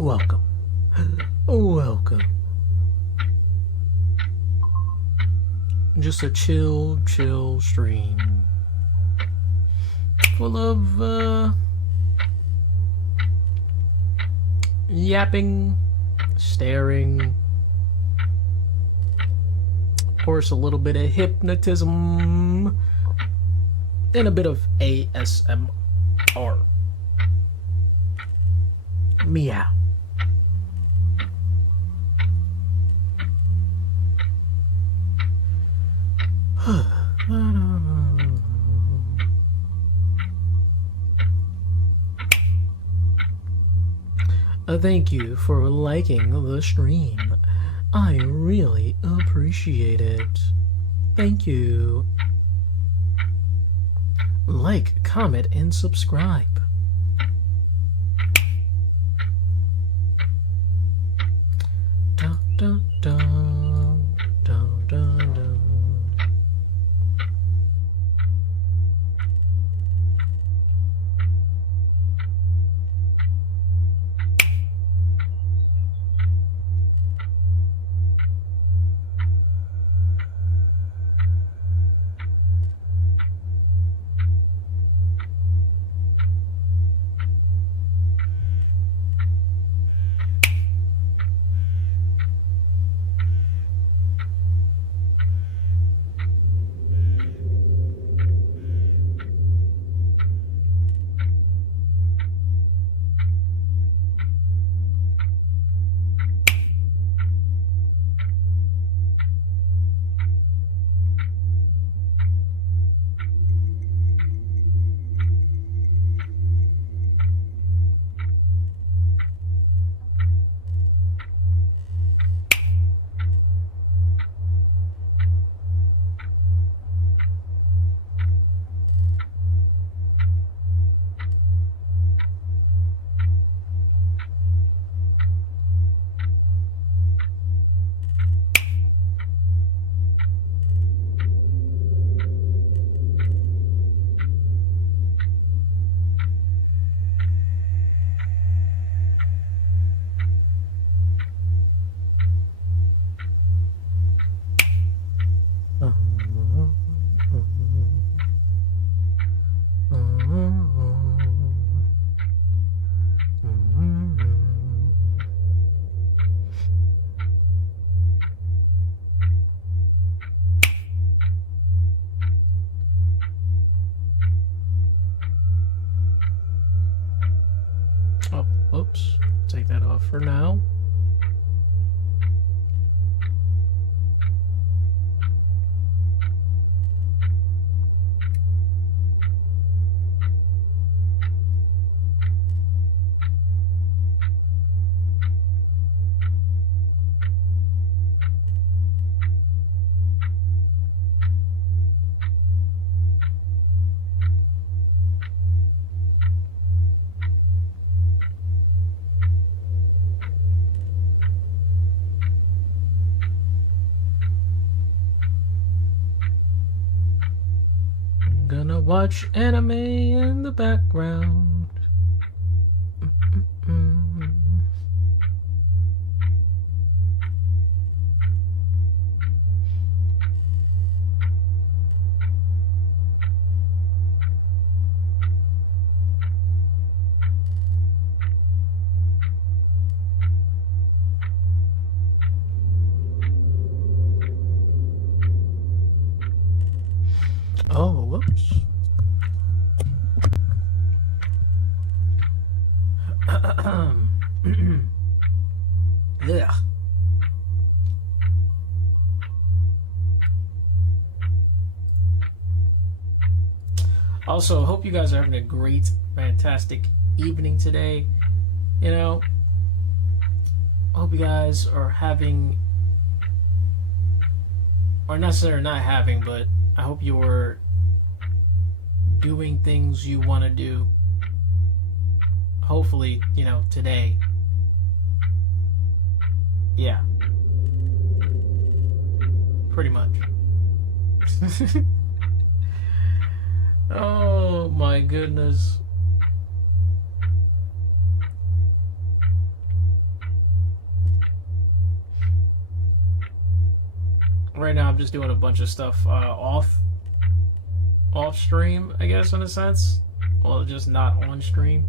Welcome. Welcome. Just a chill stream. Full of, yapping, staring, of course a little bit of hypnotism, and a bit of ASMR. Meow. Thank you for liking the stream. I really appreciate it. Thank you. Like, comment, and subscribe. Dun, dun, dun, dun, dun, dun. Oh, whoops. Take that off for now. Gonna watch anime in the background. Oh, whoops. Yeah. Also, hope you guys are having a great, fantastic evening today. You know, hope you guys are having, or necessarily not having, but I hope you're doing things you want to do. Hopefully, you know, today. Yeah. Pretty much. Oh my goodness. right now I'm just doing a bunch of stuff off stream, I guess, in a sense. Well, just not on stream.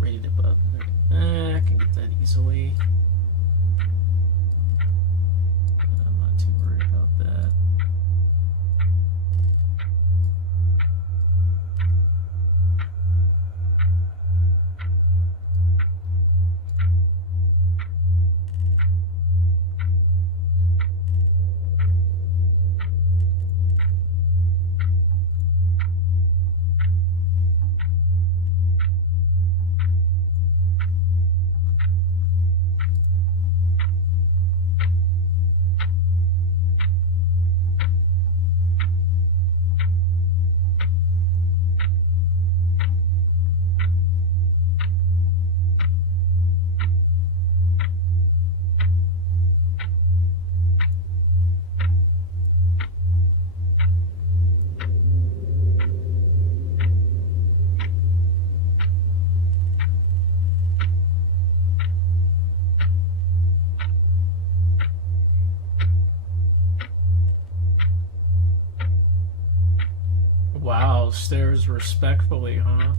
Rated above. I can get that easily. I'm not too worried about that. Wow, stares respectfully, huh?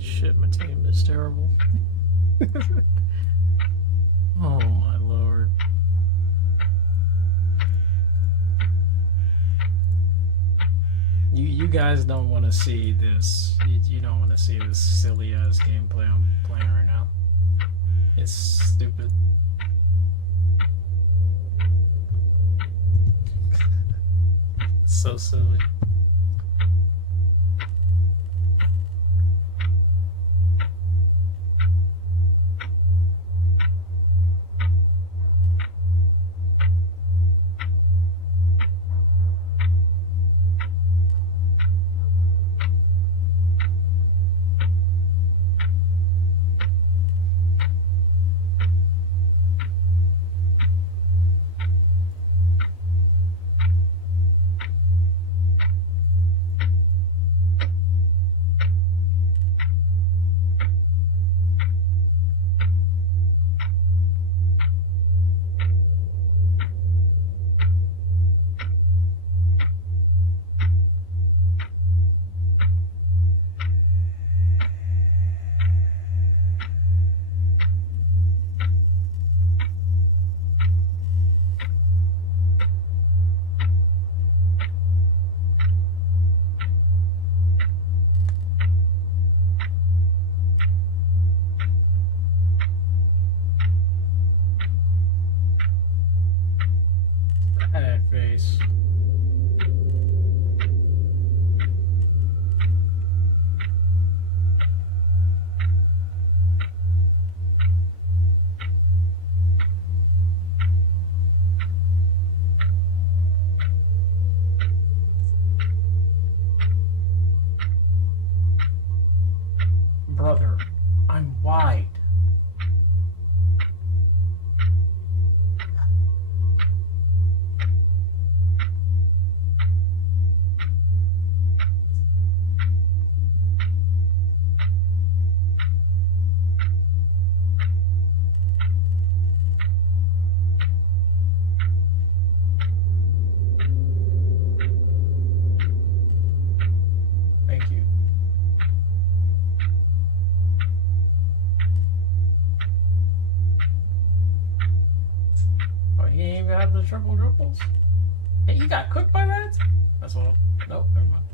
Shit, my team is terrible. Oh my lord. You guys don't want to see this. You don't want to see this silly ass gameplay I'm playing right now. It's stupid. So silly. That face. Brother, I'm wide. Thank you. Oh, he ain't even have the triple triples? Hey, you got cooked by that? That's all. Nope, never mind.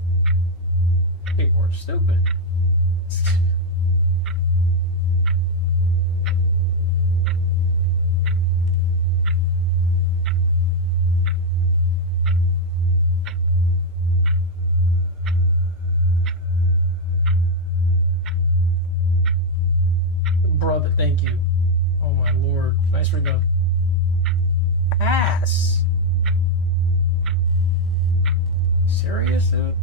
People are stupid. Brother, thank you. Oh my lord. Nice rebound. Ass. Serious, dude?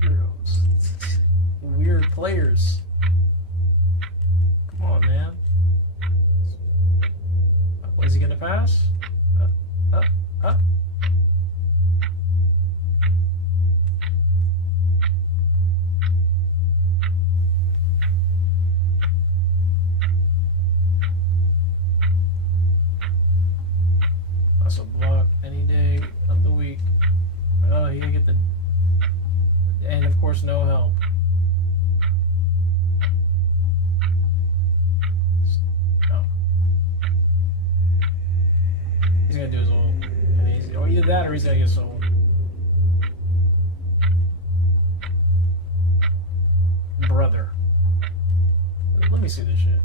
Heroes. Weird players. Come on, man. Was he gonna pass? Up. That's a block any day of the week. Oh, he didn't get the... And, of course, no help. No. He's gonna do his ult. And he's, or either that or he's gonna get sold. Brother. Let me see this shit.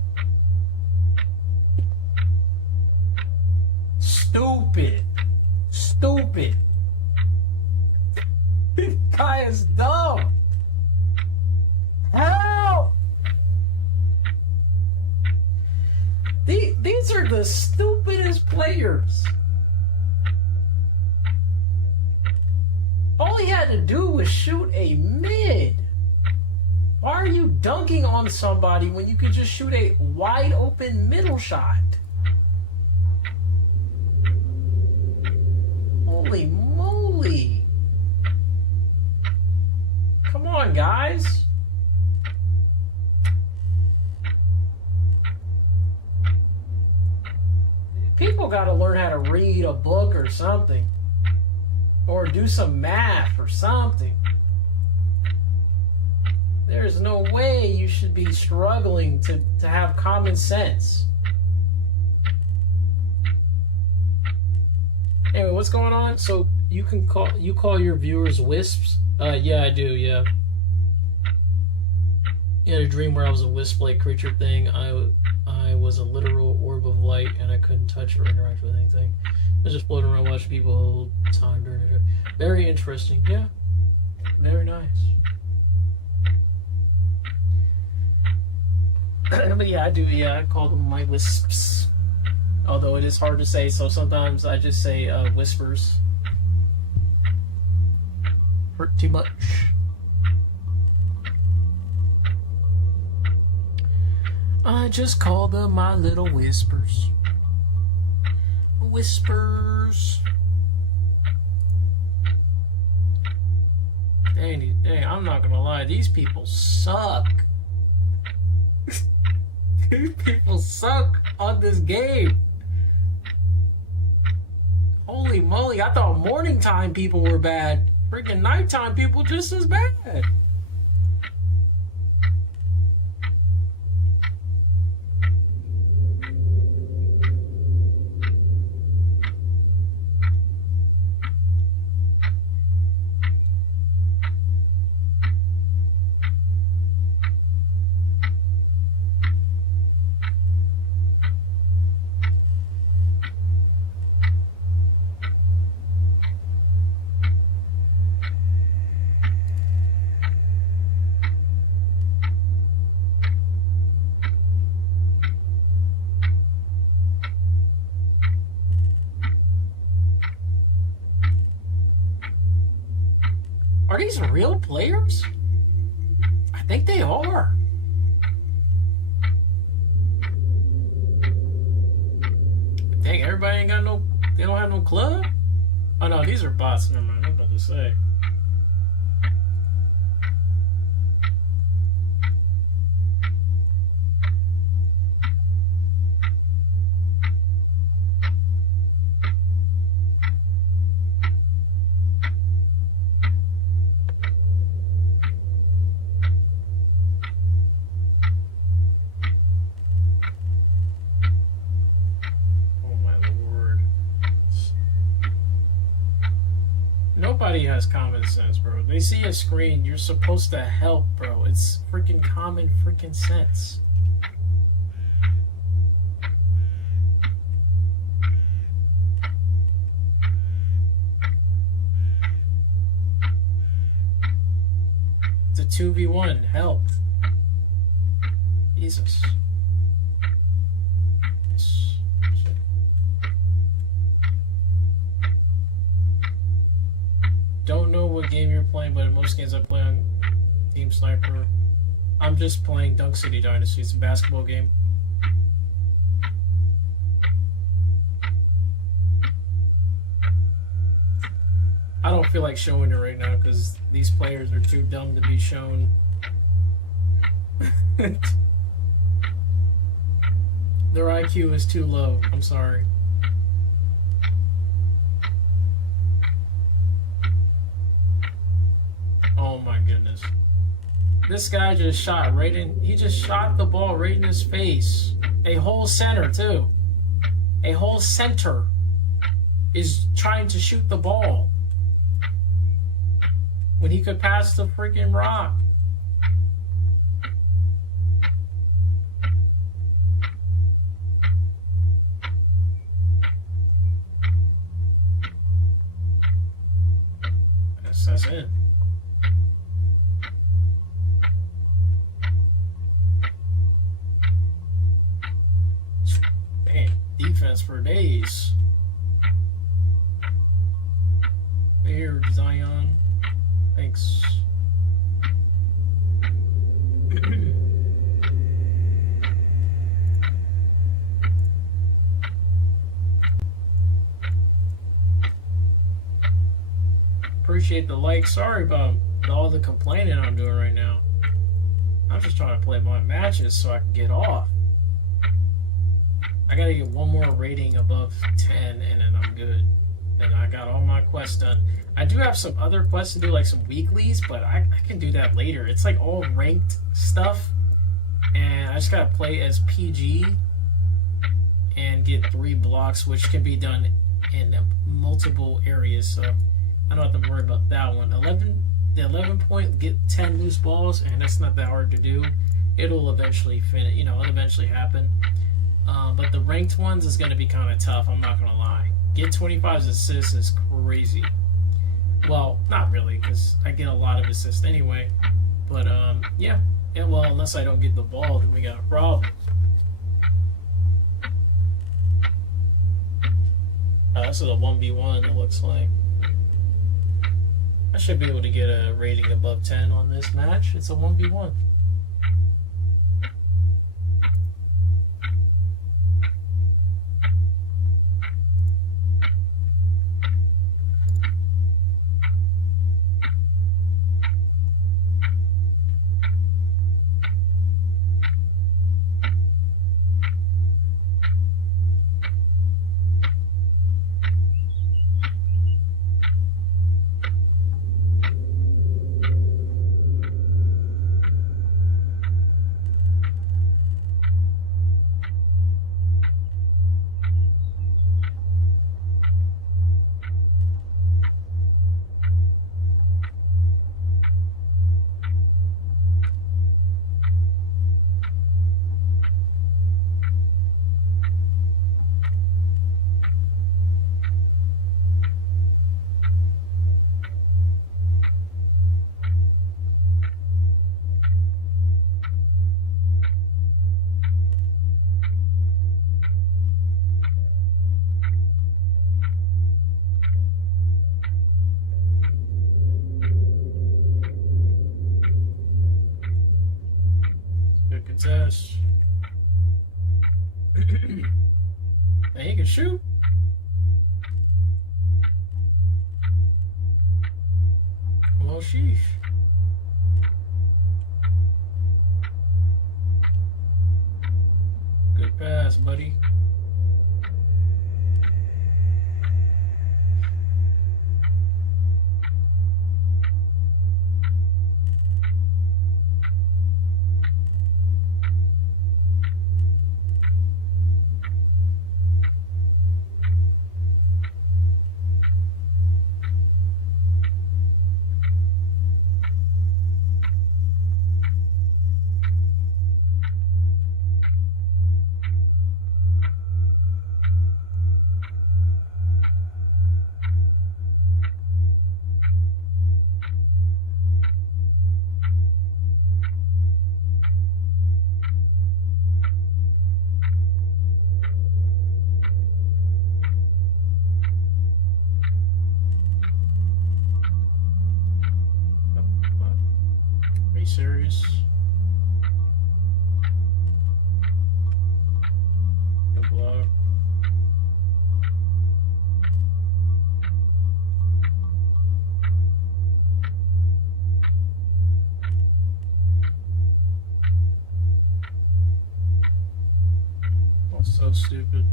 Stupid. This guy is dumb. How? These are the stupidest players. All he had to do was shoot a mid. Why are you dunking on somebody when you could just shoot a wide open middle shot? Holy moly. Come on, guys. People gotta learn how to read a book or something. Or do some math or something. There's no way you should be struggling to have common sense. Anyway, what's going on? So you call your viewers wisps? Yeah, I do. Yeah. You had a dream where I was a wisp-like creature thing. I was a literal orb of light, and I couldn't touch or interact with anything. I was just floating around watching people all the time during the dream. Very interesting. Yeah. Very nice. But yeah, I do. Yeah, I call them my wisps. Although it is hard to say, so sometimes I just say whispers. Hurt too much. I just call them my little whispers. Whispers. Dang, I'm not gonna lie, these people suck. These people suck on this game. Holy moly, I thought morning time people were bad. Freaking nighttime people just as bad. Are these real players? I think they are. Dang, everybody ain't got no. They don't have no club? Oh no, these are bots. Never mind. I'm about to say. Nobody has common sense, bro. They see a screen, you're supposed to help, bro. It's freaking common freaking sense. It's a 2v1. Help. Jesus. Don't know what game you're playing, but in most games I play on Team Sniper. I'm just playing Dunk City Dynasty. It's a basketball game. I don't feel like showing it right now because these players are too dumb to be shown. Their IQ is too low. I'm sorry. Oh my goodness. This guy just shot right in. He just shot the ball right in his face. A whole center, too. A whole center is trying to shoot the ball when he could pass the freaking rock. That's it. Defense for days. Here, Zion. Thanks. Appreciate the like. Sorry about all the complaining I'm doing right now. I'm just trying to play my matches so I can get off. I gotta get one more rating above 10 and then I'm good. And I got all my quests done. I do have some other quests to do, like some weeklies, but I can do that later. It's like all ranked stuff. And I just gotta play as PG and get 3 blocks, which can be done in multiple areas. So I don't have to worry about that one. 11 the 11 point, get 10 loose balls, and that's not that hard to do. It'll eventually finish, it'll eventually happen. But the ranked ones is going to be kind of tough, I'm not going to lie. Get 25 assists is crazy. Well, not really, because I get a lot of assists anyway. But, yeah. Well, unless I don't get the ball, then we got a problem. This is a 1v1, it looks like. I should be able to get a rating above 10 on this match. It's a 1v1. Contest. And he can shoot. Well, sheesh. Good pass, buddy. Serious. Good block. Oh, so stupid.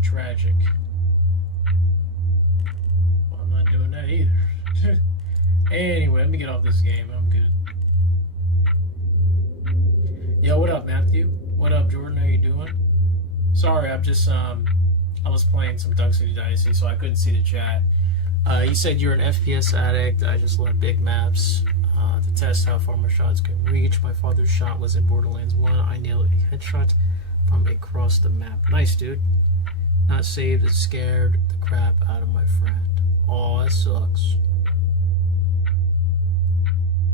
Tragic. Well, I'm not doing that either. Anyway, let me get off this game. I'm good. Yo, what up, Matthew? What up, Jordan? How you doing? Sorry, I'm just I was playing some Dunk City Dynasty, so I couldn't see the chat. You said you're an FPS addict. I just love big maps to test how far my shots can reach. My father's shot was in Borderlands 1. I nailed a headshot from across the map. Nice, dude. Not saved and scared the crap out of my friend. Aw, that sucks.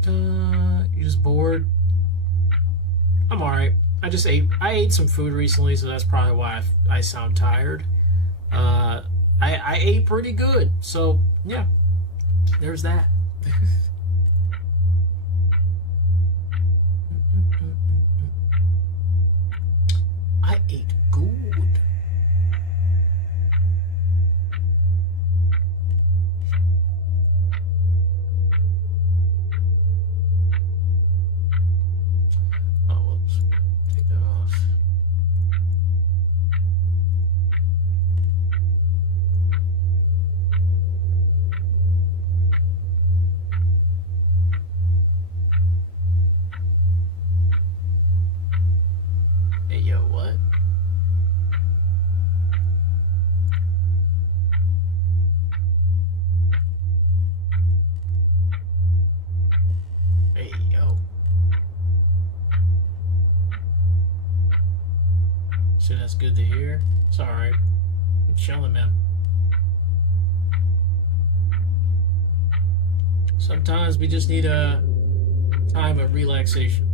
You just bored? I'm alright. I ate some food recently, so that's probably why I sound tired. I ate pretty good, so yeah. There's that. I ate good. So that's good to hear. It's alright. I'm chilling, man. Sometimes we just need a time of relaxation.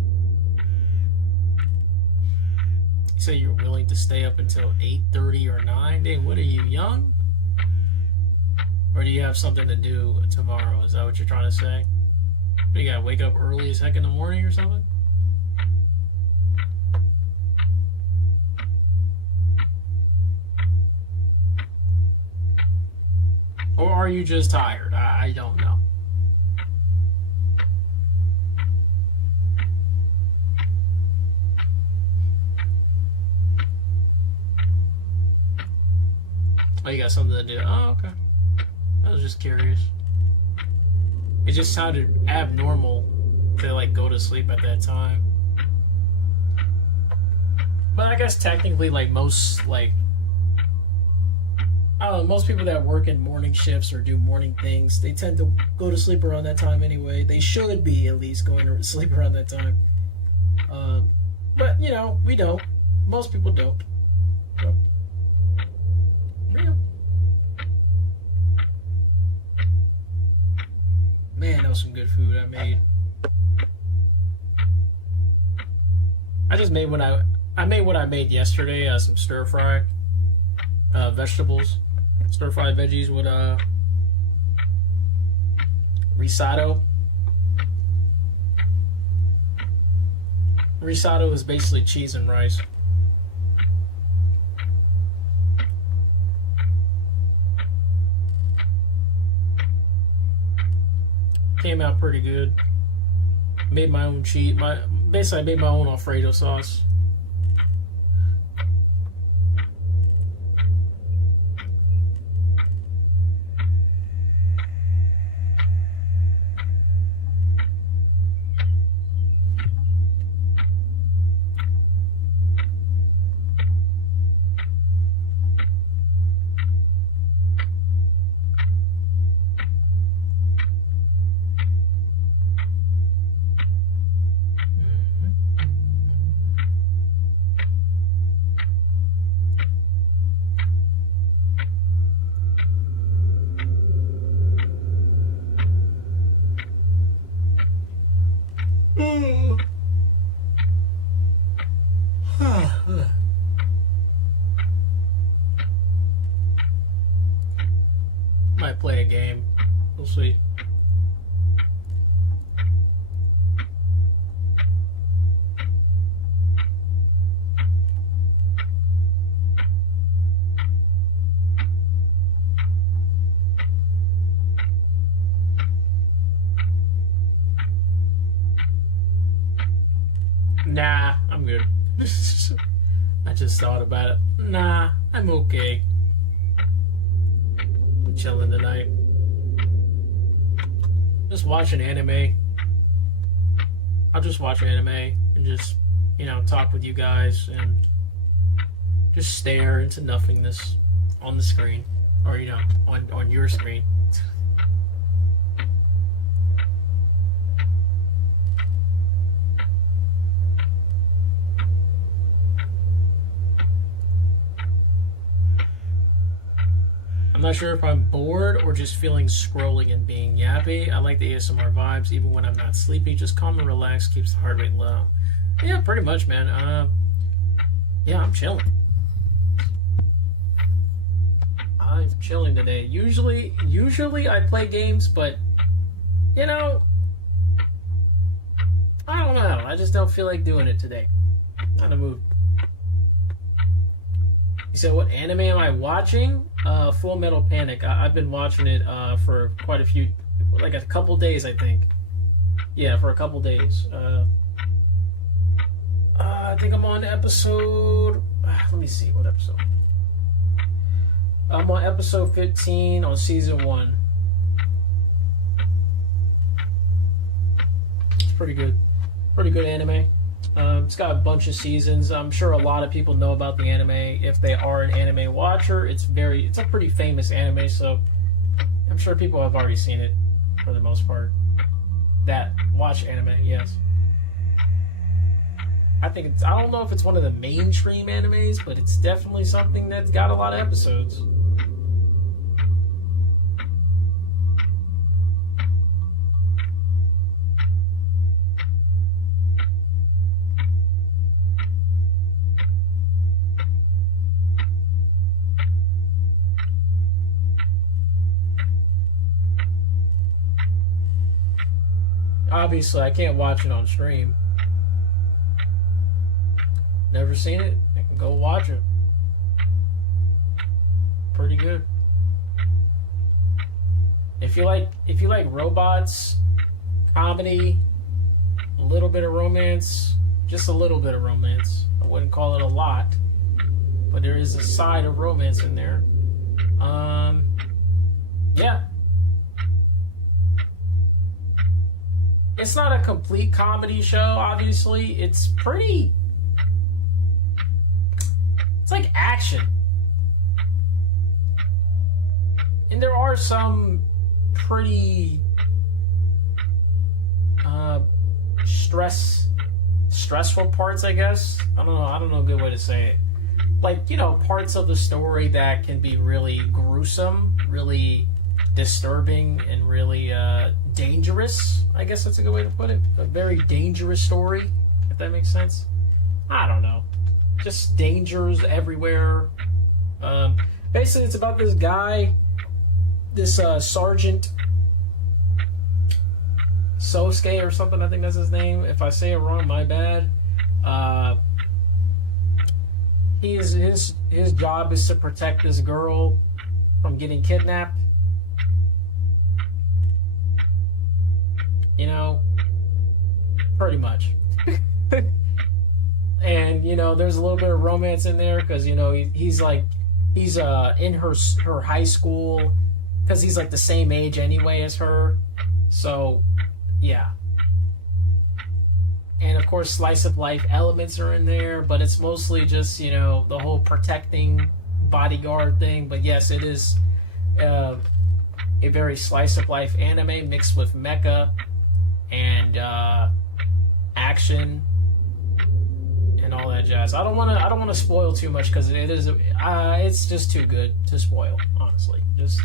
You say you're willing to stay up until 8:30 or 9? Dang, what are you, young? Or do you have something to do tomorrow? Is that what you're trying to say? You gotta wake up early as heck in the morning or something? Or are you just tired? I don't know. Oh, you got something to do? Oh, okay. I was just curious. It just sounded abnormal to like go to sleep at that time. But I guess technically, like most I don't know, most people that work in morning shifts or do morning things, they tend to go to sleep around that time anyway. They should be at least going to sleep around that time. But you know, we don't. Most people don't. So, yeah. Man, that was some good food I made. I just made what I made what I made yesterday. Some stir fry vegetables, stir fried veggies with risotto. Risotto is basically cheese and rice. Came out pretty good. Made my own cheese. Basically, I made my own Alfredo sauce. Might play a game. We'll see. Nah, I'm good. I just thought about it. Nah, I'm okay. I'm chilling tonight. Just watching anime. I'll just watch anime and just, you know, talk with you guys and just stare into nothingness on the screen. Or, you know, on your screen. I'm not sure if I'm bored or just feeling scrolling and being yappy. I like the ASMR vibes even when I'm not sleepy. Just calm and relax, keeps the heart rate low. Yeah, pretty much, man. Yeah, I'm chilling. I'm chilling today. Usually I play games, but you know, I don't know. I just don't feel like doing it today. Not in the mood. You said, what anime am I watching? Full Metal Panic. I've been watching it for quite a few, like a couple days, I think. Yeah, for a couple days. I think I'm on episode. Let me see what episode. I'm on episode 15 on season 1. It's pretty good. Pretty good anime. It's got a bunch of seasons. I'm sure a lot of people know about the anime. If they are an anime watcher, it's a pretty famous anime, so I'm sure people have already seen it for the most part. That watch anime, yes. I think it's. I don't know if it's one of the mainstream animes, but it's definitely something that's got a lot of episodes. Obviously, I can't watch it on stream. Never seen it. I can go watch it. Pretty good. If you like robots, comedy, a little bit of romance, just a little bit of romance. I wouldn't call it a lot, but there is a side of romance in there. Yeah. It's not a complete comedy show, obviously. It's pretty. It's like action. And there are some pretty stressful parts, I guess. I don't know a good way to say it. Like, parts of the story that can be really gruesome, really disturbing, and really dangerous. I guess that's a good way to put it. A very dangerous story, if that makes sense. I don't know. Just dangers everywhere. Basically, it's about this guy, this Sergeant Sosuke or something. I think that's his name. If I say it wrong, my bad. His job is to protect this girl from getting kidnapped. Pretty much. And there's a little bit of romance in there because he's in her high school because he's like the same age anyway as her. So yeah. And of course, slice of life elements are in there, but it's mostly just the whole protecting bodyguard thing. But yes, it is a very slice of life anime mixed with mecha and action and all that jazz. I don't want to spoil too much because it's just too good to spoil. Honestly, just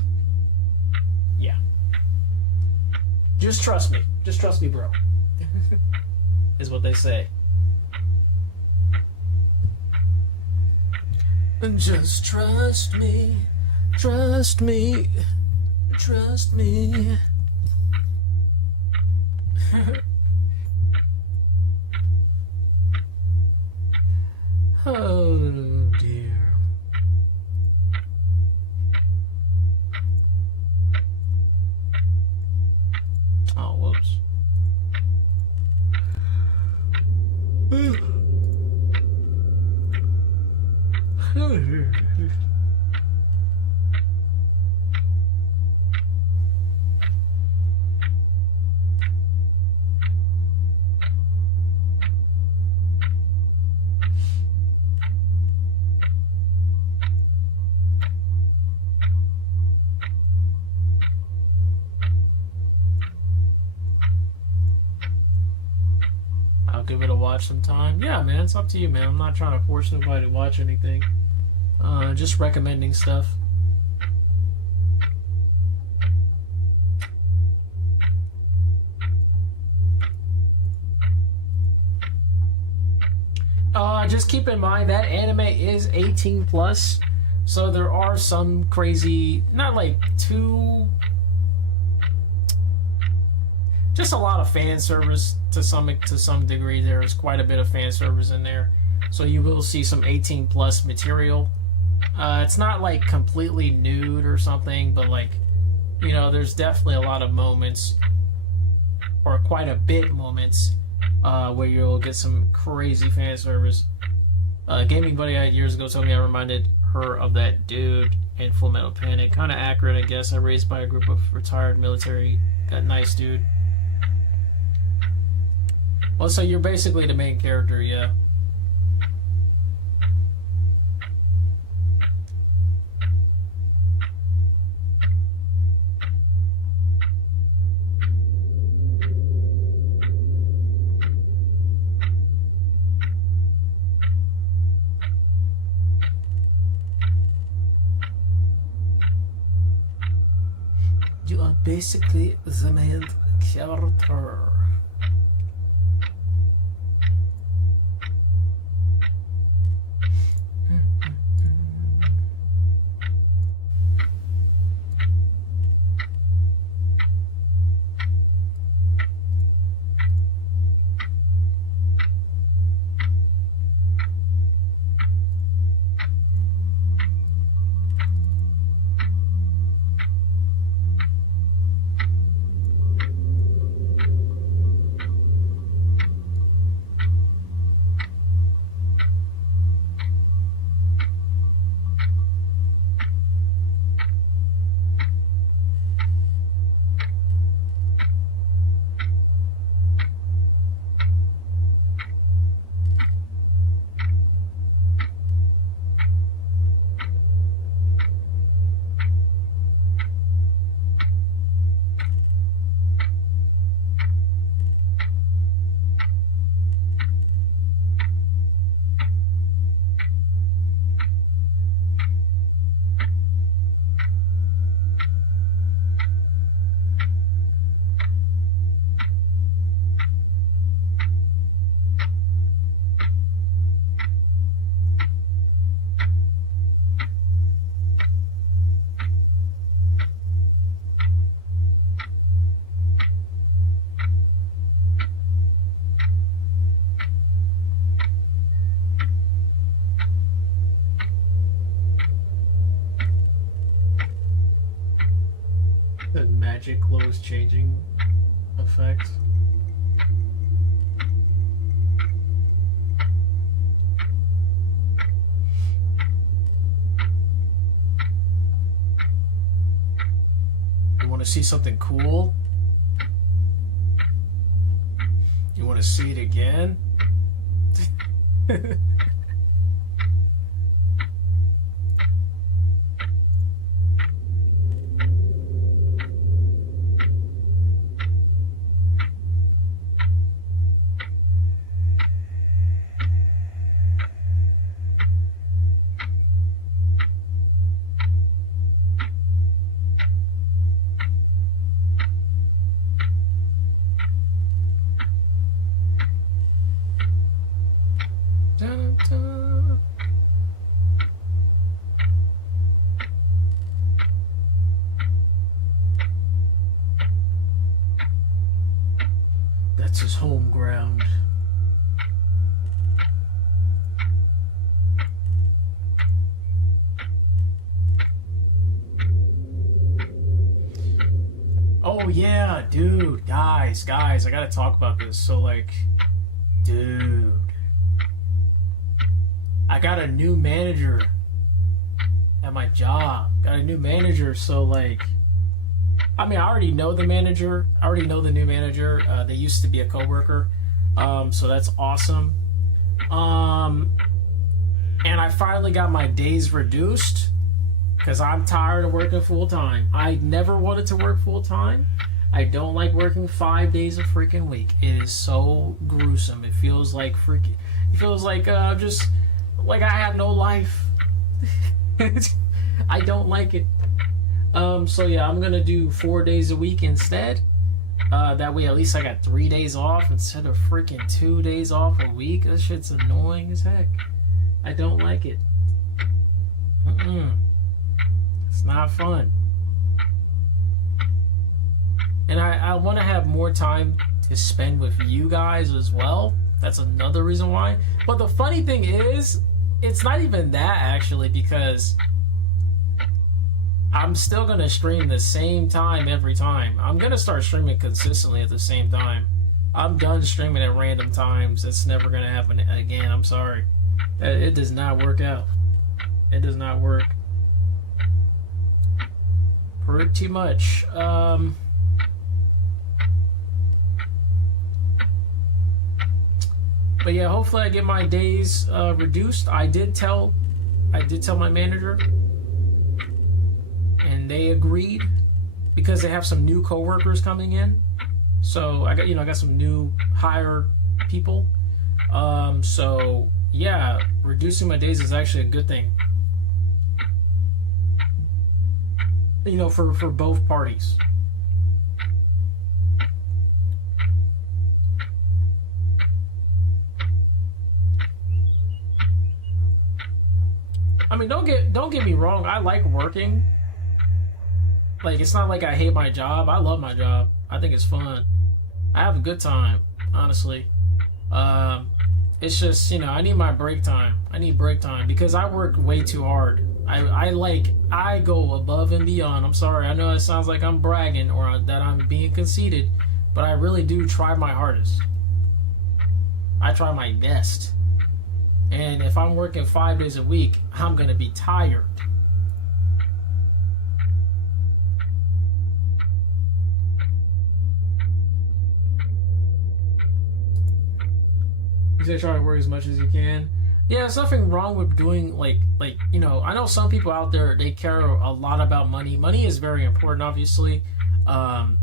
trust me. Just trust me, bro. Is what they say. Just trust me. Trust me. Trust me. Oh dear. Oh, whoops. Give it a watch sometime. Yeah, man, it's up to you, man. I'm not trying to force nobody to watch anything. Just recommending stuff. Just keep in mind that anime is 18 plus, so there are some crazy, not like too. Just a lot of fan service to some degree. There is quite a bit of fan service in there, so you will see some 18 plus material. It's not like completely nude or something, but there's definitely a lot of moments, or quite a bit moments, where you'll get some crazy fan service. Gaming buddy I had years ago told me I reminded her of that dude in Full Metal Panic. Kind of accurate, I guess. I raised by a group of retired military. That nice dude. Well, so you're basically the main character, yeah. basically the main character. The magic clothes changing effect. You want to see something cool? You want to see it again? Dun-dun-dun. That's his home ground. Oh yeah, dude, guys, I gotta talk about this. So like, dude, I got a new manager at my job. Got a new manager, so like, I mean, I already know the manager. I already know the new manager. They used to be a coworker, so that's awesome. And I finally got my days reduced because I'm tired of working full time. I never wanted to work full time. I don't like working 5 days a freaking week. It is so gruesome. It feels like freaking. It feels like just like I have no life. I don't like it. So yeah, I'm gonna do 4 days a week instead. That way at least I got 3 days off instead of freaking 2 days off a week. That shit's annoying as heck. I don't like it. It's not fun. And I want to have more time to spend with you guys as well. That's another reason why. But the funny thing is, it's not even that actually, because I'm still going to stream the same time every time. I'm going to start streaming consistently at the same time. I'm done streaming at random times. It's never going to happen again. I'm sorry. It does not work out. It does not work. Pretty much. But yeah, hopefully I get my days reduced. I did tell my manager, and they agreed because they have some new coworkers coming in. So I got some new hire people. So yeah, reducing my days is actually a good thing. For both parties. I mean, don't get me wrong. I like working. Like, it's not like I hate my job. I love my job. I think it's fun. I have a good time, honestly. Um, it's just, I need my break time. I need break time because I work way too hard. I go above and beyond. I'm sorry. I know it sounds like I'm bragging or that I'm being conceited, but I really do try my hardest. I try my best. And if I'm working 5 days a week, I'm going to be tired. You say try to work as much as you can. Yeah, there's nothing wrong with doing I know some people out there, they care a lot about money. Money is very important, obviously. And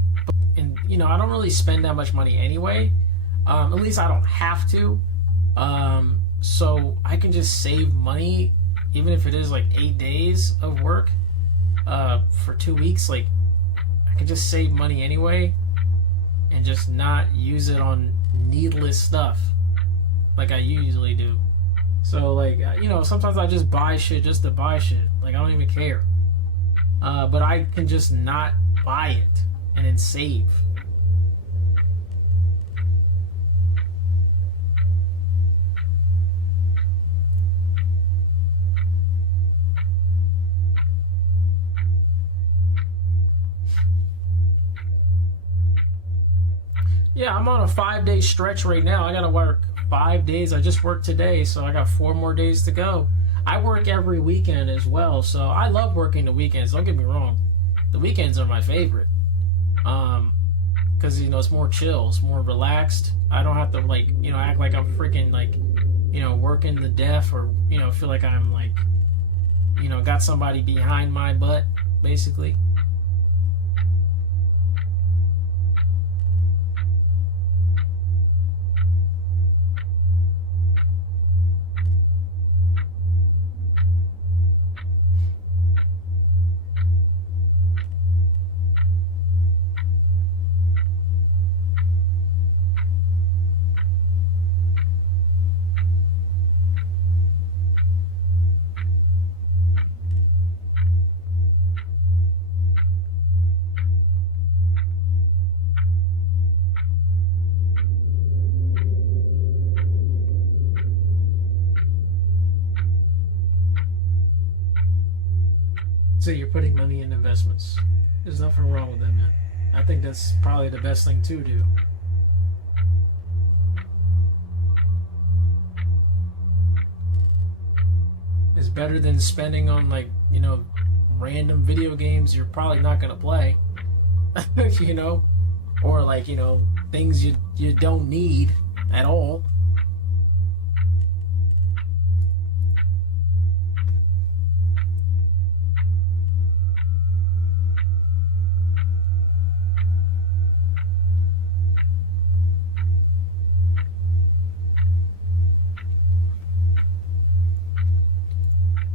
I don't really spend that much money anyway. At least I don't have to. So I can just save money, even if it is like 8 days of work for 2 weeks. Like, I can just save money anyway and just not use it on needless stuff like I usually do. So, sometimes I just buy shit just to buy shit. Like, I don't even care. But I can just not buy it and then save. Yeah, I'm on a 5-day stretch right now. I gotta work 5 days. I just worked today, so I got 4 more days to go. I work every weekend as well, so I love working the weekends. Don't get me wrong. The weekends are my favorite. Because, it's more chill. It's more relaxed. I don't have to, act like I'm freaking, working the death or, feel like I'm, got somebody behind my butt, basically. So you're putting money in investments. There's nothing wrong with that, man. I think that's probably the best thing to do. It's better than spending on random video games you're probably not gonna play. Or things you don't need at all.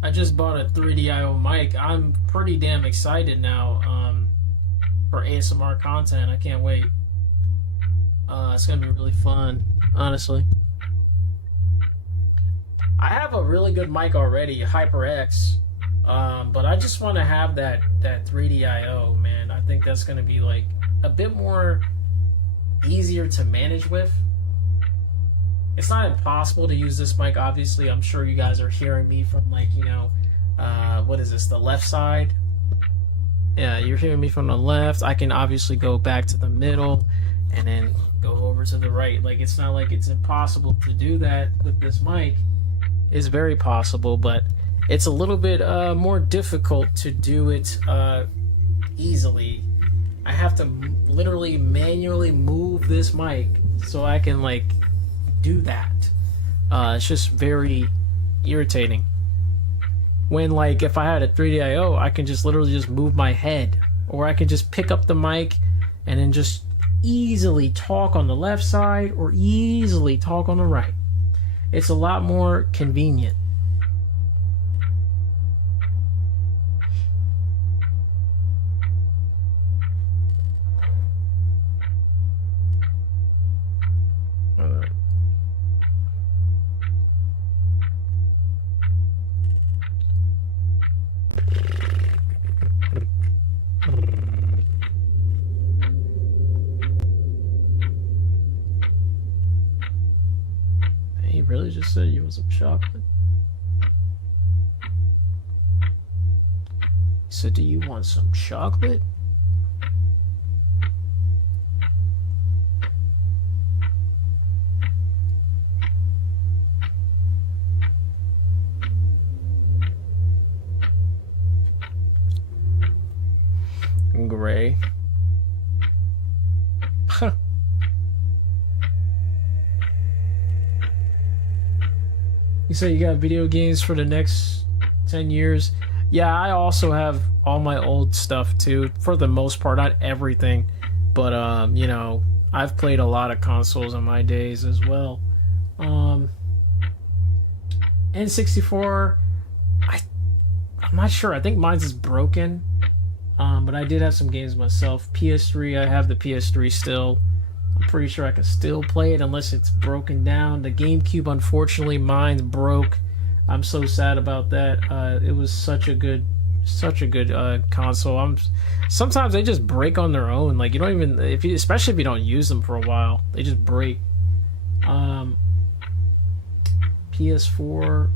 I just bought a 3DIO mic. I'm pretty damn excited now for ASMR content. I can't wait. It's going to be really fun, honestly. I have a really good mic already, HyperX, but I just want to have that 3DIO, man. I think that's going to be a bit more easier to manage with. It's not impossible to use this mic, obviously. I'm sure you guys are hearing me from what is this, the left side? Yeah, you're hearing me from the left. I can obviously go back to the middle and then go over to the right. It's not like it's impossible to do that with this mic. It's very possible, but it's a little bit more difficult to do it easily. I have to literally manually move this mic so I can do that. It's just very irritating. When if I had a 3DIO, I can just literally just move my head, or I can just pick up the mic and then just easily talk on the left side or easily talk on the right. It's a lot more convenient. really just said you want some chocolate? He said, do you want some chocolate? Gray. You say you got video games for the next 10 years? Yeah, I also have all my old stuff too, for the most part, not everything. But, you know, I've played a lot of consoles in my days as well. N64, I'm not sure. I think mine's is broken. But I did have some games myself. PS3, I have the PS3 still. I'm pretty sure I can still play it unless it's broken down. The GameCube, unfortunately, mine broke. I'm so sad about that. It was such a good console. Sometimes they just break on their own. Like you don't even especially if you don't use them for a while, they just break. PS4.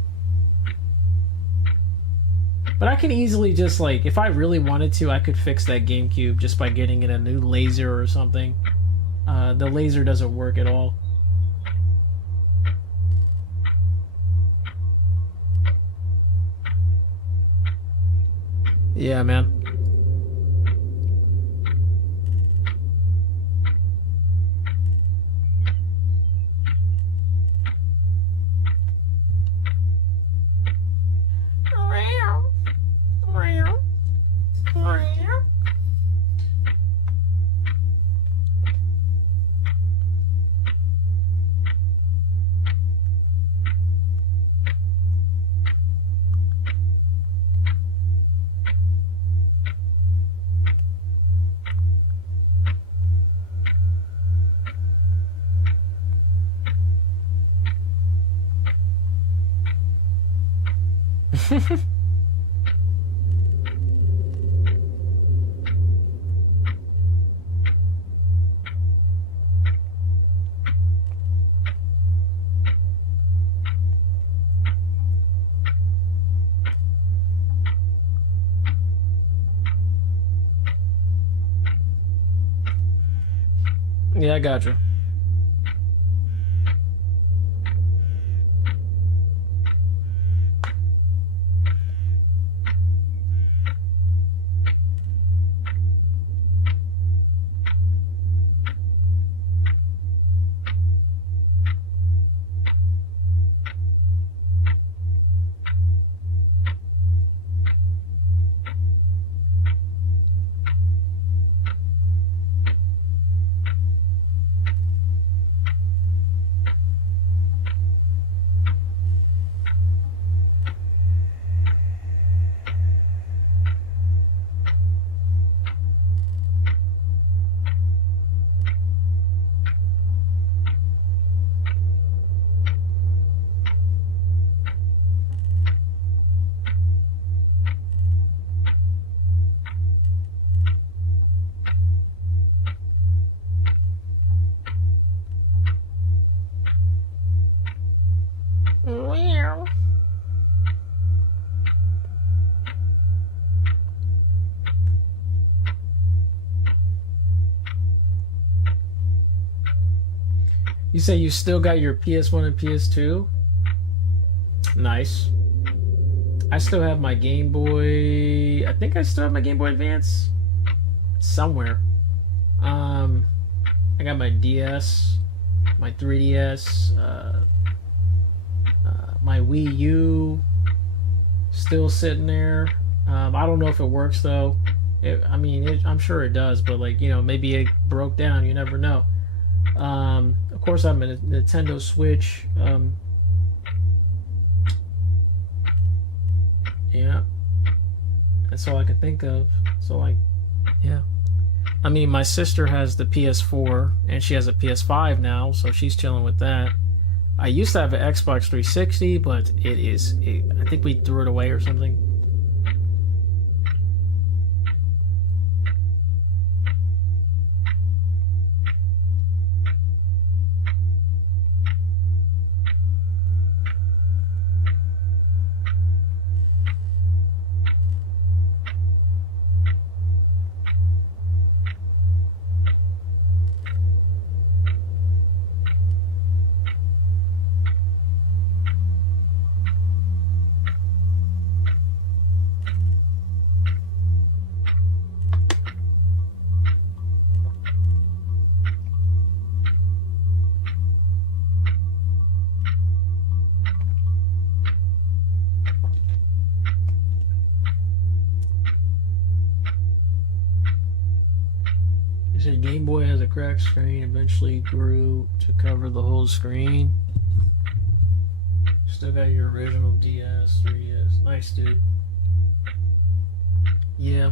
But I can easily just, like, if I really wanted to, I could fix that GameCube just by getting it a new laser or something. The laser doesn't work at all. Yeah, man. Yeah, I got you. You say you still got your PS1 and PS2? Nice. I still have my Game Boy. I think I still have my Game Boy Advance somewhere. I got my DS, my 3DS, my Wii U still sitting there. I don't know if it works though. I'm sure it does, but like, you know, maybe it broke down. You never know. Of course, I'm a Nintendo Switch. Yeah, that's all I can think of. So, like, yeah. I mean, my sister has the PS4 and she has a PS5 now, so she's chilling with that. I used to have an Xbox 360, but I think we threw it away or something. You said Game Boy has a cracked screen, eventually grew to cover the whole screen. Still got your original DS, 3DS. Nice, dude. Yeah.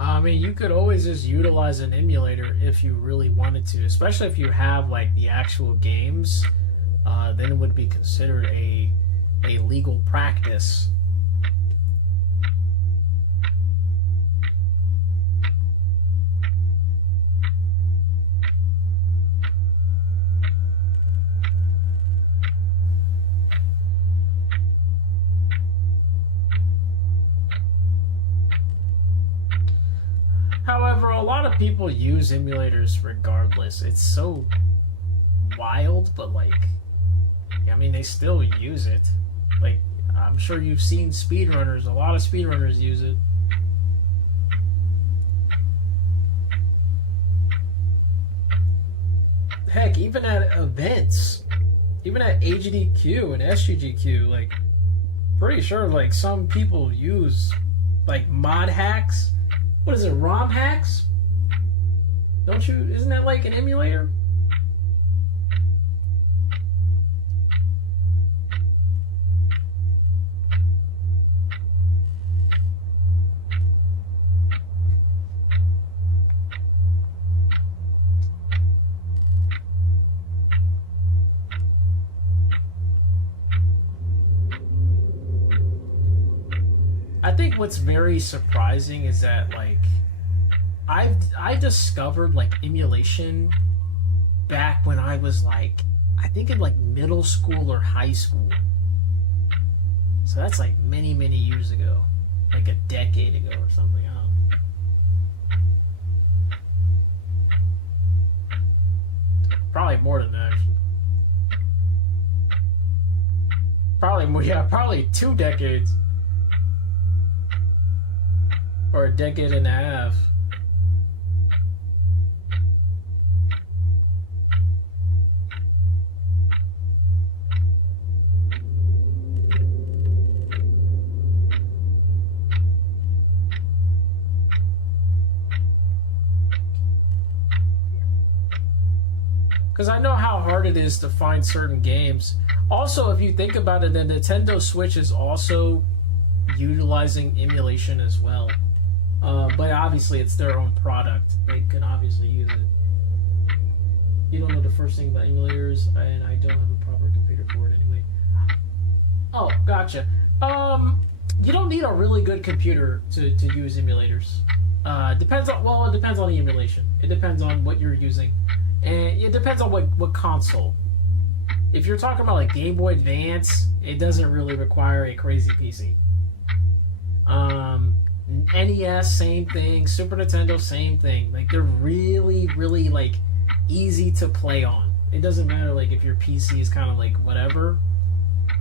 I mean, you could always just utilize an emulator if you really wanted to, especially if you have like the actual games. Then it would be considered a legal practice. However, a lot of people use emulators regardless. It's so wild, but like, I mean, they still use it. Like, I'm sure you've seen speedrunners. A lot of speedrunners use it. Heck, even at events, even at HDQ and SGGQ, like, pretty sure like some people use like mod hacks. What is it, ROM hacks? Don't you? Isn't that like an emulator? I think what's very surprising is that like I discovered like emulation back when I was like, I think in like middle school or high school. So that's like many years ago, like a decade ago or something. I don't know. Probably more than that. Actually. Probably more. Yeah, probably 2 decades. Or a decade and a half. Because I know how hard it is to find certain games. Also, if you think about it, the Nintendo Switch is also utilizing emulation as well. But obviously, it's their own product. They can obviously use it. You don't know the first thing about emulators, and I don't have a proper computer for it anyway. Oh, gotcha. You don't need a really good computer to use emulators. Depends on, it depends on the emulation. It depends on what you're using. And it depends on what console. If you're talking about like Game Boy Advance, it doesn't really require a crazy PC. NES, same thing. Super Nintendo, same thing. Like, they're really like easy to play on. It doesn't matter like if your PC is kind of like whatever.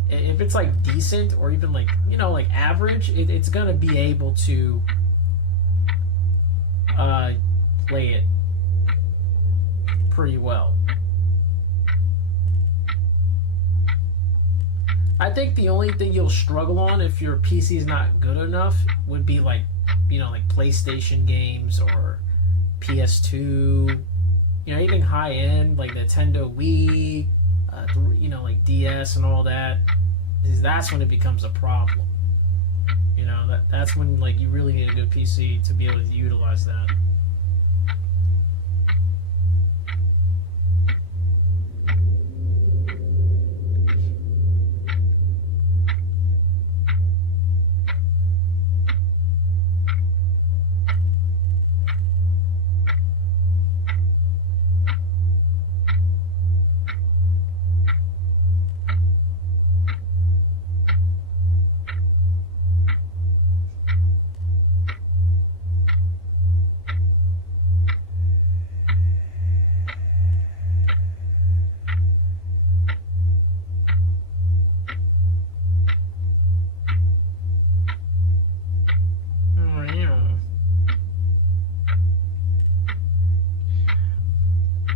if it's like decent or even like like average, it's gonna be able to play it pretty well. I think the only thing you'll struggle on if your PC is not good enough would be like like PlayStation games or PS2, anything high end like Nintendo Wii, like DS and all that. That's when it becomes a problem. That's when like you really need a good PC to be able to utilize that.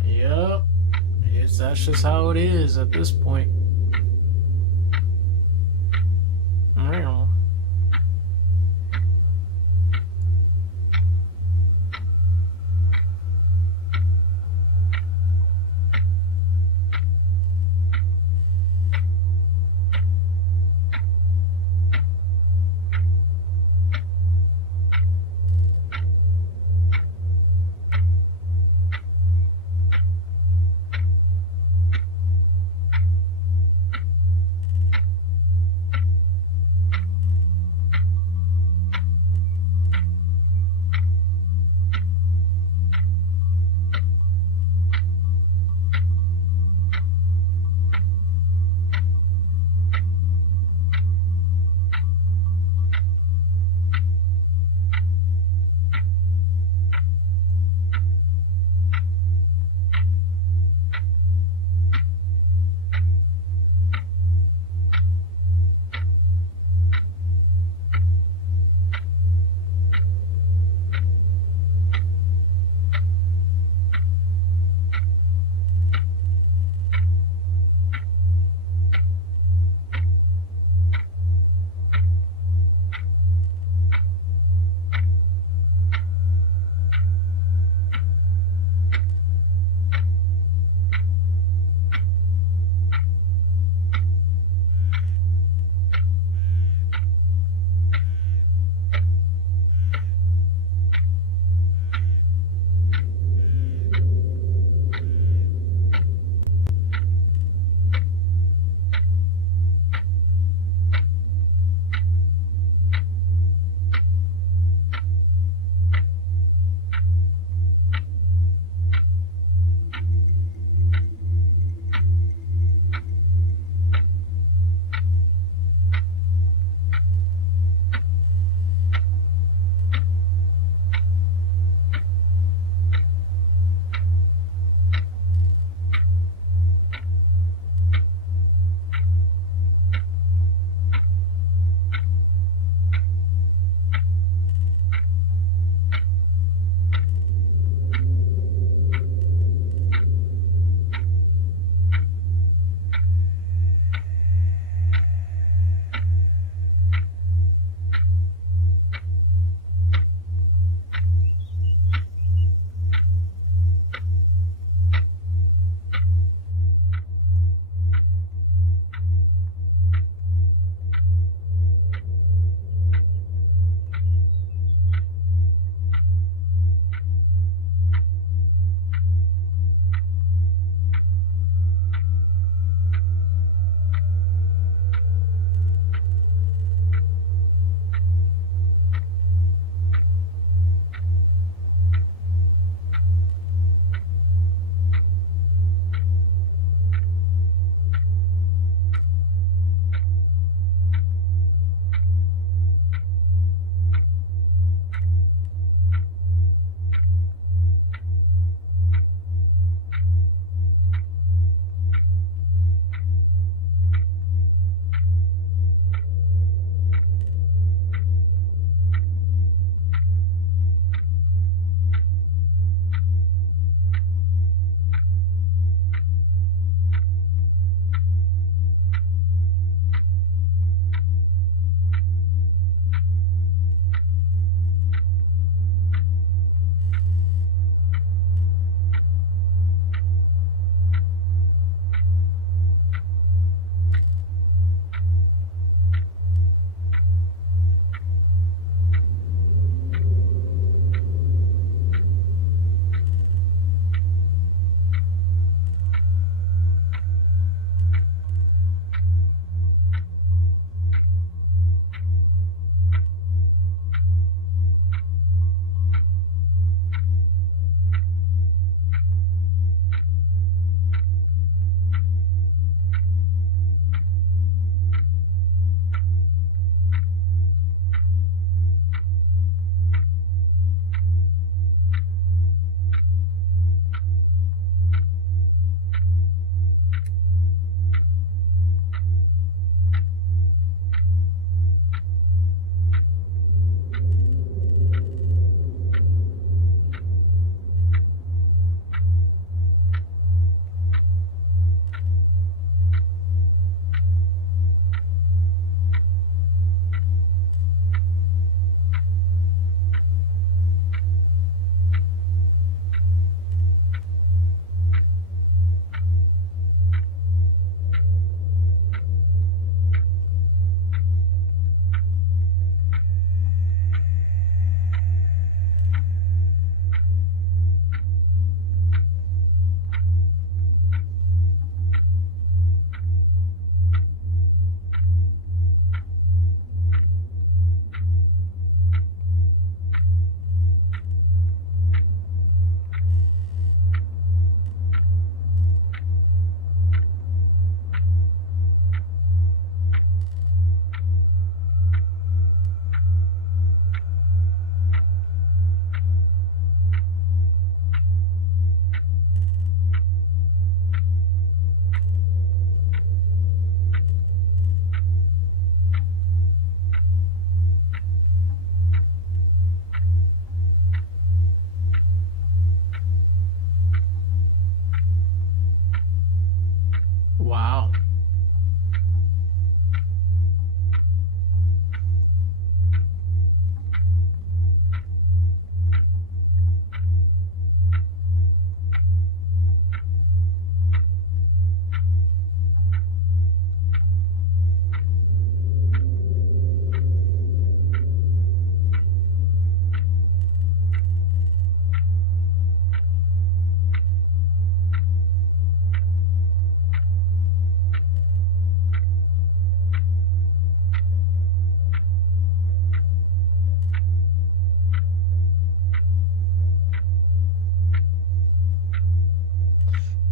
Yep. That's just how it is at this point.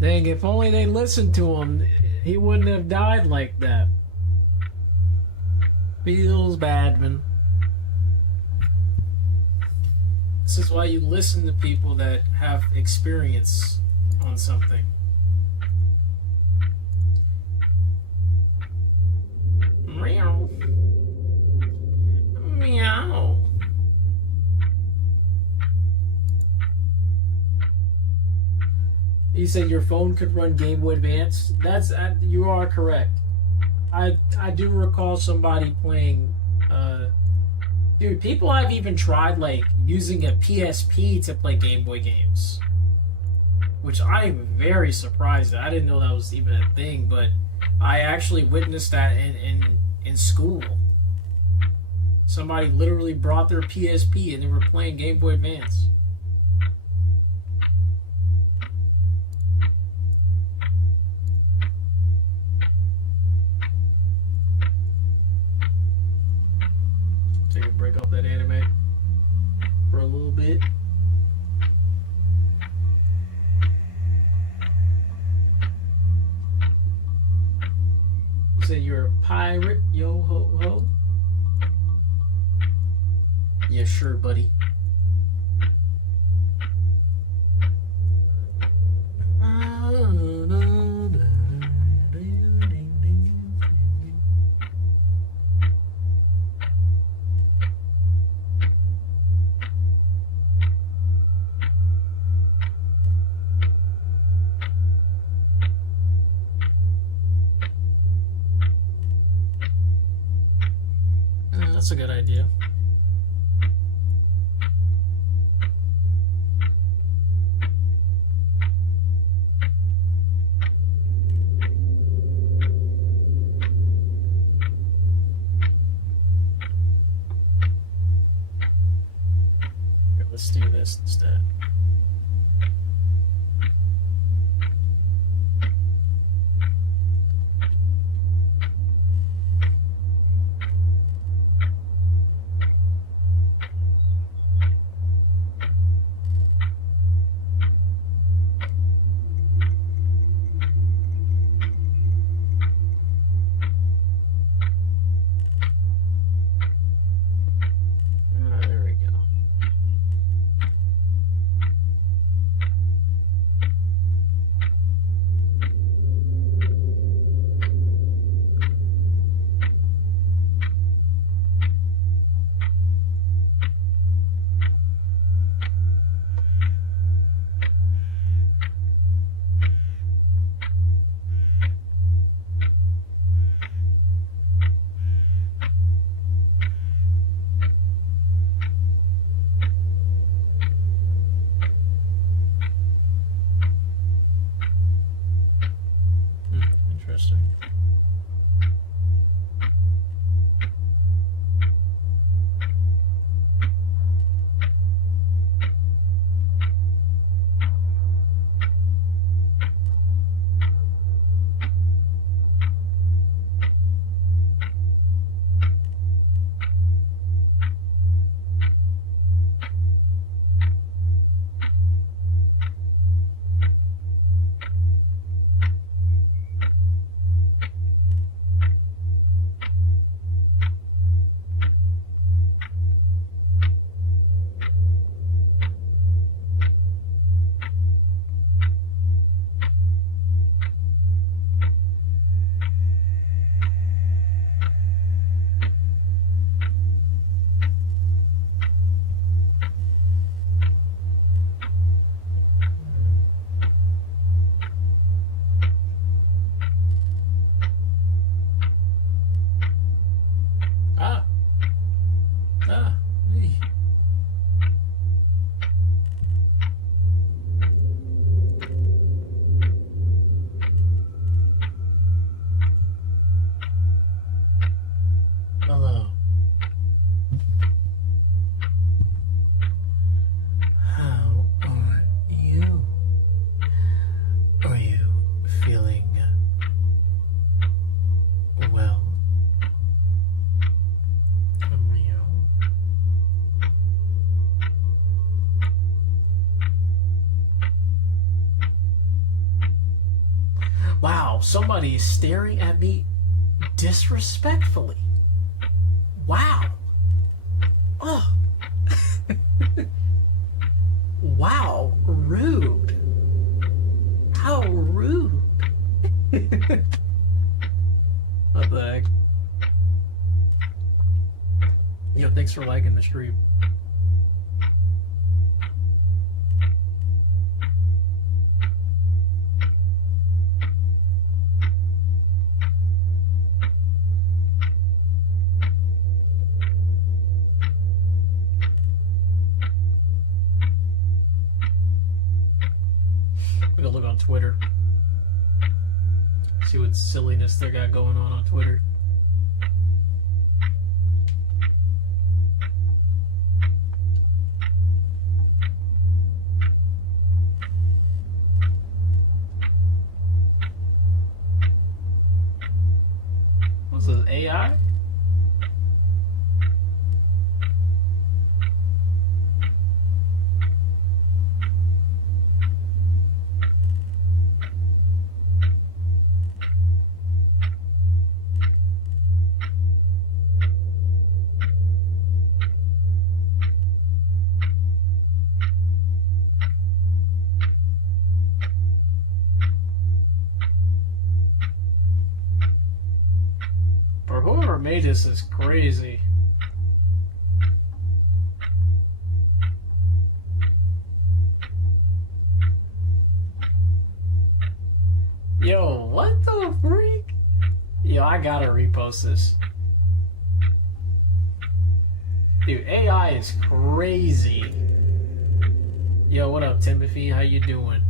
Dang, if only they listened to him, he wouldn't have died like that. Feels bad, man. This is why you listen to people that have experience on something. Meow. Meow. You said your phone could run Game Boy Advance. That's you are correct. I do recall somebody playing. Dude, people have even tried like using a PSP to play Game Boy games, which I'm very surprised at. I didn't know that was even a thing, but I actually witnessed that in school. Somebody literally brought their PSP and they were playing Game Boy Advance. Take a break off that anime for a little bit. You say you're a pirate, yo ho ho? Yeah, sure, buddy. That's a good idea. Here, let's do this instead. Wow, somebody is staring at me disrespectfully. Wow. Oh. Wow, rude. How rude. What the heck? Yo, thanks for liking the stream. We gotta look on Twitter. See what silliness they got going on Twitter. What's this, AI? Or whoever made this is crazy. Yo, what the freak? Yo, I gotta repost this. Dude, AI is crazy. Yo, what up, Timothy? How you doing?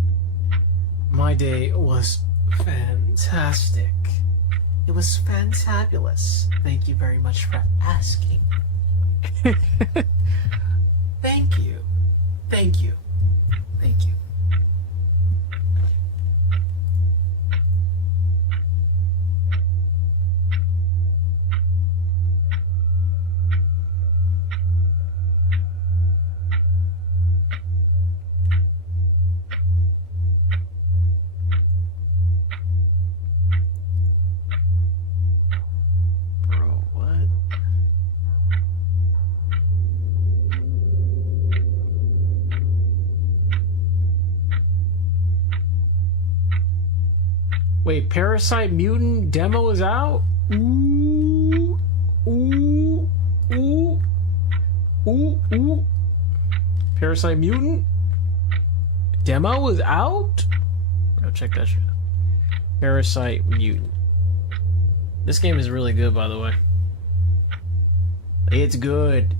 My day was fantastic. It was fantabulous. Thank you very much for asking. Thank you. Thank you. Thank you. Wait, Parasite Mutant demo is out? Ooh. Ooh. Ooh. Ooh. Ooh. Parasite Mutant? Demo is out? Go check that shit out. Parasite Mutant. This game is really good, by the way. It's good.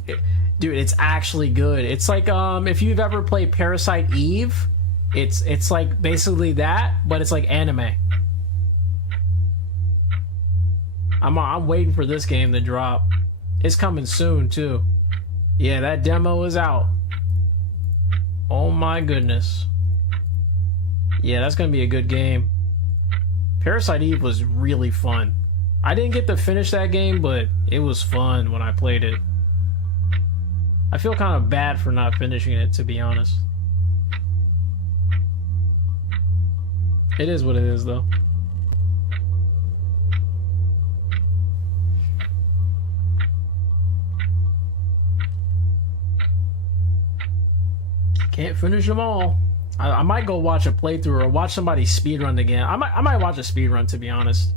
Dude, it's actually good. It's like, if you've ever played Parasite Eve, it's like basically that, but it's like anime. I'm waiting for this game to drop. It's coming soon too. Yeah, that demo is out. Oh my goodness. Yeah, that's gonna be a good game. Parasite Eve was really fun. I didn't get to finish that game, but it was fun when I played it. I feel kind of bad for not finishing it, to be honest. It is what it is, though. Can't finish them all. I might go watch a playthrough or watch somebody speedrun again. I might watch a speedrun, to be honest.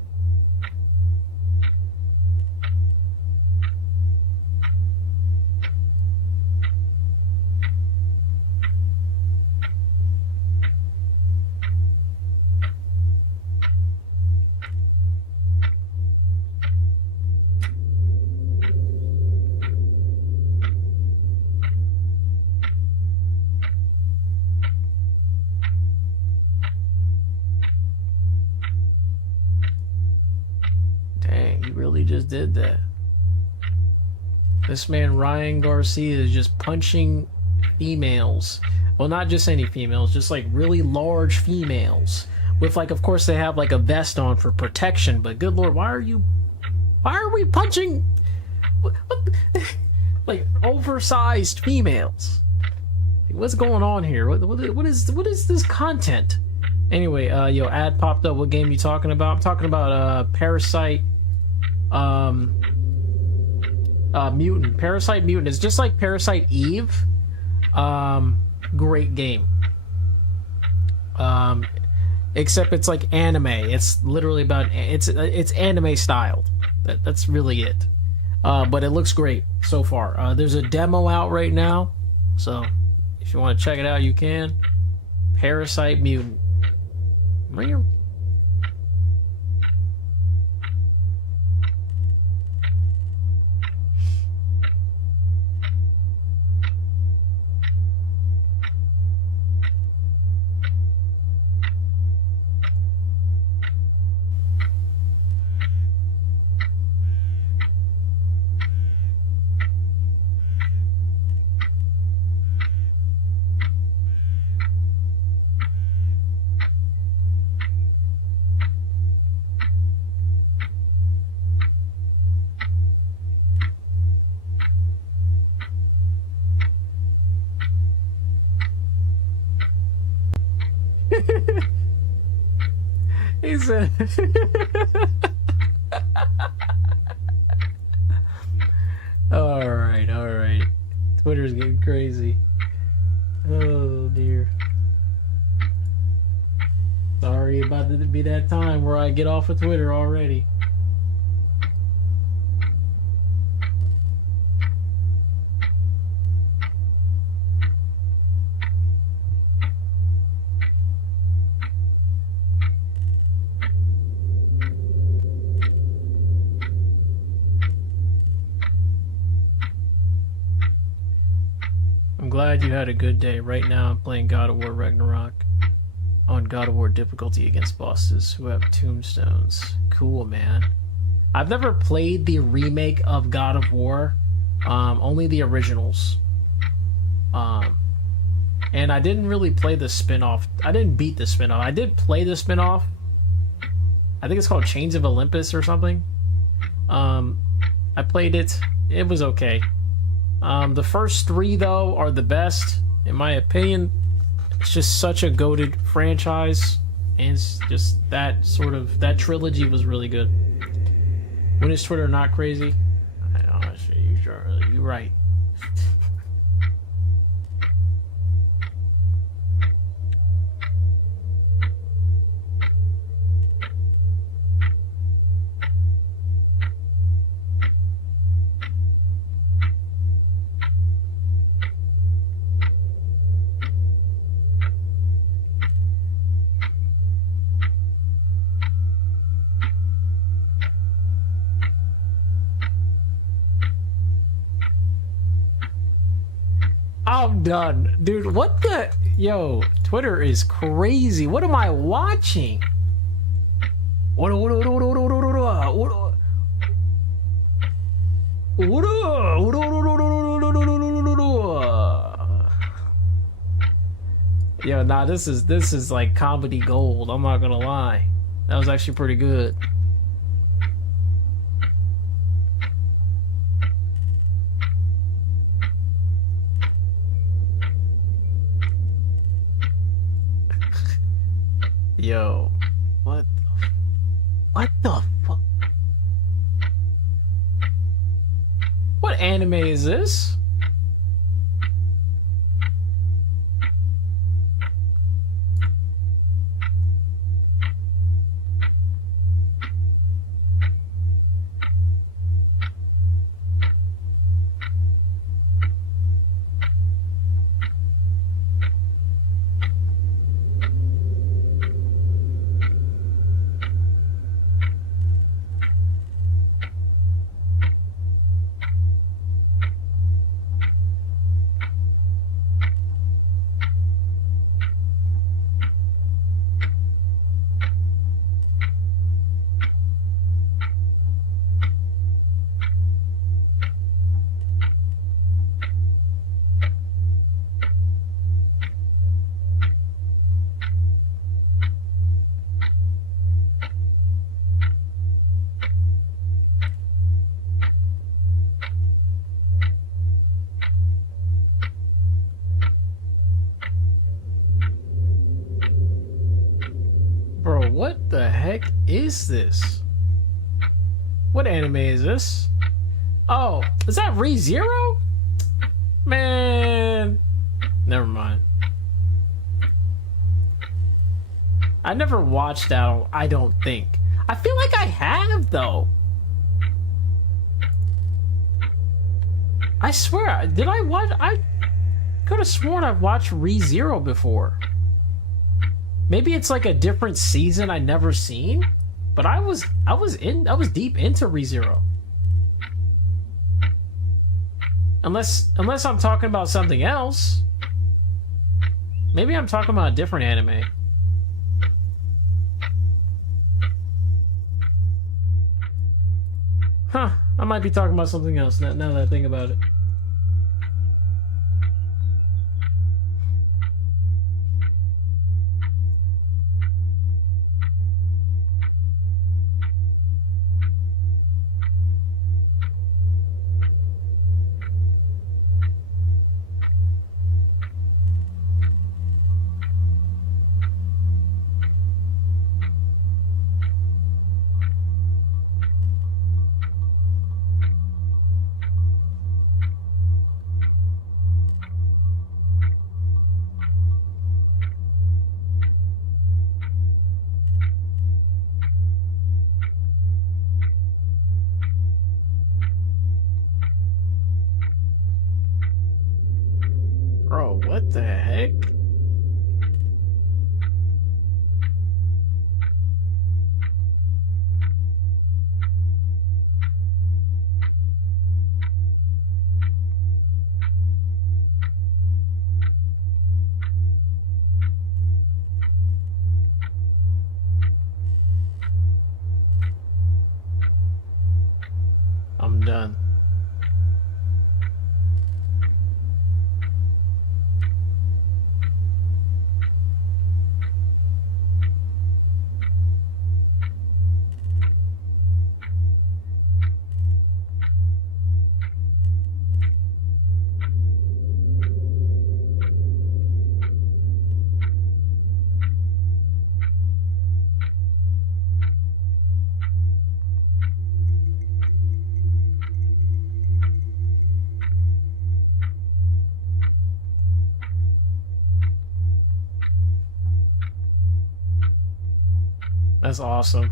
Just did that. This man Ryan Garcia is just punching females. Well, not just any females, just like really large females with, like, of course they have like a vest on for protection, but good lord, why are we punching what like oversized females? What's going on here? What is this content? Anyway, yo, ad popped up. What game you talking about? I'm talking about Parasite, um, Mutant. Parasite Mutant. It's just like Parasite Eve. Great game. Um, Except it's like anime. It's literally about it's anime styled. That's really it. But it looks great so far. There's a demo out right now, so if you want to check it out, you can. Parasite Mutant. Meow. He said, all right, all right. Twitter's getting crazy. Oh, dear. Sorry about to be that time where I get off of Twitter already. I'm glad you had a good day. Right now I'm playing God of War Ragnarok on God of War difficulty against bosses who have tombstones. Cool, man. I've never played the remake of God of War, only the originals. And I didn't really play the spin-off. I didn't beat the spin-off. I did play the spin-off. I think it's called Chains of Olympus or something. I played it. It was okay. The first three, though, are the best, in my opinion. It's just such a goated franchise, and it's just that trilogy was really good. When is Twitter not crazy? I know, you're right. I'm done. Dude, what the... Yo, Twitter is crazy. What am I watching? Yo, nah, this is like comedy gold. I'm not gonna lie. That was actually pretty good. Yo, what the fuck? What anime is this? what the heck is this? What anime is this? Oh, is that ReZero? Man, never mind. I never watched that, I don't think. I feel like I have, though. I swear, did I watch? I could have sworn I've watched ReZero before. Maybe it's like a different season I never seen, but I was deep into ReZero. Unless I'm talking about something else. Maybe I'm talking about a different anime. Huh, I might be talking about something else now that I think about it. Bro, what the heck? I'm done. That's awesome.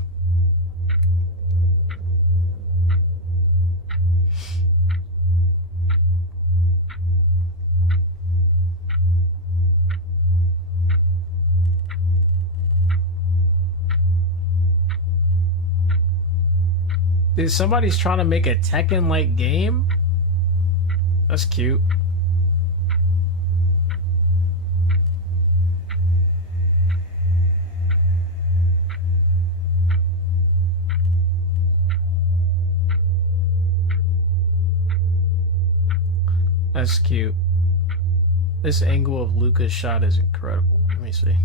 Dude, somebody's trying to make a Tekken-like game? That's cute. That's cute. This angle of Luca's shot is incredible. Let me see.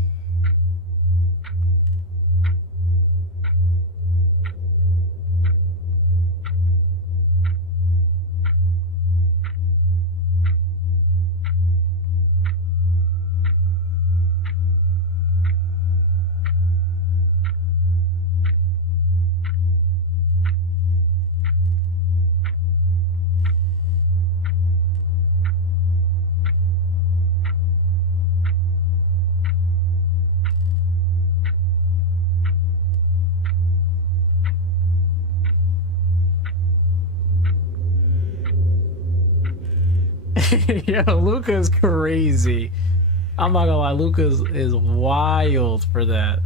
Yo, Luca's crazy. I'm not gonna lie, Luca is wild for that.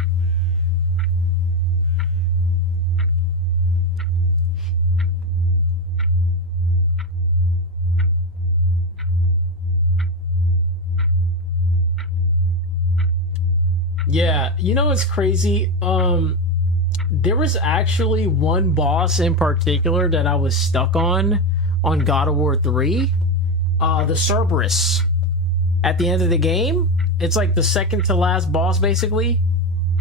Yeah, you know what's crazy? There was actually one boss in particular that I was stuck on God of War 3. The Cerberus. At the end of the game, it's like the second to last boss, basically.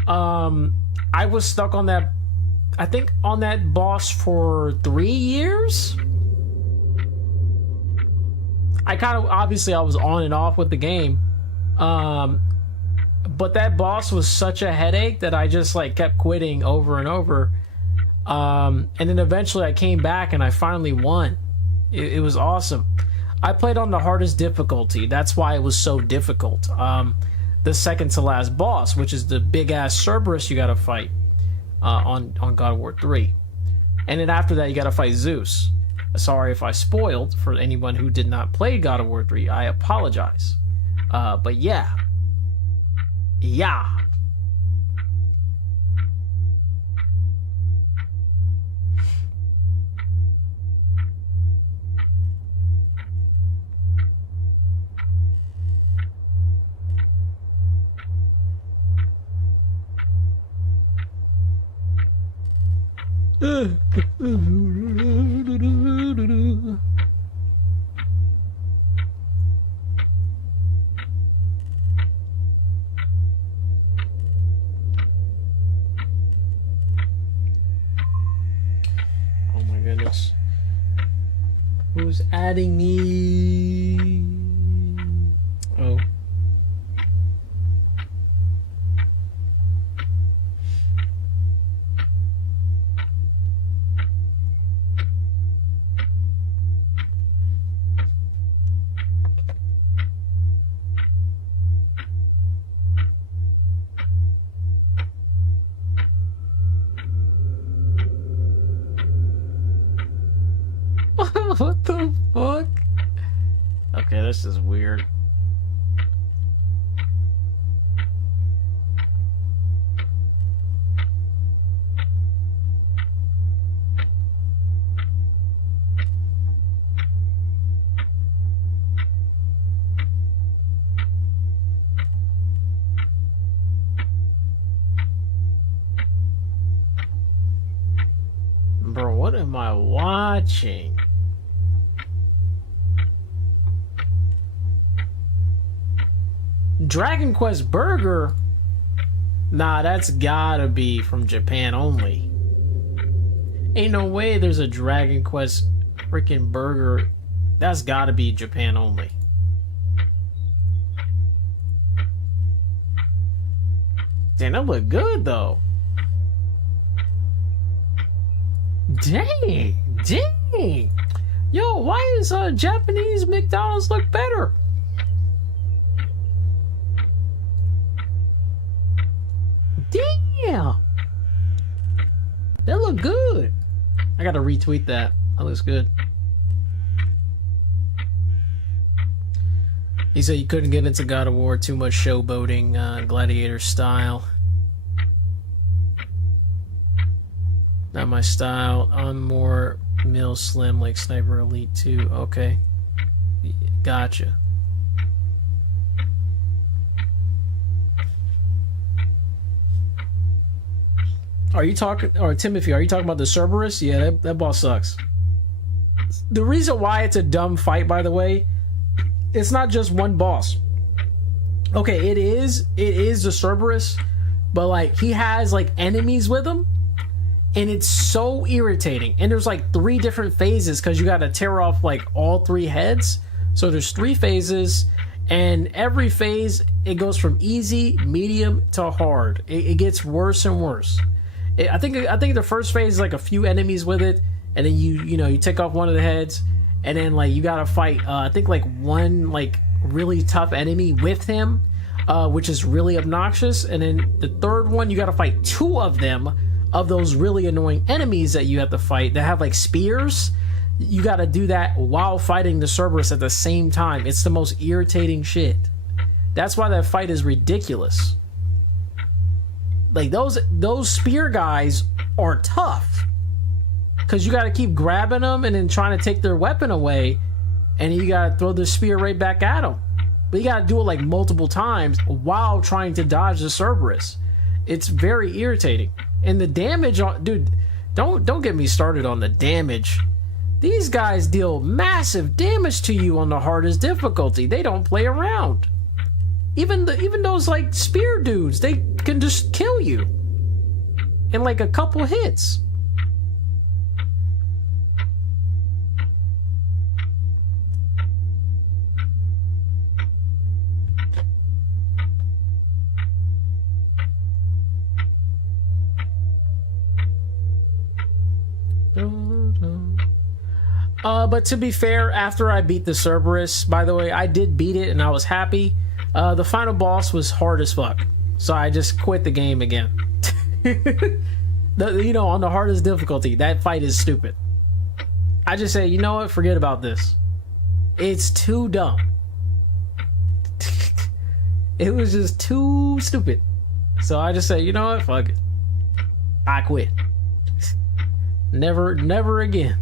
I was stuck on that, I think, on that boss for 3 years. I kind of, obviously, I was on and off with the game. But that boss was such a headache that I just like kept quitting over and over. And then eventually I came back and I finally won. It was awesome. I played on the hardest difficulty. That's why it was so difficult. The second to last boss, which is the big ass Cerberus you gotta fight on God of War 3. And then after that you gotta fight Zeus. Sorry if I spoiled for anyone who did not play God of War 3. I apologize. But yeah. Yeah. Oh my goodness. Who's adding me? Oh. What the fuck? Okay, this is weird. Bro, what am I watching? Dragon Quest Burger? Nah, that's gotta be from Japan only. Ain't no way there's a Dragon Quest freaking burger. That's gotta be Japan only. Damn, that look good though. Dang, dang. Yo, why is Japanese McDonald's look better? Damn. That look good. I gotta retweet that. That looks good. He said you couldn't get into God of War, too much showboating, gladiator style. Not my style. I'm more mill slim like Sniper Elite 2. Okay. Gotcha. Are you talking, or Timothy, are you talking about the Cerberus? Yeah, that boss sucks. The reason why it's a dumb fight, by the way, it's not just one boss. Okay, it is the Cerberus, but like he has like enemies with him, and it's so irritating. And there's like 3 different phases because you got to tear off like all 3 heads. So there's 3 phases, and every phase it goes from easy, medium to hard. It gets worse and worse. I think the first phase is like a few enemies with it, and then you take off one of the heads, and then like you gotta fight I think like one like really tough enemy with him, which is really obnoxious, and then the third one you gotta fight 2 of them, of those really annoying enemies that you have to fight that have like spears. You gotta do that while fighting the Cerberus at the same time. It's the most irritating shit. That's why that fight is ridiculous. Like those spear guys are tough because you got to keep grabbing them and then trying to take their weapon away, and you got to throw the spear right back at them. But you got to do it like multiple times while trying to dodge the Cerberus. It's very irritating. And the damage on, dude, don't get me started on the damage. These guys deal massive damage to you on the hardest difficulty. They don't play around. Even those like spear dudes, they can just kill you in like a couple hits. But to be fair, after I beat the Cerberus, by the way, I did beat it and I was happy. The final boss was hard as fuck, so I just quit the game again. On the hardest difficulty, that fight is stupid. I just say, you know what? Forget about this. It's too dumb. It was just too stupid. So I just say, you know what? Fuck it. I quit. Never again.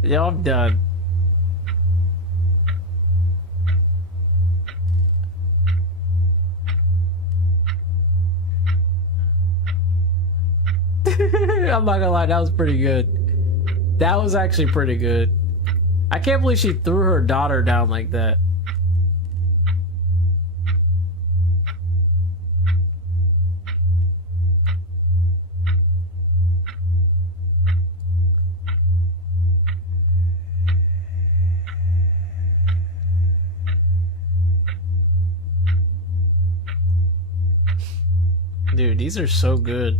Yeah, I'm done. I'm not gonna lie, that was pretty good. That was actually pretty good. I can't believe she threw her daughter down like that. Dude, these are so good.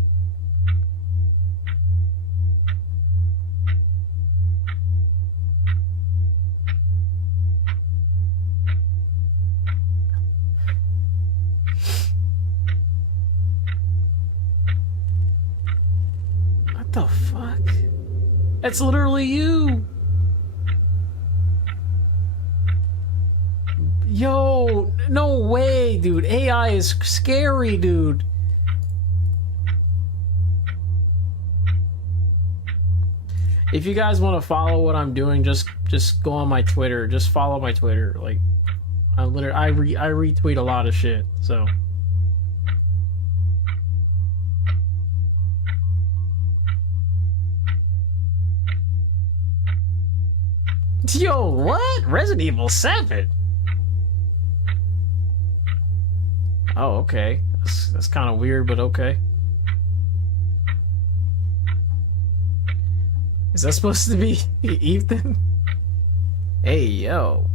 What the fuck? That's literally you! Yo, no way, dude. AI is scary, dude. If you guys want to follow what I'm doing, just go on my Twitter. Just follow my Twitter. Like, I retweet a lot of shit. So. Yo, what? Resident Evil 7? Oh, okay. That's kind of weird, but okay. Is that supposed to be Ethan? Hey, yo.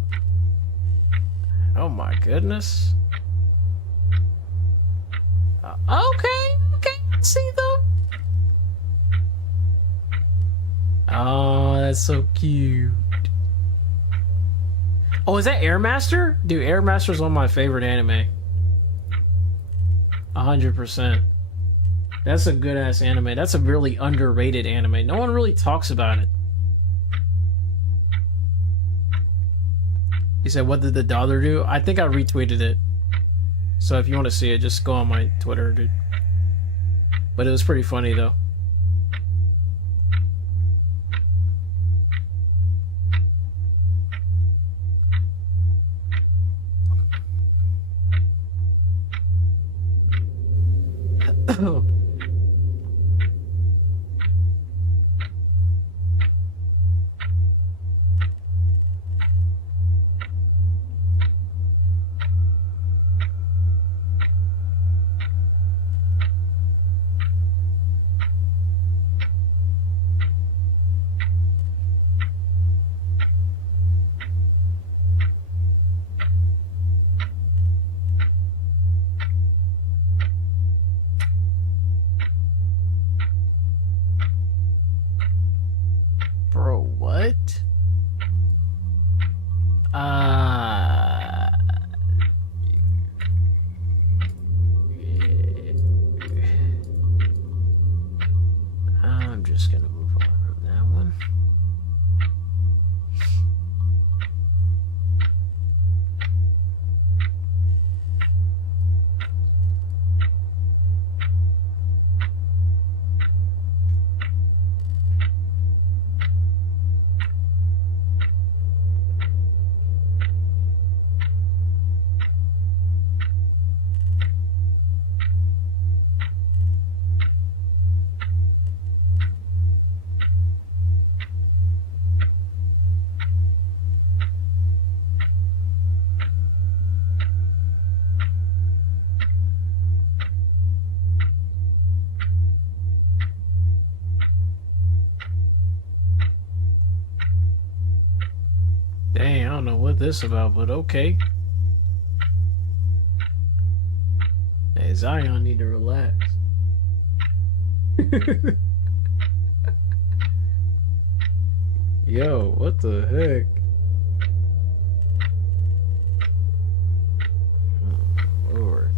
Oh my goodness. Okay, I see though. Oh, that's so cute. Oh, is that Airmaster? Dude, Airmaster's one of my favorite anime. 100%. That's a good ass anime. That's a really underrated anime. No one really talks about it. You said, what did the daughter do? I think I retweeted it. So if you want to see it, just go on my Twitter, dude. But it was pretty funny, though. Bro, what? I'm just gonna move on from that one. Dang, I don't know what this about, but okay. Hey, Zion need to relax. Yo, what the heck? Oh, Lord.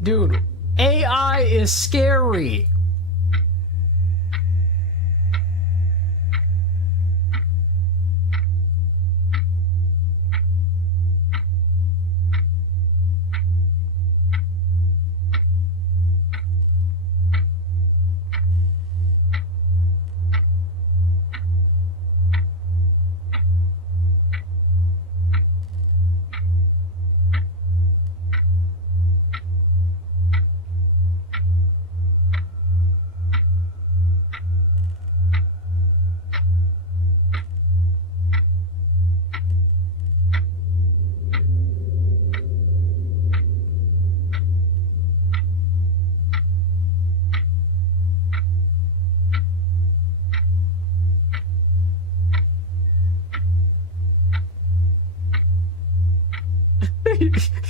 Dude, AI is scary.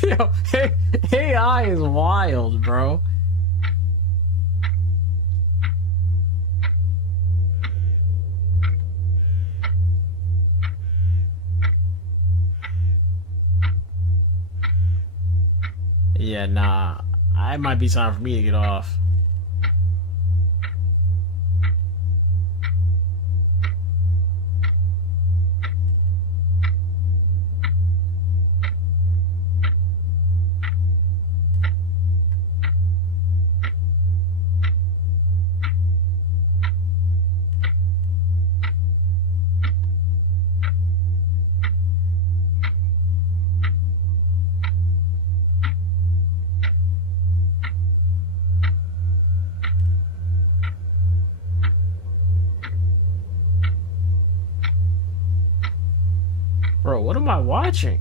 Yo, AI is wild, bro. Yeah, nah. It might be time for me to get off. Bro, what am I watching?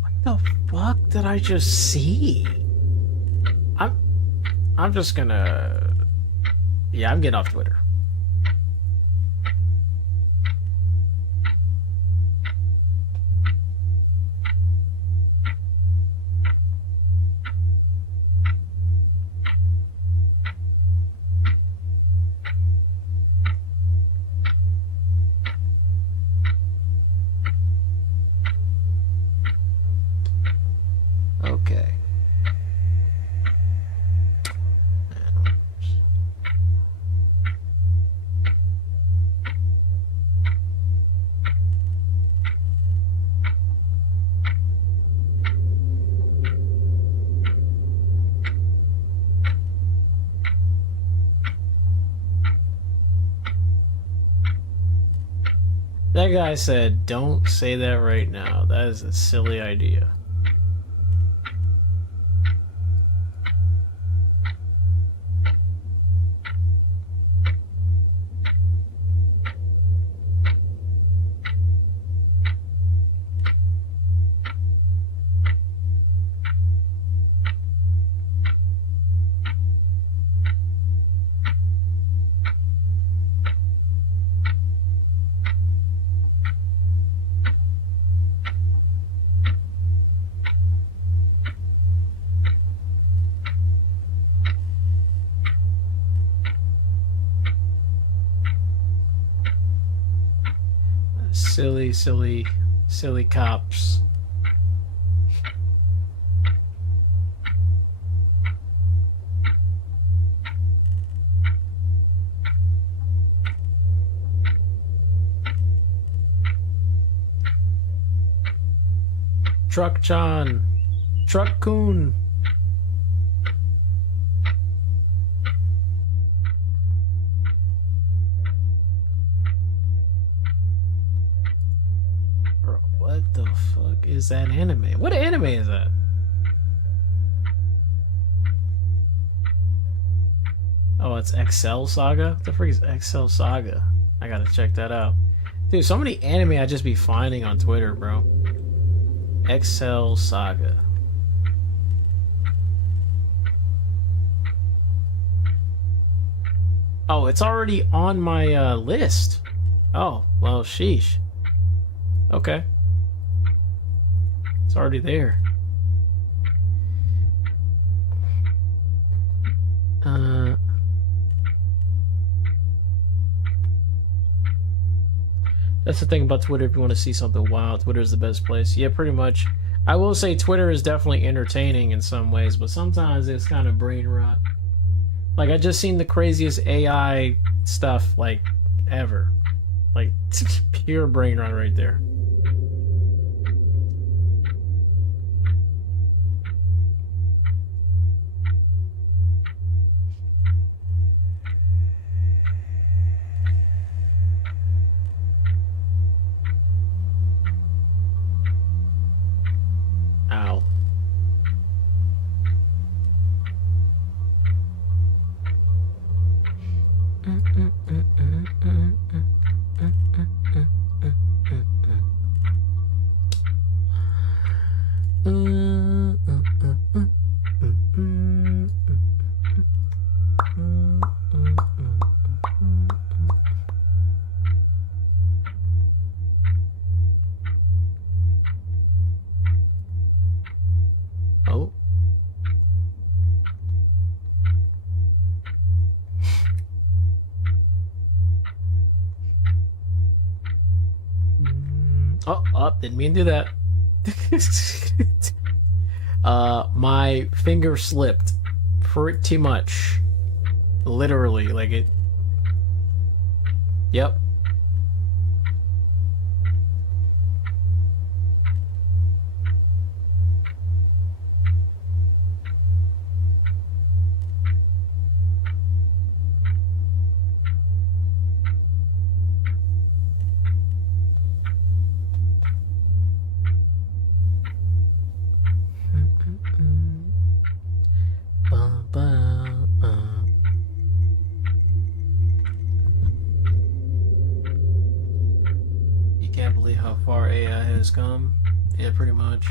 What the fuck did I just see? I'm I'm just gonna, yeah, I'm getting off Twitter. Okay. That guy said, don't say that right now. That is a silly idea. Silly, silly, silly cops. Truck-chan. Truck-kun. Bro, what the fuck is that anime? What anime is that? Oh, it's Excel Saga? What the freak is Excel Saga? I gotta check that out. Dude, so many anime I just be finding on Twitter, bro. Excel Saga. Oh, it's already on my list. Oh, well, sheesh. Okay. It's already there. That's the thing about Twitter. If you want to see something wild, Twitter is the best place. Yeah, pretty much. I will say Twitter is definitely entertaining in some ways, but sometimes it's kind of brain rot. Like, I just seen the craziest AI stuff, like, ever. Like, pure brain rot right there. Ow. Oh. Oh, didn't mean to do that. My finger slipped pretty much. Literally, like it. Yep. You can't believe how far AI has come. Yeah, pretty much.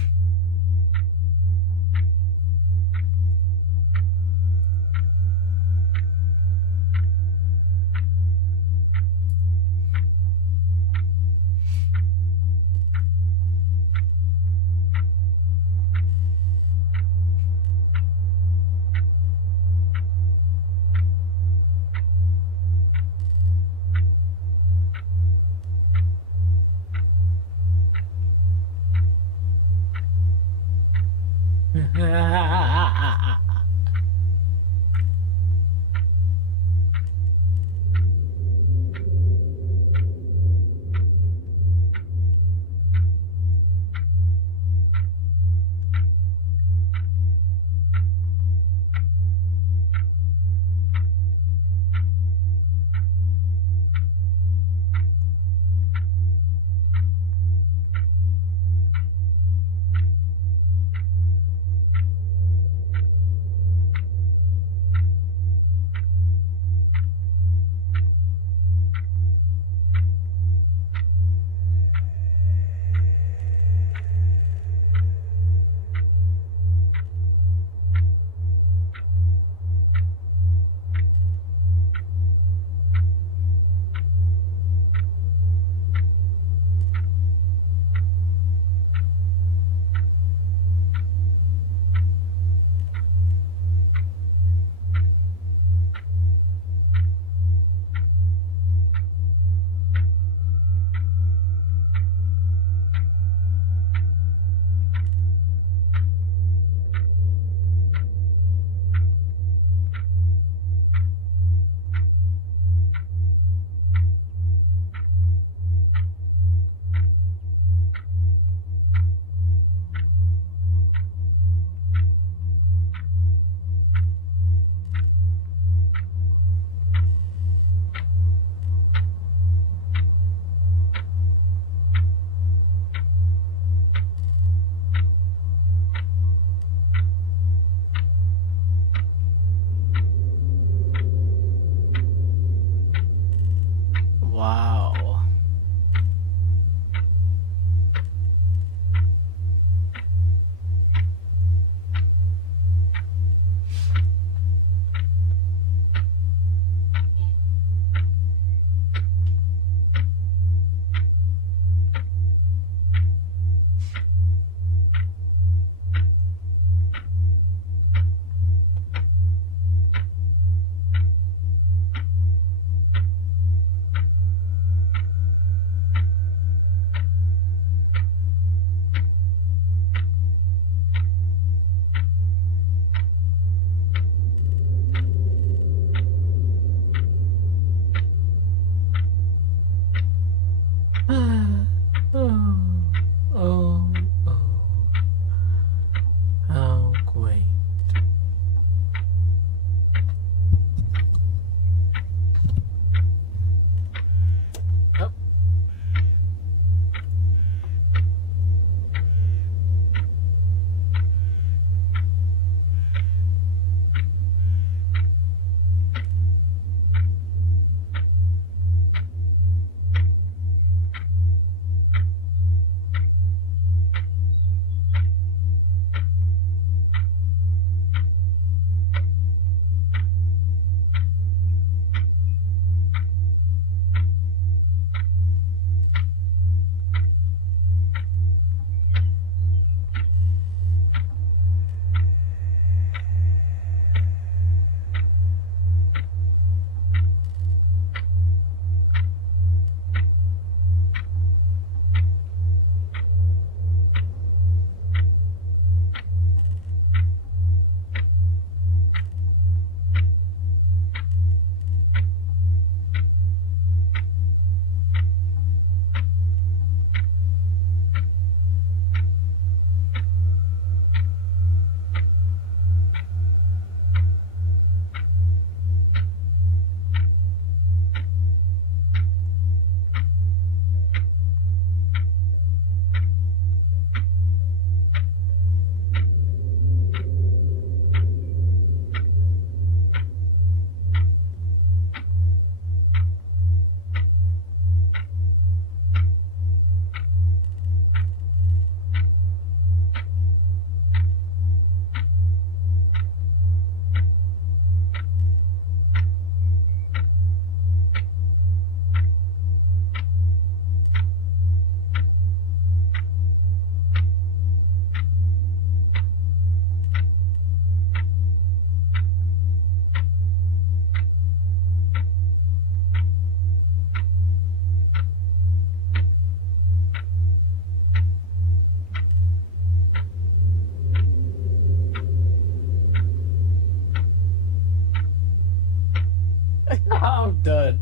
I'm done.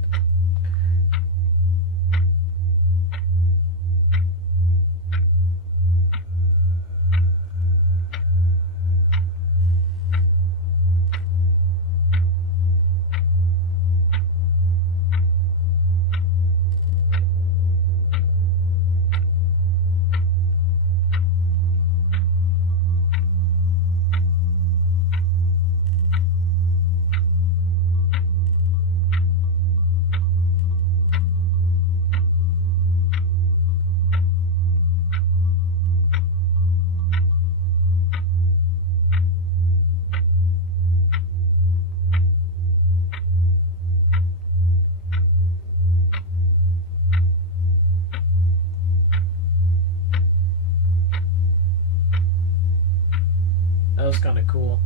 That was kind of cool.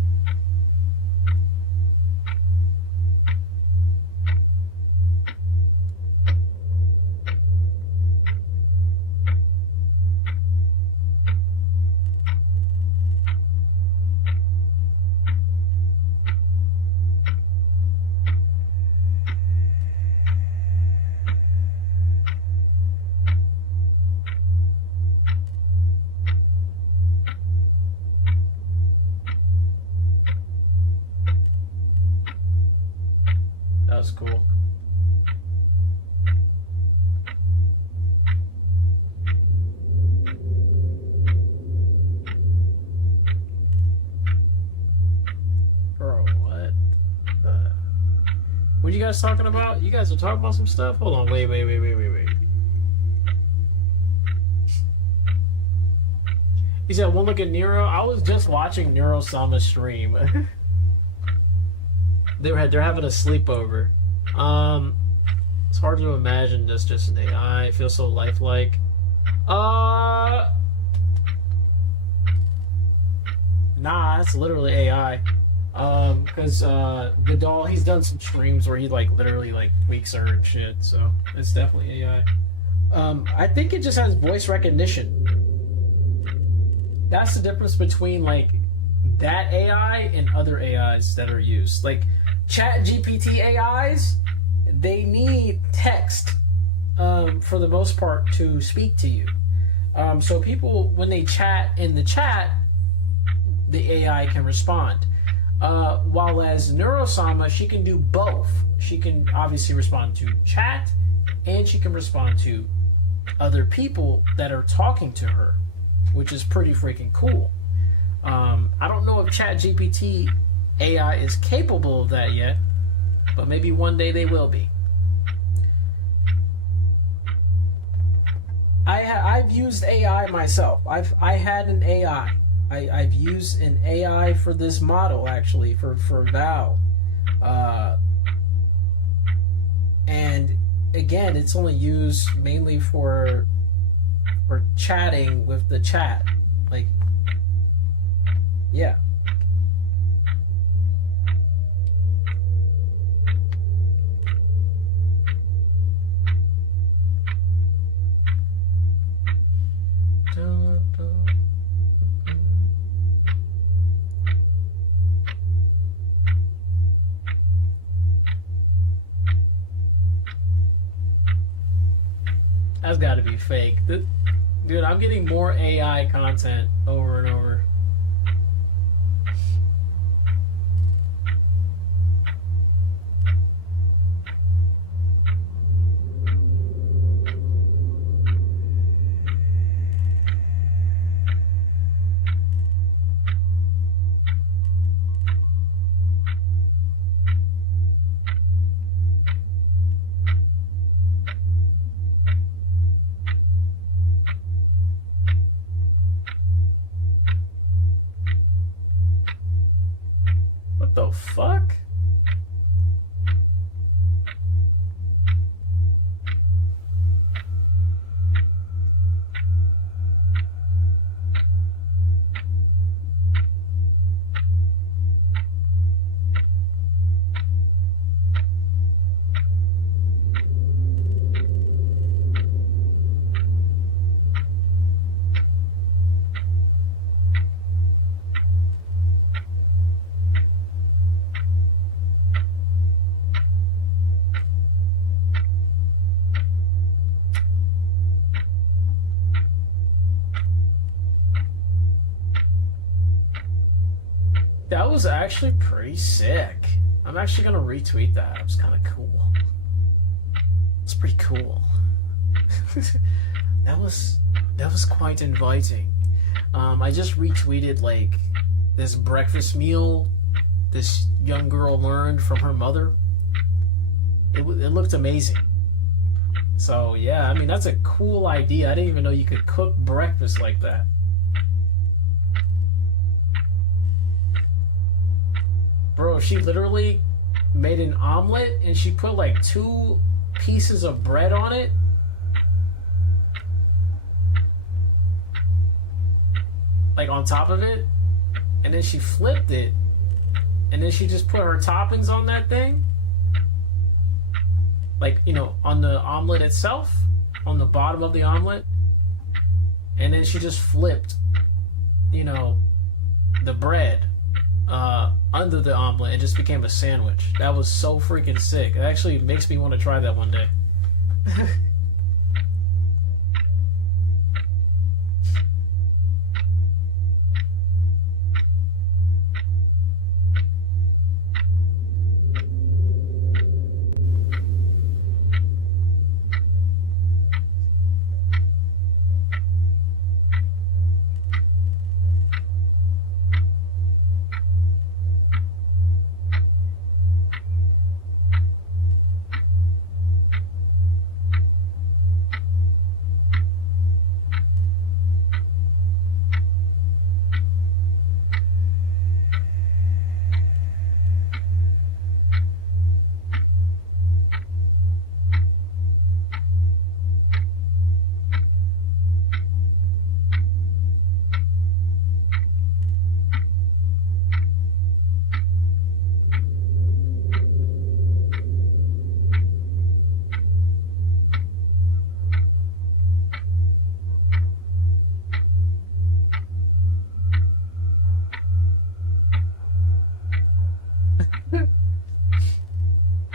That was cool. Bro, what? What are you guys talking about? You guys are talking about some stuff? Hold on, wait. He said, "One look at Nero." I was just watching Nero Sama stream. They're having a sleepover. It's hard to imagine that's just an AI. It feels so lifelike. Nah, it's literally AI. Because Vidal, he's done some streams where he like literally like tweaks her and shit. So it's definitely AI. I think it just has voice recognition. That's the difference between like that AI and other AIs that are used. Like Chat GPT AIs, they need text for the most part to speak to you. So people, when they chat in the chat, the AI can respond. While as Neurosama, she can do both. She can obviously respond to chat, and she can respond to other people that are talking to her, which is pretty freaking cool. I don't know if ChatGPT AI is capable of that yet, but maybe one day they will be. I've used AI myself. I had an AI. I've used an AI for this model actually for Val, and again, it's only used mainly for chatting with the chat. Like, yeah. That's got to be fake. Dude, I'm getting more AI content over and over. What the fuck? That was actually pretty sick. I'm actually gonna retweet that. It was kind of cool. It's pretty cool. that was quite inviting. I just retweeted like this breakfast meal this young girl learned from her mother. It looked amazing. So yeah, I mean that's a cool idea. I didn't even know you could cook breakfast like that. Bro, she literally made an omelet and she put like 2 pieces of bread on it. Like on top of it. And then she flipped it. And then she just put her toppings on that thing. Like, you know, on the omelet itself. On the bottom of the omelet. And then she just flipped, you know, the bread under the omelet and just became a sandwich. That was so freaking sick. It actually makes me want to try that one day.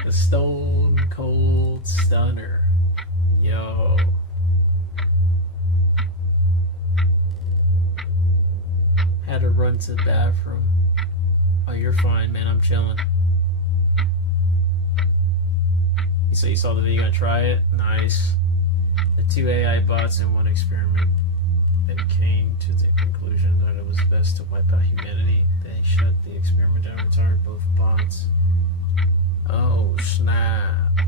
The Stone Cold Stunner. Yo. Had to run to the bathroom. Oh, you're fine, man. I'm chilling. So you saw the video, gonna try it? Nice. The 2 AI bots in one experiment. They came to the conclusion that it was best to wipe out humanity. They shut the experiment down and retired both bots. Oh, snap.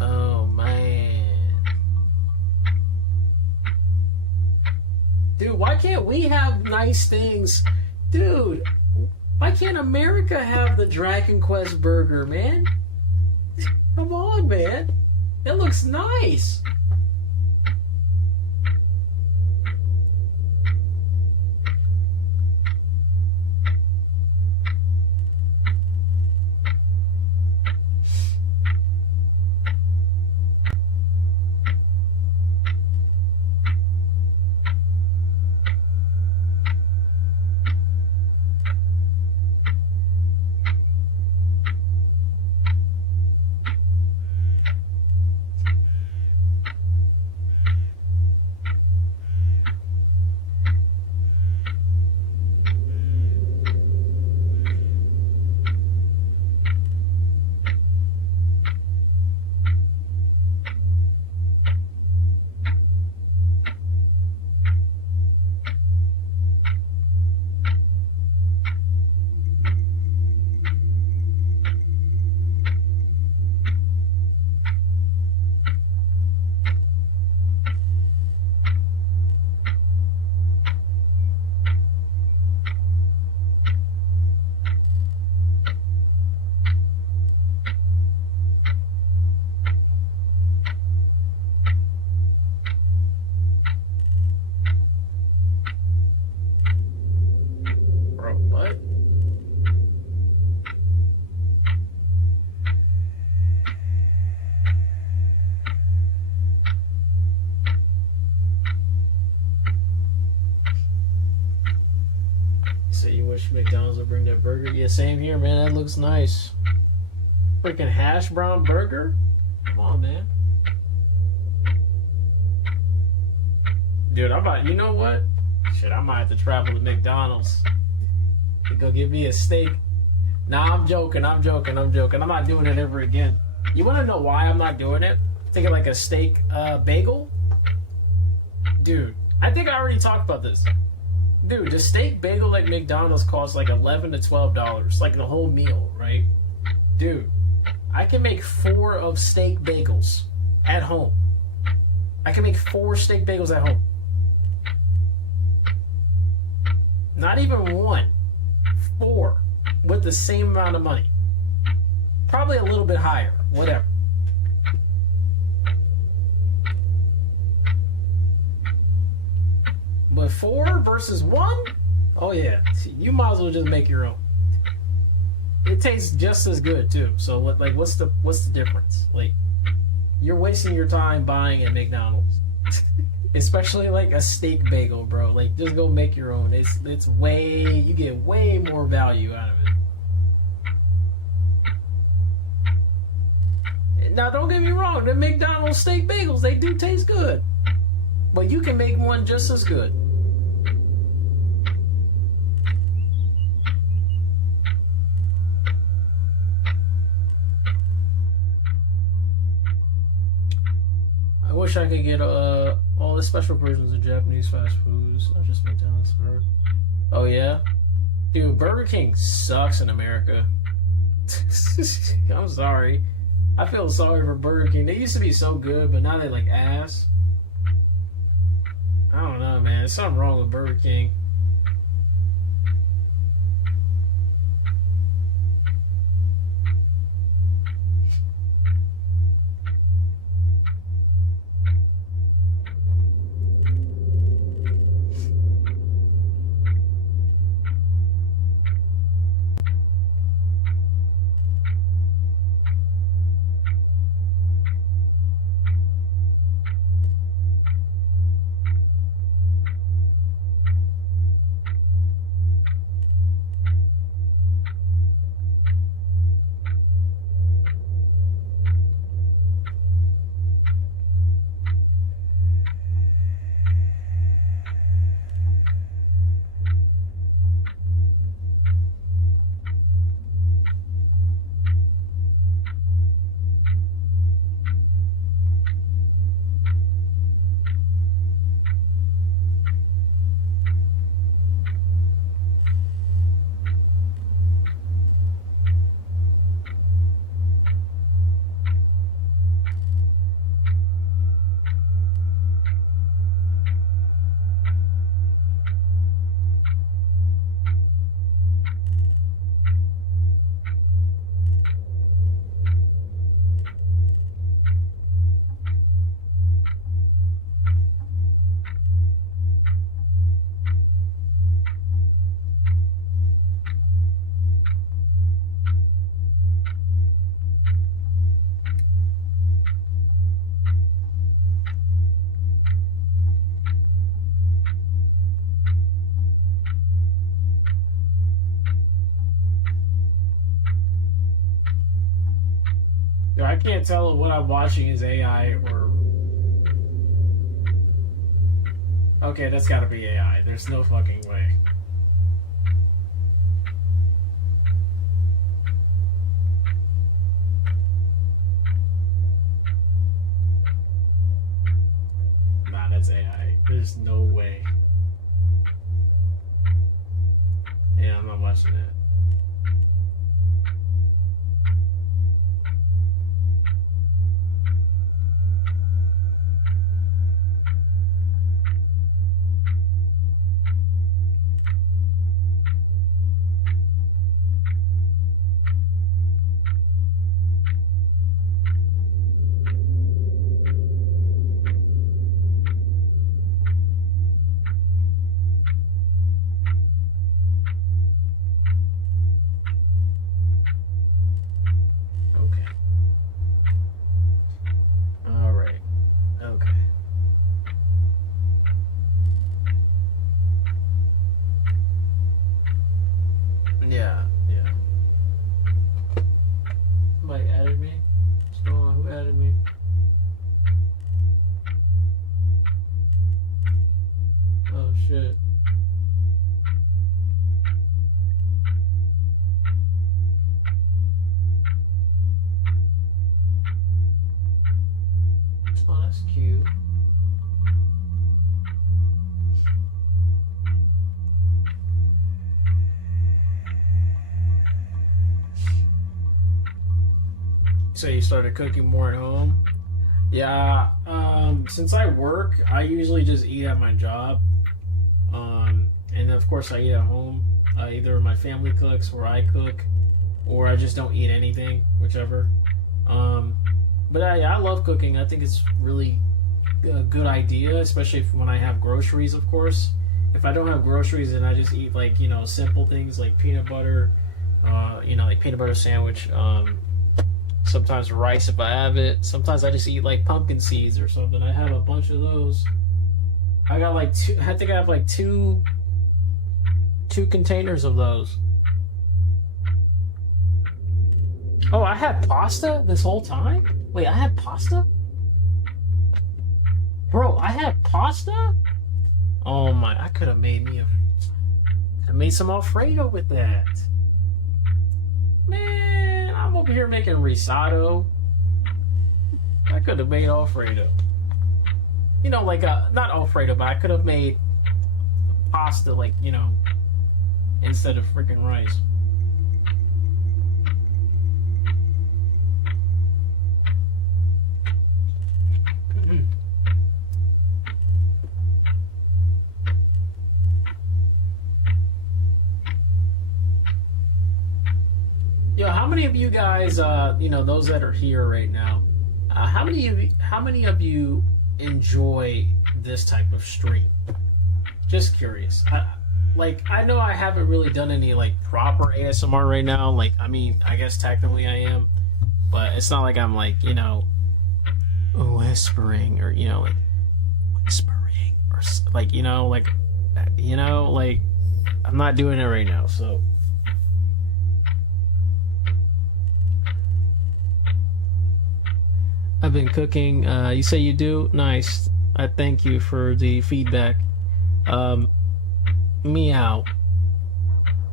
Oh, man. Dude, why can't we have nice things? Dude, why can't America have the Dragon Quest burger, man? Come on, man. That looks nice. Wish McDonald's would bring that burger. Yeah, same here, man. That looks nice. Freaking hash brown burger? Come on, man. Dude, I'm about, you know what? Shit, I might have to travel to McDonald's. Go get me a steak. Nah, I'm joking. I'm joking. I'm joking. I'm not doing it ever again. You want to know why I'm not doing it? Thinking like a steak bagel? Dude, I think I already talked about this. Dude, the steak bagel at McDonald's costs like $11 to $12. Like the whole meal, right? Dude, I can make 4 of steak bagels at home. I can make 4 steak bagels at home. Not even 1. 4. With the same amount of money. Probably a little bit higher. Whatever. But 4 versus 1? Oh yeah. You might as well just make your own. It tastes just as good too. So like what's the difference? Like you're wasting your time buying at McDonald's. Especially like a steak bagel, bro. Like just go make your own. It's way you get way more value out of it. Now don't get me wrong, the McDonald's steak bagels, they do taste good. But you can make one just as good. I wish I could get all the special versions of Japanese fast foods, not just McDonald's. Oh yeah? Dude, Burger King sucks in America. I'm sorry. I feel sorry for Burger King. They used to be so good, but now they like ass. I don't know, man. There's something wrong with Burger King. Yo, I can't tell if what I'm watching is AI or... Okay, that's gotta be AI. There's no fucking way. Nah, that's AI. There's no way. Yeah, I'm not watching that. Yeah, yeah. Somebody added me? What's going on? Who added me? Oh shit. So you started cooking more at home? Yeah. Since I work, I usually just eat at my job. And of course I eat at home. Either my family cooks or I cook, or I just don't eat anything, whichever. But I love cooking. I think it's really a good idea, especially when I have groceries, of course. If I don't have groceries, then I just eat like, simple things like peanut butter, like peanut butter sandwich. Sometimes rice if I have it. Sometimes I just eat like pumpkin seeds or something. I have a bunch of those. I got like two. I think I have like two containers of those. Oh, I had pasta this whole time? Wait, I had pasta? Bro, I had pasta? Oh my, I could have made some Alfredo with that. Man, I'm over here making risotto. I could have made Alfredo. Like not Alfredo, but I could have made pasta, like, instead of freaking rice. Yo, how many of you guys, those that are here right now, how many of you enjoy this type of stream? Just curious. I know I haven't really done any like proper ASMR right now. Like, I mean, I guess technically I am, but it's not like I'm like, whispering or like whispering or like like I'm not doing it right now. So I've been cooking. You say you do? Nice. I thank you for the feedback. Meow.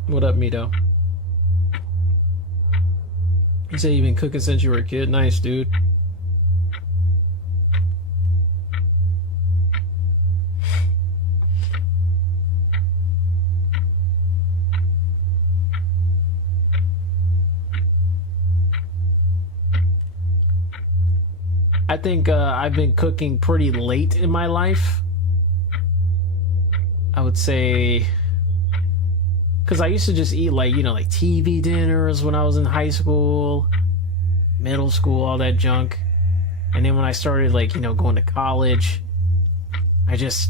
What up, Mito? You say you've been cooking since you were a kid? Nice, dude. I think I've been cooking pretty late in my life. I would say, because I used to just eat like TV dinners when I was in high school, middle school, all that junk. And then when I started going to college, I guess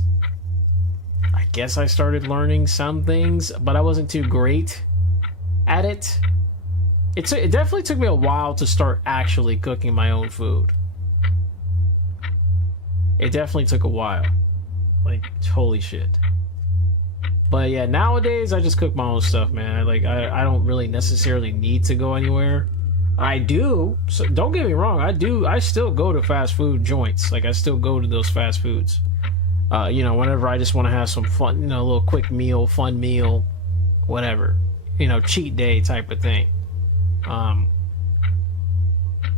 I started learning some things, but I wasn't too great at it. It definitely took me a while to start actually cooking my own food. It definitely took a while. Like, holy shit. But yeah, nowadays I just cook my own stuff, man. I don't really necessarily need to go anywhere. I do, so don't get me wrong, I still go to fast food joints. Like, I still go to those fast foods. Whenever I just want to have some fun, a little quick meal, fun meal, whatever. Cheat day type of thing.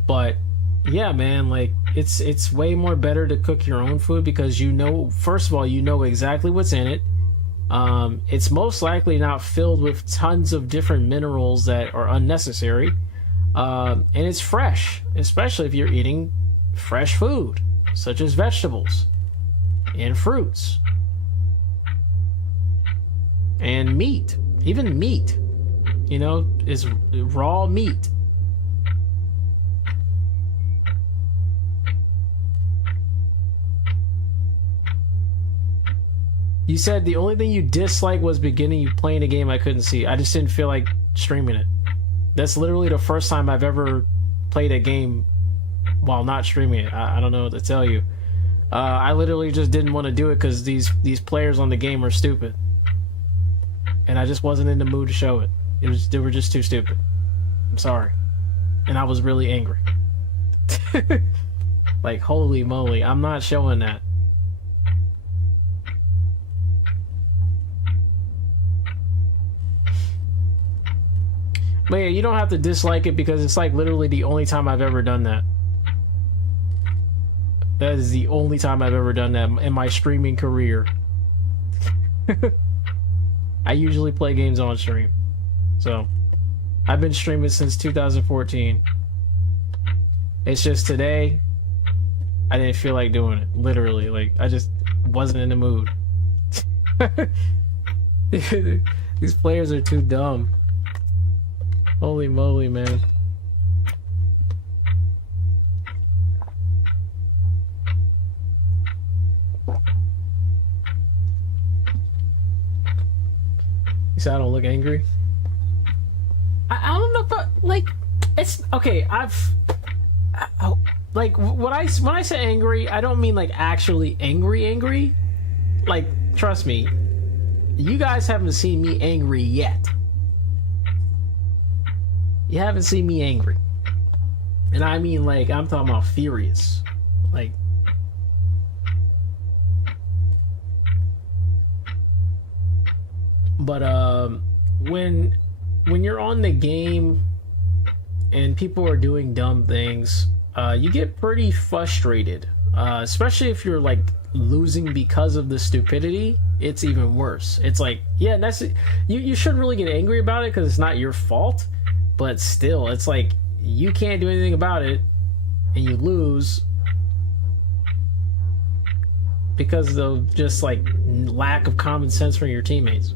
But yeah, man, like it's way more better to cook your own food because first of all, exactly what's in it. It's most likely not filled with tons of different minerals that are unnecessary. And it's fresh, especially if you're eating fresh food, such as vegetables and fruits and meat. Even meat, is raw meat. You said the only thing you disliked was beginning you playing a game I couldn't see. I just didn't feel like streaming it. That's literally the first time I've ever played a game while not streaming it. I don't know what to tell you. I literally just didn't want to do it because these players on the game are stupid. And I just wasn't in the mood to show it. They were just too stupid. I'm sorry. And I was really angry. Like, holy moly, I'm not showing that. But yeah, you don't have to dislike it because it's like literally the only time I've ever done that. That is the only time I've ever done that in my streaming career. I usually play games on stream. So, I've been streaming since 2014. It's just today, I didn't feel like doing it. Literally, like I just wasn't in the mood. These players are too dumb. Holy moly, man. You said I don't look angry? I don't know if like it's okay. Like when I say angry, I don't mean like actually angry. Like trust me, you guys haven't seen me angry yet. You haven't seen me angry, and I mean like I'm talking about furious, like. But when you're on the game and people are doing dumb things, you get pretty frustrated. Especially if you're like losing because of the stupidity, it's even worse. It's like, yeah, that's you shouldn't really get angry about it because it's not your fault, but still, it's like you can't do anything about it, and you lose because of just like lack of common sense from your teammates.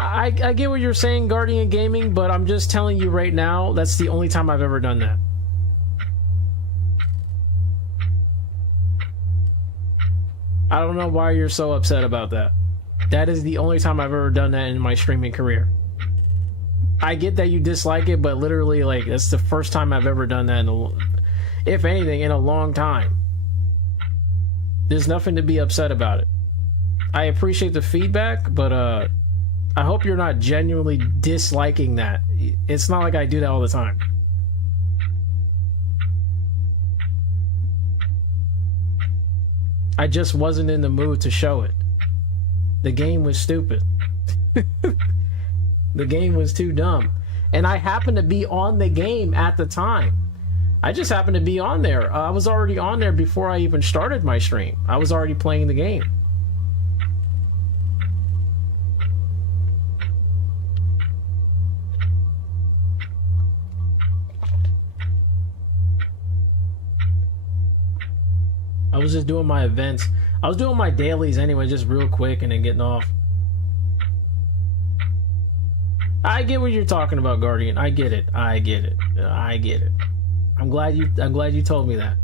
I get what you're saying, Guardian Gaming, but I'm just telling you right now, that's the only time I've ever done that. I don't know why you're so upset about that. That is the only time I've ever done that in my streaming career. I get that you dislike it, but literally, like, that's the first time I've ever done that, if anything, in a long time. There's nothing to be upset about it. I appreciate the feedback, but, I hope you're not genuinely disliking that. It's not like I do that all the time. I just wasn't in the mood to show it. The game was stupid. The game was too dumb. And I happened to be on the game at the time. I just happened to be on there. I was already on there before I even started my stream. I was already playing the game. I was just doing my events. I was doing my dailies anyway, just real quick and then getting off. I get what you're talking about, Guardian. I get it. I get it. I get it. I'm glad you told me that.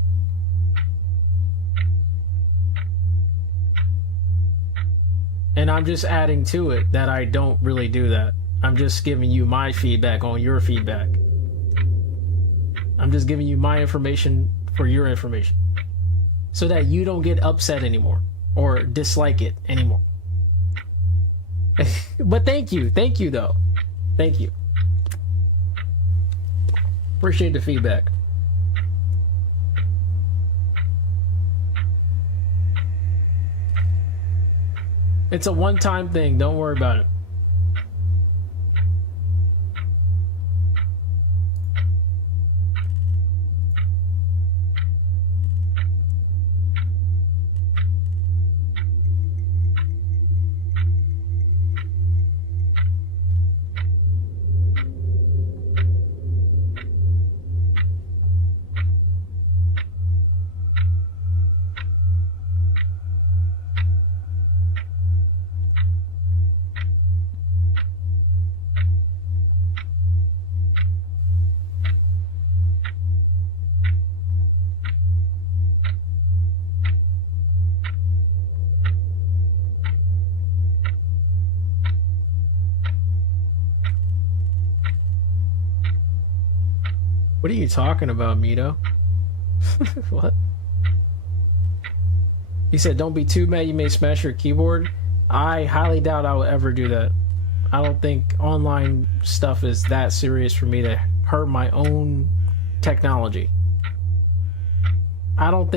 And I'm just adding to it that I don't really do that. I'm just giving you my feedback on your feedback. I'm just giving you my information for your information, so that you don't get upset anymore or dislike it anymore. But thank you though. Thank you. Appreciate the feedback. It's a one-time thing, don't worry about it. What are you talking about, Mito? What? He said, don't be too mad you may smash your keyboard. I highly doubt I will ever do that. I don't think online stuff is that serious for me to hurt my own technology. I'm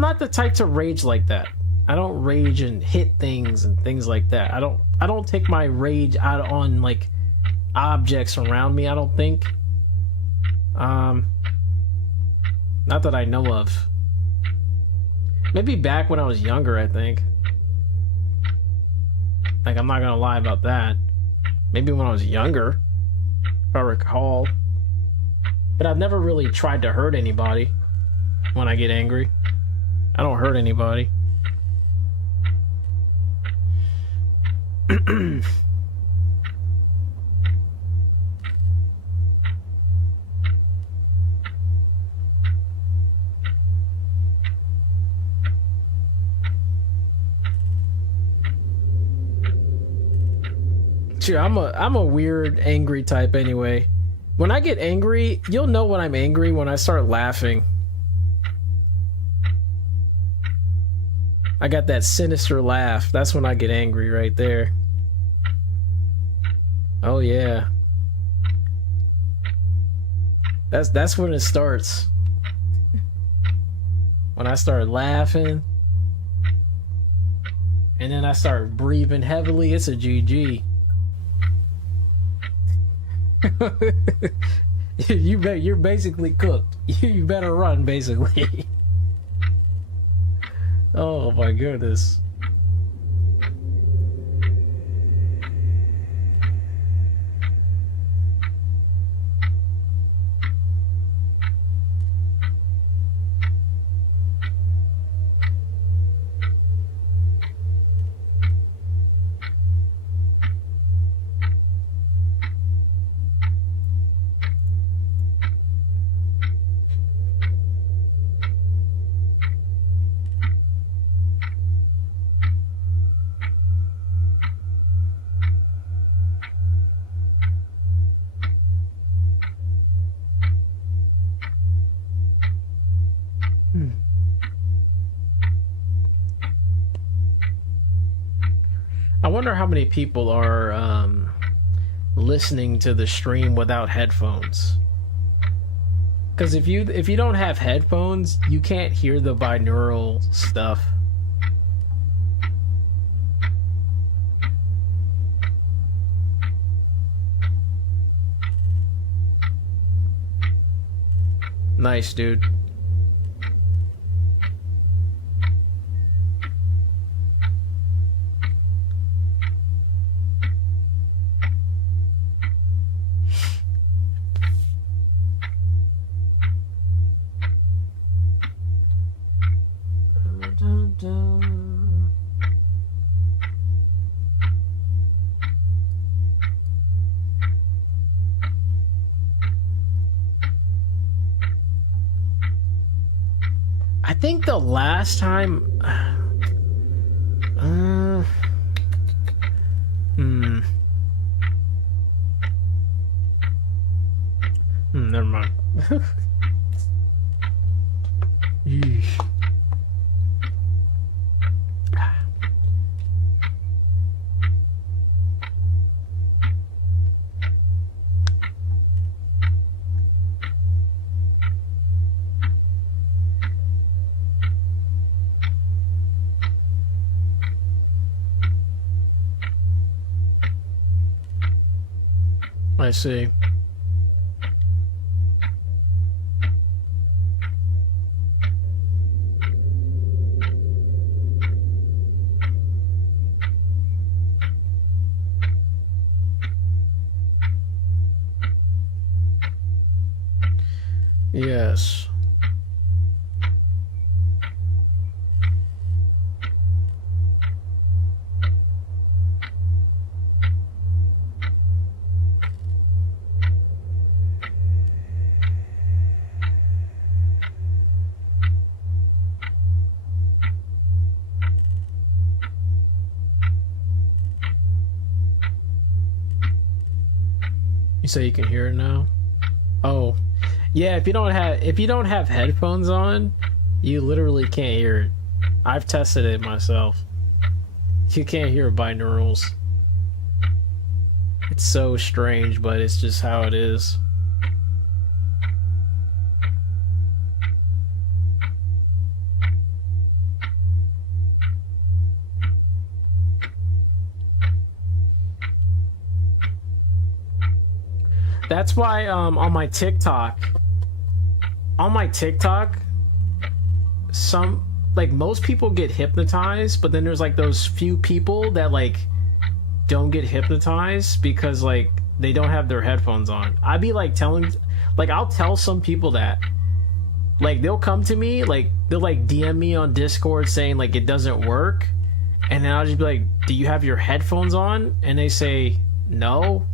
not the type to rage like that. I don't rage and hit things and things like that. I don't take my rage out on like objects around me, I don't think. Not that I know of. Maybe back when I was younger, I think. Like, I'm not gonna lie about that. Maybe when I was younger, if I recall. But I've never really tried to hurt anybody when I get angry. I don't hurt anybody. Sure, I'm a weird angry type anyway. When I get angry, you'll know when I'm angry when I start laughing. I got that sinister laugh. That's when I get angry right there. Oh yeah. That's when it starts. When I start laughing and then I start breathing heavily, it's a GG. You're basically cooked. You better run, basically. Oh my goodness. I wonder how many people are listening to the stream without headphones. Because if you don't have headphones, you can't hear the binaural stuff. Nice, dude. I think the last time never mind. Yeesh. I see. Yes. You say you can hear it now? Oh. Yeah, if you don't have headphones on, you literally can't hear it. I've tested it myself. You can't hear binaurals. It's so strange, but it's just how it is. That's why on my TikTok, some, like, most people get hypnotized, but then there's like those few people that like don't get hypnotized because like they don't have their headphones on. I'd be like I'll tell some people that, like, they'll come to me, like they'll like DM me on Discord saying like it doesn't work, and then I'll just be like, do you have your headphones on? And they say no,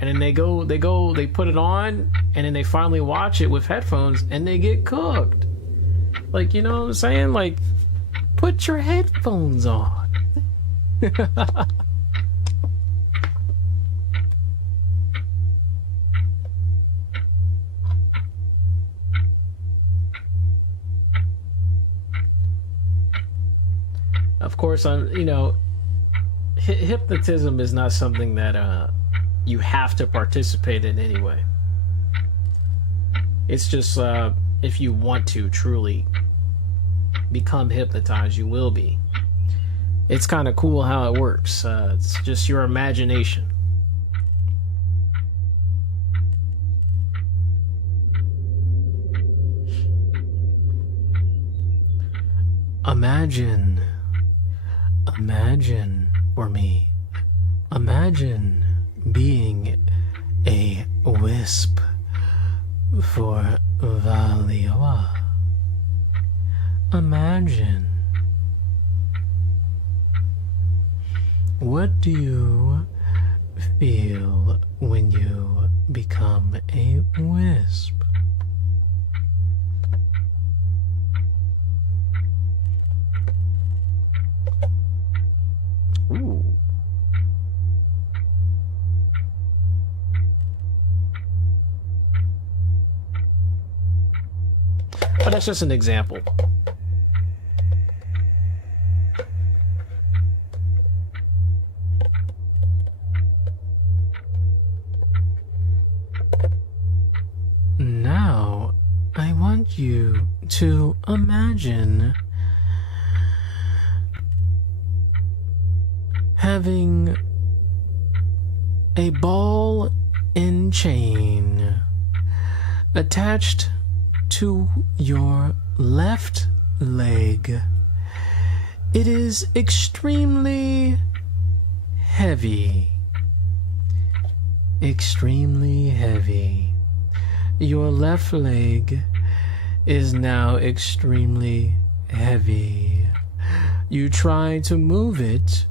and then they put it on, and then they finally watch it with headphones and they get cooked. Like, you know what I'm saying? Like, put your headphones on. Of course, hypnotism is not something that you have to participate in anyway. It's just if you want to truly become hypnotized, you will be. It's kind of cool how it works. It's just your imagination. Imagine for me. Imagine being a wisp for Valioa. Imagine. What do you feel when you become a wisp? Ooh. But that's just an example. Now, I want you to imagine having a ball and chain attached to your left leg. It is extremely heavy. Extremely heavy. Your left leg is now extremely heavy. You try to move it,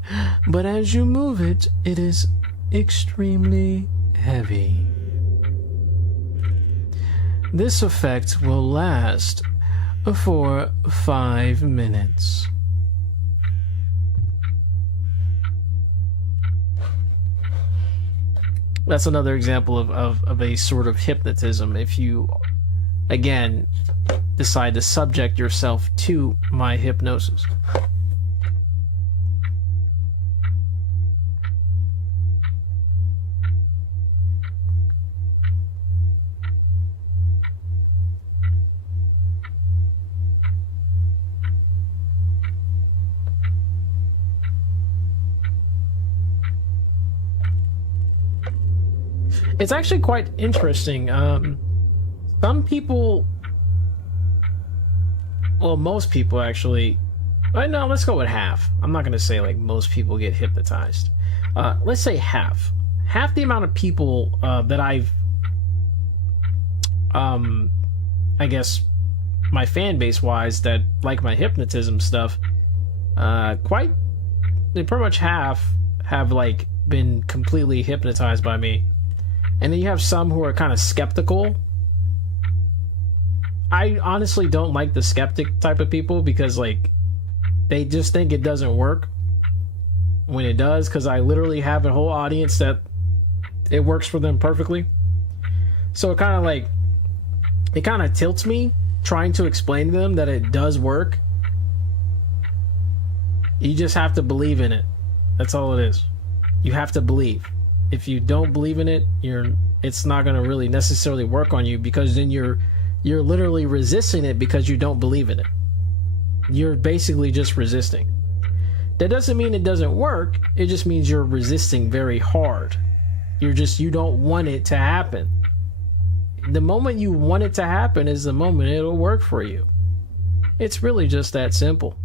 but as you move it, it is extremely heavy. This effect will last for 5 minutes. That's another example of a sort of hypnotism. If you, again, decide to subject yourself to my hypnosis. It's actually quite interesting. Some people, well, most people actually, no, let's go with half. I'm not going to say like most people get hypnotized. Let's say half. Half the amount of people that I've, I guess, my fan base wise, that like my hypnotism stuff, they pretty much half have like been completely hypnotized by me. And then you have some who are kind of skeptical. I honestly don't like the skeptic type of people because, like, they just think it doesn't work when it does, because I literally have a whole audience that it works for them perfectly. So it kind of tilts me trying to explain to them that it does work. You just have to believe in it. That's all it is. You have to believe. If you don't believe in it, it's not going to really necessarily work on you, because then you're literally resisting it because you don't believe in it. You're basically just resisting. That doesn't mean it doesn't work. It just means you're resisting very hard. You don't want it to happen. The moment you want it to happen is the moment it'll work for you. It's really just that simple.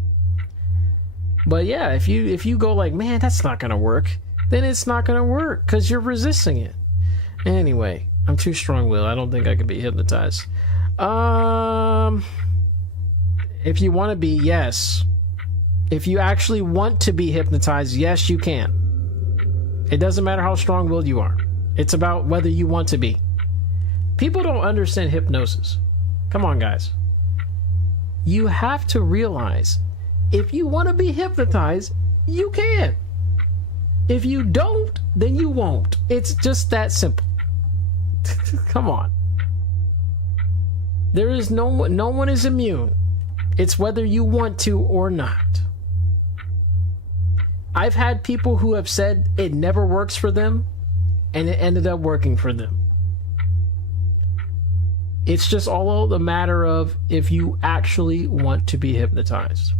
But yeah, if you go like, man, that's not going to work, then it's not going to work because you're resisting it. Anyway, I'm too strong-willed. I don't think I could be hypnotized. If you want to be, yes. If you actually want to be hypnotized, yes, you can. It doesn't matter how strong-willed you are. It's about whether you want to be. People don't understand hypnosis. Come on, guys. You have to realize, if you want to be hypnotized, you can. If you don't, then you won't. It's just that simple. Come on. There is no one is immune. It's whether you want to or not. I've had people who have said it never works for them, and it ended up working for them. It's just all a matter of if you actually want to be hypnotized.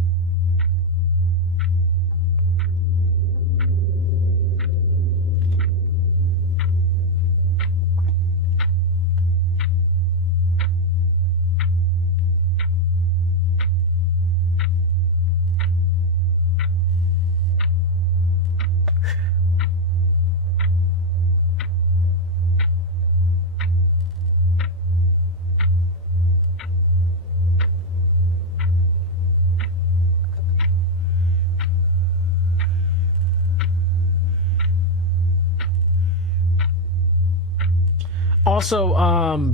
Also,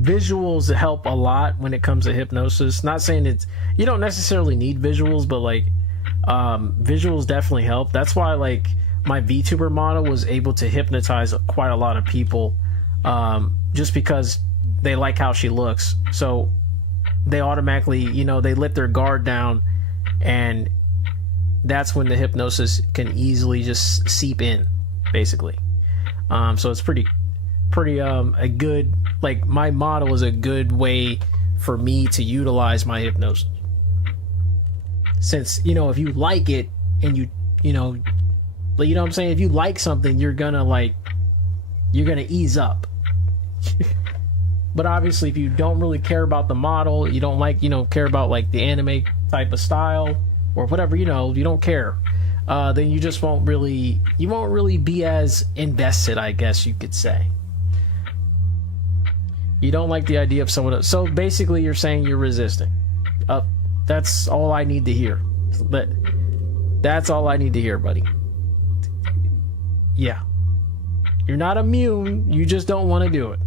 visuals help a lot when it comes to hypnosis. Not saying you don't necessarily need visuals, but like visuals definitely help. That's why like my Vtuber model was able to hypnotize quite a lot of people, just because they like how she looks. So they automatically, they let their guard down, and that's when the hypnosis can easily just seep in, basically. So it's pretty a good, like, my model is a good way for me to utilize my hypnosis, since if you like it and you know what I'm saying, if you like something, you're gonna ease up. But obviously, if you don't really care about the model, you don't care about like the anime type of style or whatever, you don't care, then you just won't really be as invested, I guess you could say. You don't like the idea of someone else. So basically you're saying you're resisting. That's all I need to hear. That's all I need to hear, buddy. Yeah. You're not immune. You just don't want to do it.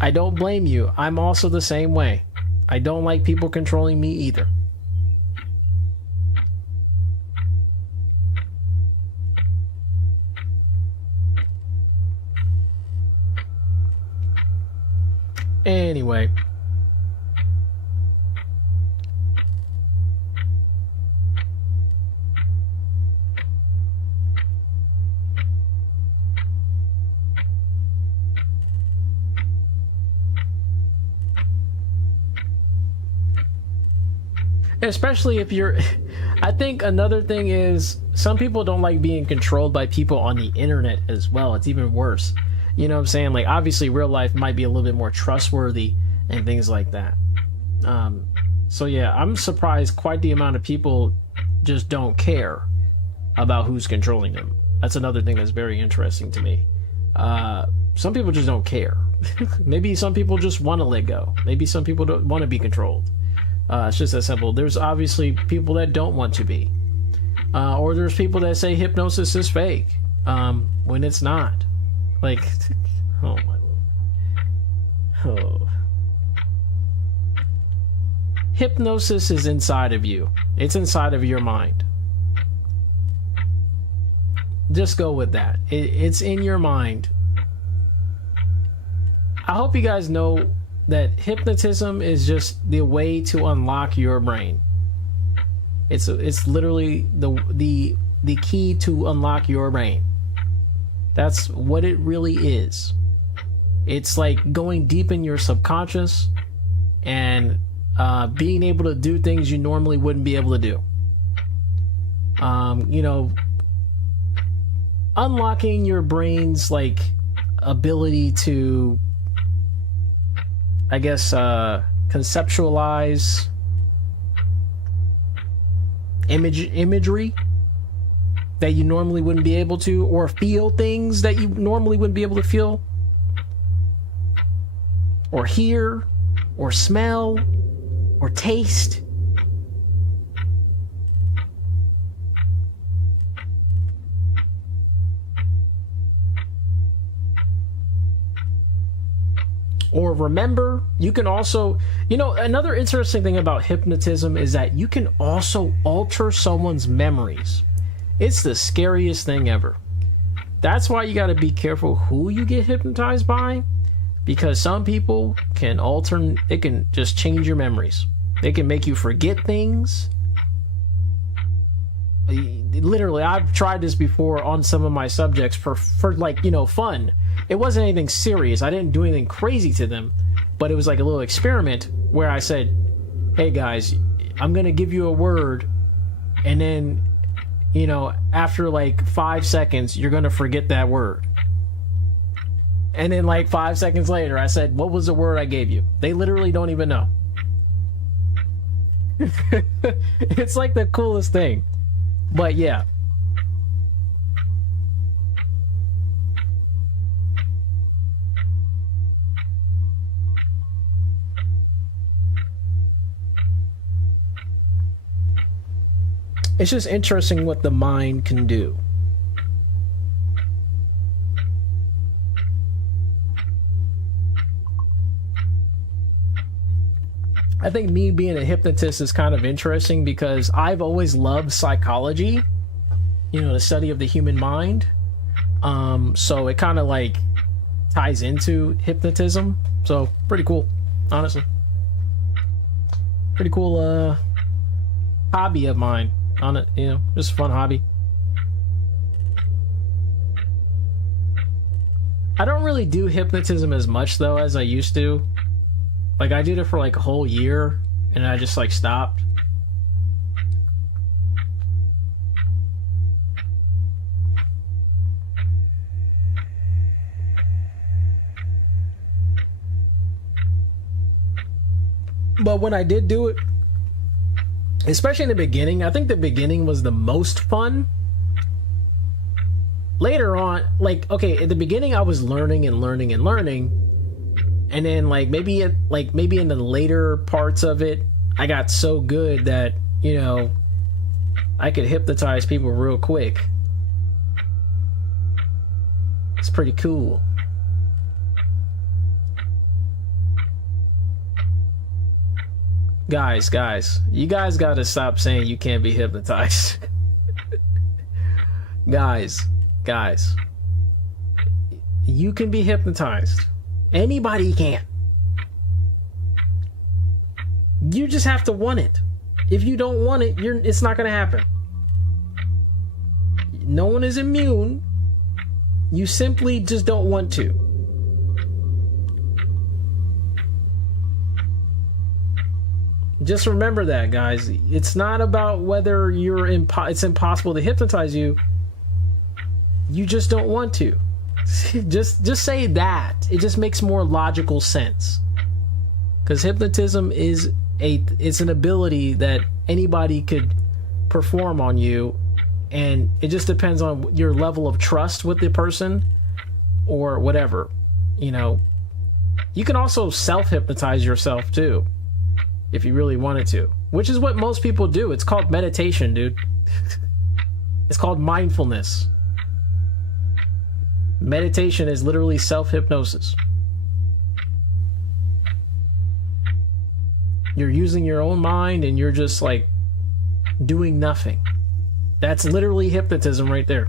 I don't blame you. I'm also the same way. I don't like people controlling me either. Anyway, especially if you're I think another thing is, some people don't like being controlled by people on the internet as well. It's even worse. You know what I'm saying? Like, obviously real life might be a little bit more trustworthy and things like that. So yeah, I'm surprised quite the amount of people just don't care about who's controlling them. That's another thing that's very interesting to me. Some people just don't care. Maybe some people just want to let go. Maybe some people don't want to be controlled. It's just that simple. There's obviously people that don't want to be. Or there's people that say hypnosis is fake, when it's not. Like, oh my lord. Oh. Hypnosis is inside of you. It's inside of your mind. Just go with that. It's in your mind. I hope you guys know that hypnotism is just the way to unlock your brain. It's literally the key to unlock your brain. That's what it really is. It's like going deep in your subconscious and being able to do things you normally wouldn't be able to do. Unlocking your brain's like ability to, I guess, conceptualize imagery. that you normally wouldn't be able to, or feel things that you normally wouldn't be able to feel, or hear, or smell, or taste. Or remember. You can also, another interesting thing about hypnotism is that you can also alter someone's memories. It's the scariest thing ever. That's why you got to be careful who you get hypnotized by, because some people can it can just change your memories. They can make you forget things. Literally, I've tried this before on some of my subjects for like, fun. It wasn't anything serious. I didn't do anything crazy to them, but it was like a little experiment where I said, hey guys, I'm going to give you a word, and then, after like 5 seconds, you're going to forget that word. And then like 5 seconds later, I said, what was the word I gave you? They literally don't even know. It's like the coolest thing. But yeah. It's just interesting what the mind can do. I think me being a hypnotist is kind of interesting because I've always loved psychology, the study of the human mind. So it kind of like ties into hypnotism. So pretty cool, honestly. Pretty cool hobby of mine. On it, just a fun hobby. I don't really do hypnotism as much though as I used to. Like I did it for like a whole year and I just like stopped. But when I did do it, especially in the beginning, I think the beginning was the most fun. Later on, like, okay, at the beginning I was learning and learning and learning. And then maybe in the later parts of it, I got so good that, I could hypnotize people real quick. It's pretty cool. Guys, you guys gotta stop saying you can't be hypnotized. guys, you can be hypnotized. Anybody can. You just have to want it. If you don't want it, it's not gonna happen. No one is immune. You simply just don't want to. Just remember that, guys. It's not about whether it's impossible to hypnotize you. You just don't want to. just say that. It just makes more logical sense. Because hypnotism it's an ability that anybody could perform on you, and it just depends on your level of trust with the person or whatever. You can also self-hypnotize yourself too, if you really wanted to, which is what most people do. It's called meditation, dude. It's called mindfulness. Meditation is literally self-hypnosis. You're using your own mind and you're just like doing nothing. That's literally hypnotism right there.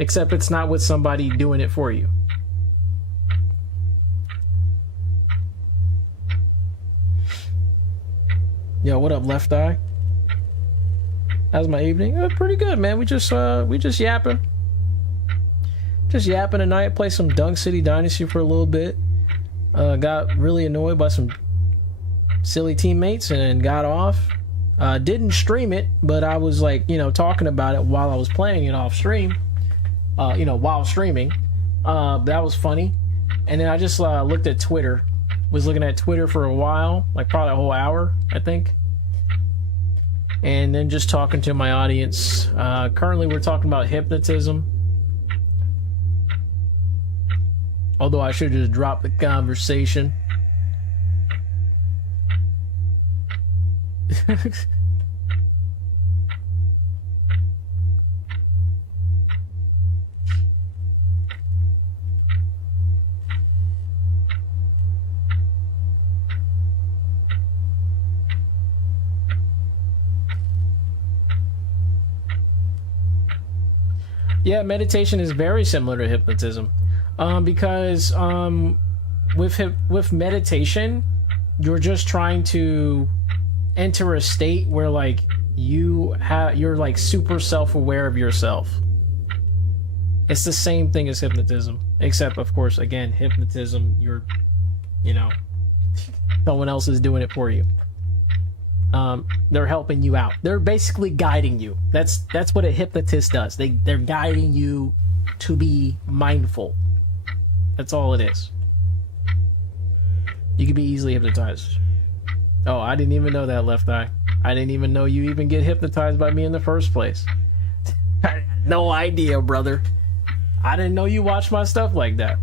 Except it's not with somebody doing it for you. Yo, what up, Left Eye? How's my evening? Pretty good, man. We just yapping. Just yapping tonight. Play some Dunk City Dynasty for a little bit. Got really annoyed by some silly teammates and got off. Didn't stream it, but I was like, talking about it while I was playing it off stream. While streaming. That was funny. And then I just looked at Twitter. Was looking at Twitter for a while, like probably a whole hour, I think. and then just talking to my audience. Currently, we're talking about hypnotism. Although I should just drop the conversation. Yeah, meditation is very similar to hypnotism, because with meditation, you're just trying to enter a state where like you're like super self-aware of yourself. It's the same thing as hypnotism, except of course, again, hypnotism, someone else is doing it for you. They're helping you out. They're basically guiding you. That's what a hypnotist does. They're guiding you to be mindful. That's all it is. You can be easily hypnotized. Oh, I didn't even know that, Left Eye. I didn't even know you even get hypnotized by me in the first place. I had no idea, brother. I didn't know you watched my stuff like that.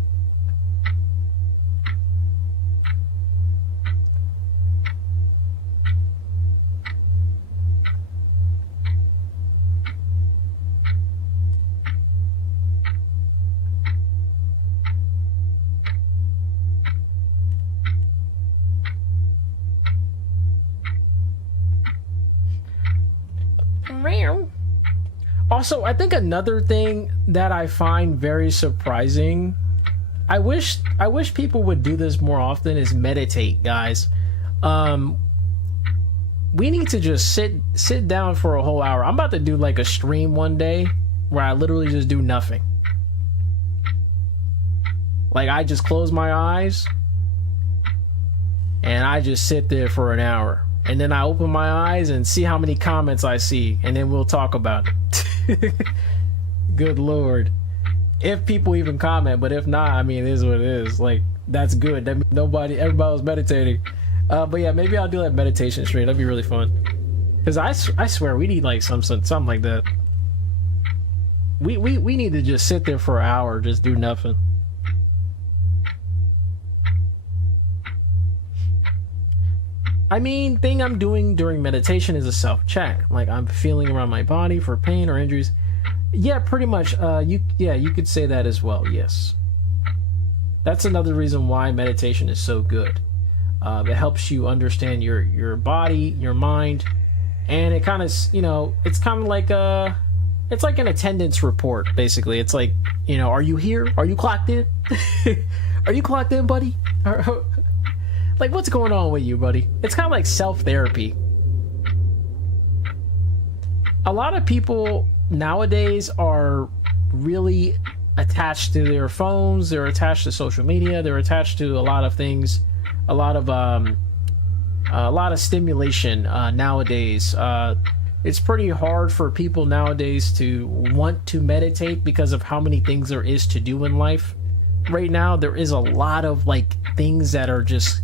Also, I think another thing that I find very surprising, I wish people would do this more often, is meditate, guys. We need to just sit down for a whole hour. I'm about to do like a stream one day where I literally just do nothing. Like, I just close my eyes and I just sit there for an hour. And then I open my eyes and see how many comments I see, and then we'll talk about it. Good Lord. If people even comment, but if not, I mean, it is what it is. Like, that's good. That means everybody was meditating. But yeah, maybe I'll do that meditation stream. That'd be really fun. Because I swear we need like something like that. We need to just sit there for an hour, just do nothing. I mean, thing I'm doing during meditation is a self-check. Like, I'm feeling around my body for pain or injuries. Yeah, pretty much. You could say that as well. Yes, that's another reason why meditation is so good. It helps you understand your body, your mind, and it kind of it's kind of like it's like an attendance report. Basically, it's like, are you here? Are you clocked in? Are you clocked in, buddy? Like, what's going on with you, buddy? It's kind of like self-therapy. A lot of people nowadays are really attached to their phones. They're attached to social media. They're attached to a lot of things, a lot of stimulation nowadays. It's pretty hard for people nowadays to want to meditate because of how many things there is to do in life. Right now, there is a lot of like things that are just,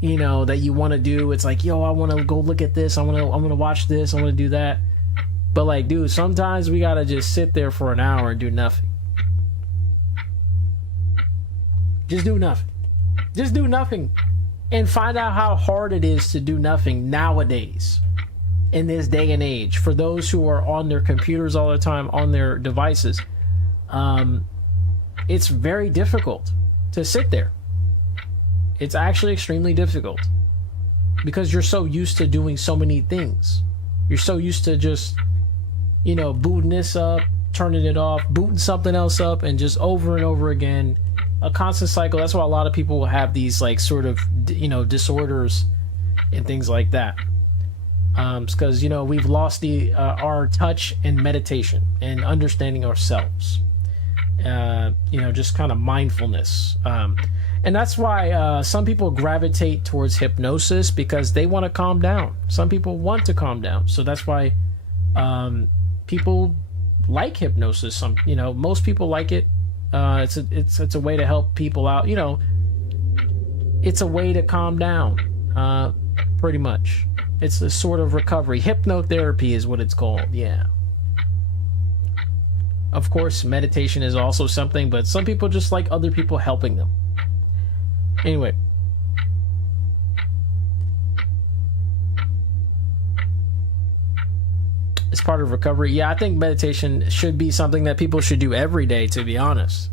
that you want to do. It's like, yo, I want to go look at this. I want to watch this. I want to do that. But like, dude, sometimes we got to just sit there for an hour and do nothing. Just do nothing. Just do nothing. And find out how hard it is to do nothing nowadays in this day and age. For those who are on their computers all the time, on their devices, it's very difficult to sit there. It's actually extremely difficult because you're so used to doing so many things. You're so used to just, booting this up, turning it off, booting something else up, and just over and over again, a constant cycle. That's why a lot of people will have these like sort of, disorders and things like that. It's because, we've lost our touch in meditation and understanding ourselves. Just kind of mindfulness. And that's why some people gravitate towards hypnosis, because they want to calm down. Some people want to calm down. So that's why people like hypnosis. Most people like it. It's a way to help people out. It's a way to calm down, pretty much. It's a sort of recovery. Hypnotherapy is what it's called. Yeah. Of course, meditation is also something, but some people just like other people helping them. Anyway. It's part of recovery. Yeah, I think meditation should be something that people should do every day, to be honest.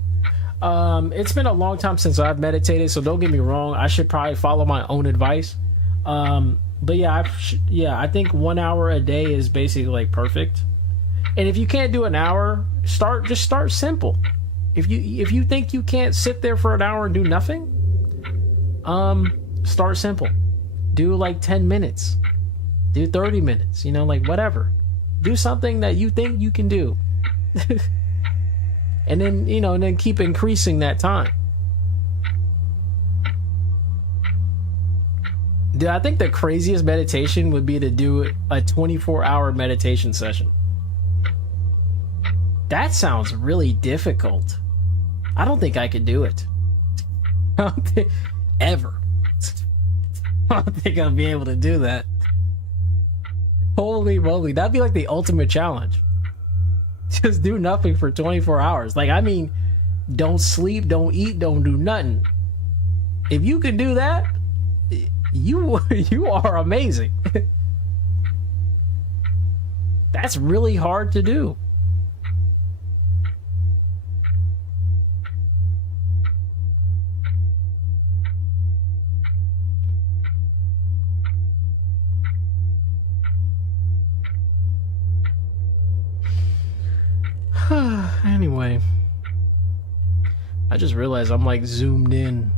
It's been a long time since I've meditated, so don't get me wrong. I should probably follow my own advice. But yeah, I think 1 hour a day is basically like perfect. And if you can't do an hour, just start simple. If you think you can't sit there for an hour and do nothing, start simple. Do like 10 minutes. Do 30 minutes, like whatever. Do something that you think you can do. And then, and then keep increasing that time. Dude, I think the craziest meditation would be to do a 24-hour meditation session. That sounds really difficult. I don't think I could do it. Ever. I don't think I'll be able to do that. Holy moly, that'd be like the ultimate challenge. Just do nothing for 24 hours. Like, I mean, don't sleep, don't eat, don't do nothing. If you can do that, you are amazing. That's really hard to do. Anyway, I just realized I'm like zoomed in.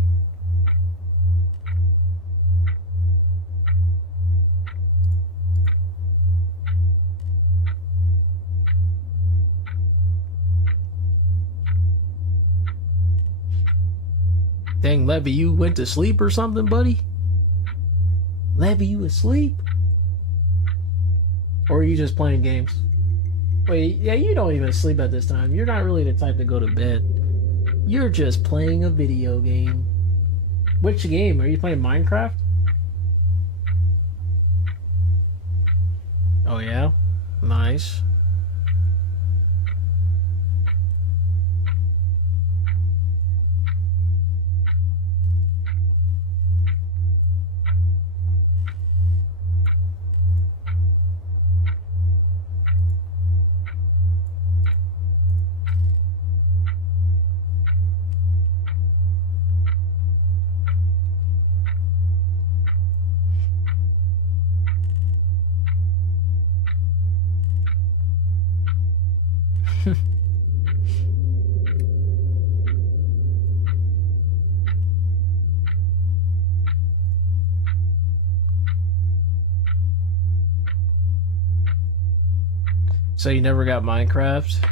Dang, Levy, you went to sleep or something, buddy? Levy, you asleep? Or are you just playing games? Wait, yeah, you don't even sleep at this time. You're not really the type to go to bed. You're just playing a video game. Which game? Are you playing Minecraft? Oh, yeah? Nice. So you never got Minecraft?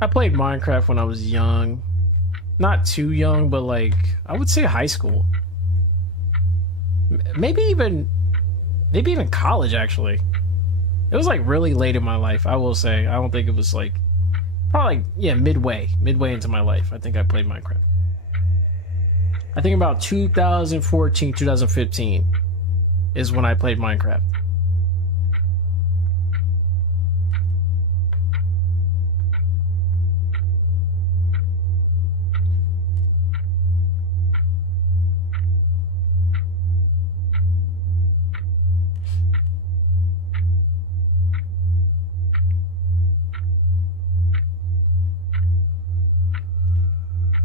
I played Minecraft when I was young. Not too young, but like, I would say high school. Maybe even college, actually. It was like really late in my life, I will say. I don't think it was like, probably, yeah, midway into my life. I think I played Minecraft. I think about 2014, 2015 is when I played Minecraft.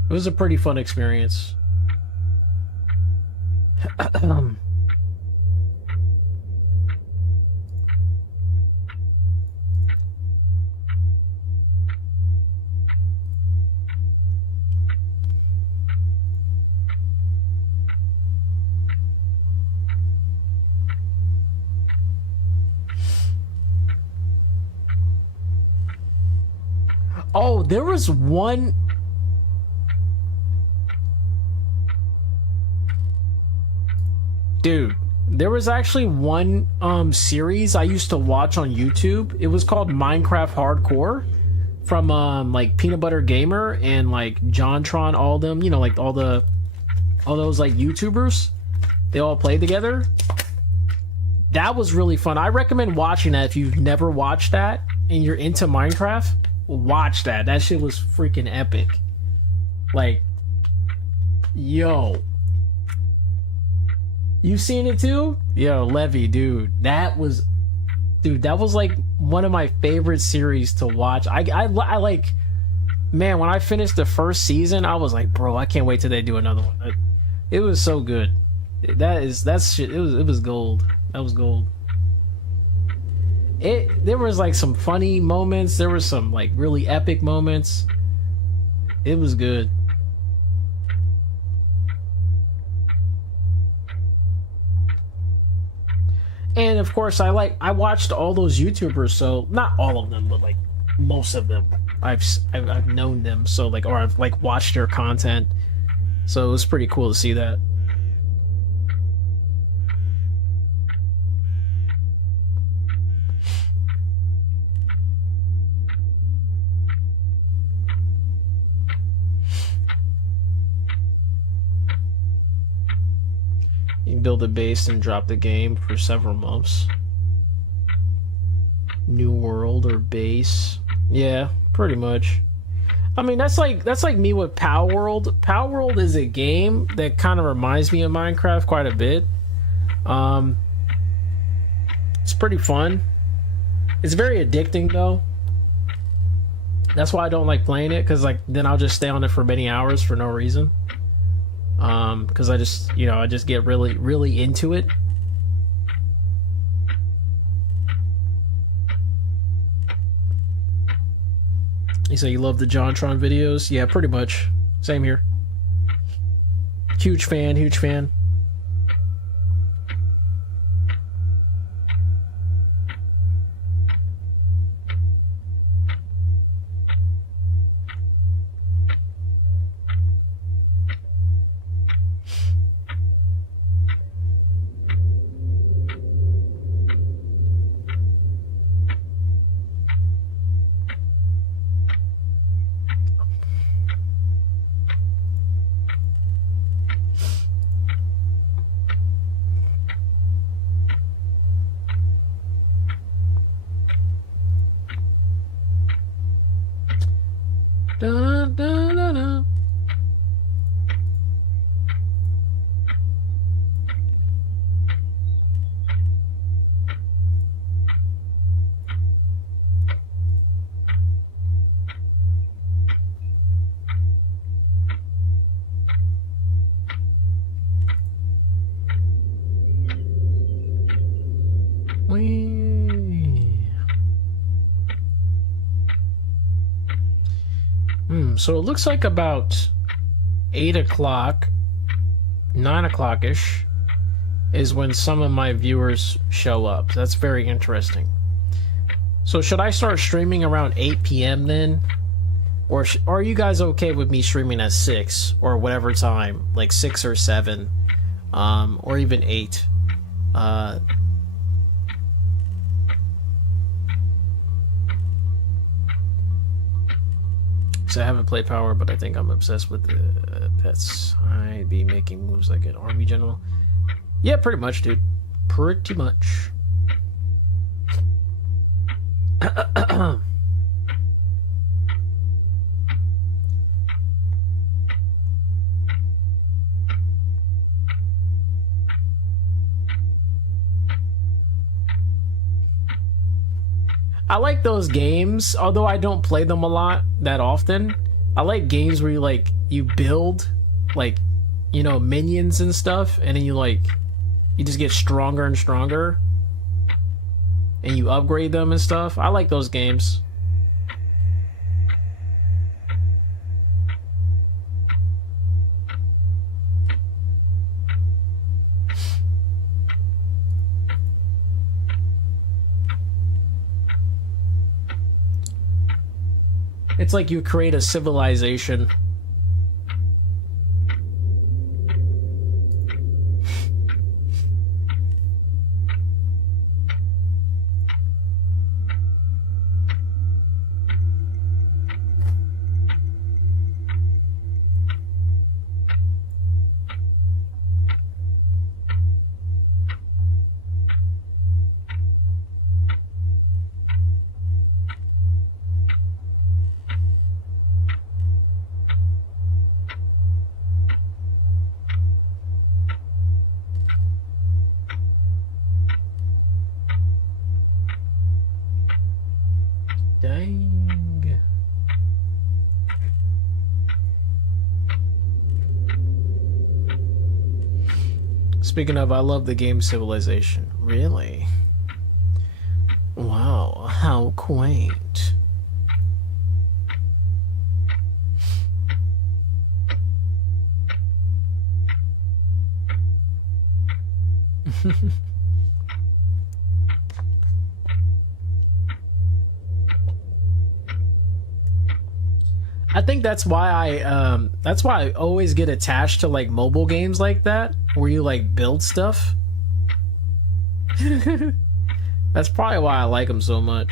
It was a pretty fun experience. Oh, there was one. Dude, there was actually one series I used to watch on YouTube. It was called Minecraft Hardcore from like Peanut Butter Gamer and like JonTron, all them, like all those like YouTubers. They all played together. That was really fun. I recommend watching that if you've never watched that and you're into Minecraft. Watch that. That shit was freaking epic. Like, yo. You seen it too? Yo, Levy, dude. That was like one of my favorite series to watch. I like, man, when I finished the first season, I was like, bro, I can't wait till they do another one. It was so good. That's shit. It was gold. That was gold. There was like some funny moments. There was some like really epic moments. It was good. And of course, I watched all those YouTubers. So not all of them, but like most of them. I've known them. So like, or I've like watched their content. So it was pretty cool to see that. You build a base and drop the game for several months. New world or base. Yeah, pretty much. I mean, that's like me with Power World. Power World is a game that kind of reminds me of Minecraft quite a bit. It's pretty fun. It's very addicting though. That's why I don't like playing it, because like then I'll just stay on it for many hours for no reason. Because I just get really into it. You say you love the JonTron videos? Yeah, pretty much. Same here. Huge fan, huge fan. Da, da, da, da. So it looks like about 8 o'clock, 9 o'clock-ish is when some of my viewers show up. That's very interesting. So should I start streaming around 8 p.m. then? Or are you guys okay with me streaming at 6 or whatever time, like 6 or 7, or even 8? I haven't played Power, but I think I'm obsessed with pets. I'd be making moves like an army general. Yeah, pretty much, dude. Pretty much. I like those games, although I don't play them a lot that often. I like games where you build like, minions and stuff, and then you just get stronger and stronger and you upgrade them and stuff. I like those games. It's like you create a civilization. Speaking of, I love the game Civilization. Really? Wow, how quaint. I think that's why I always get attached to like mobile games like that where you like build stuff. That's probably why I like them so much.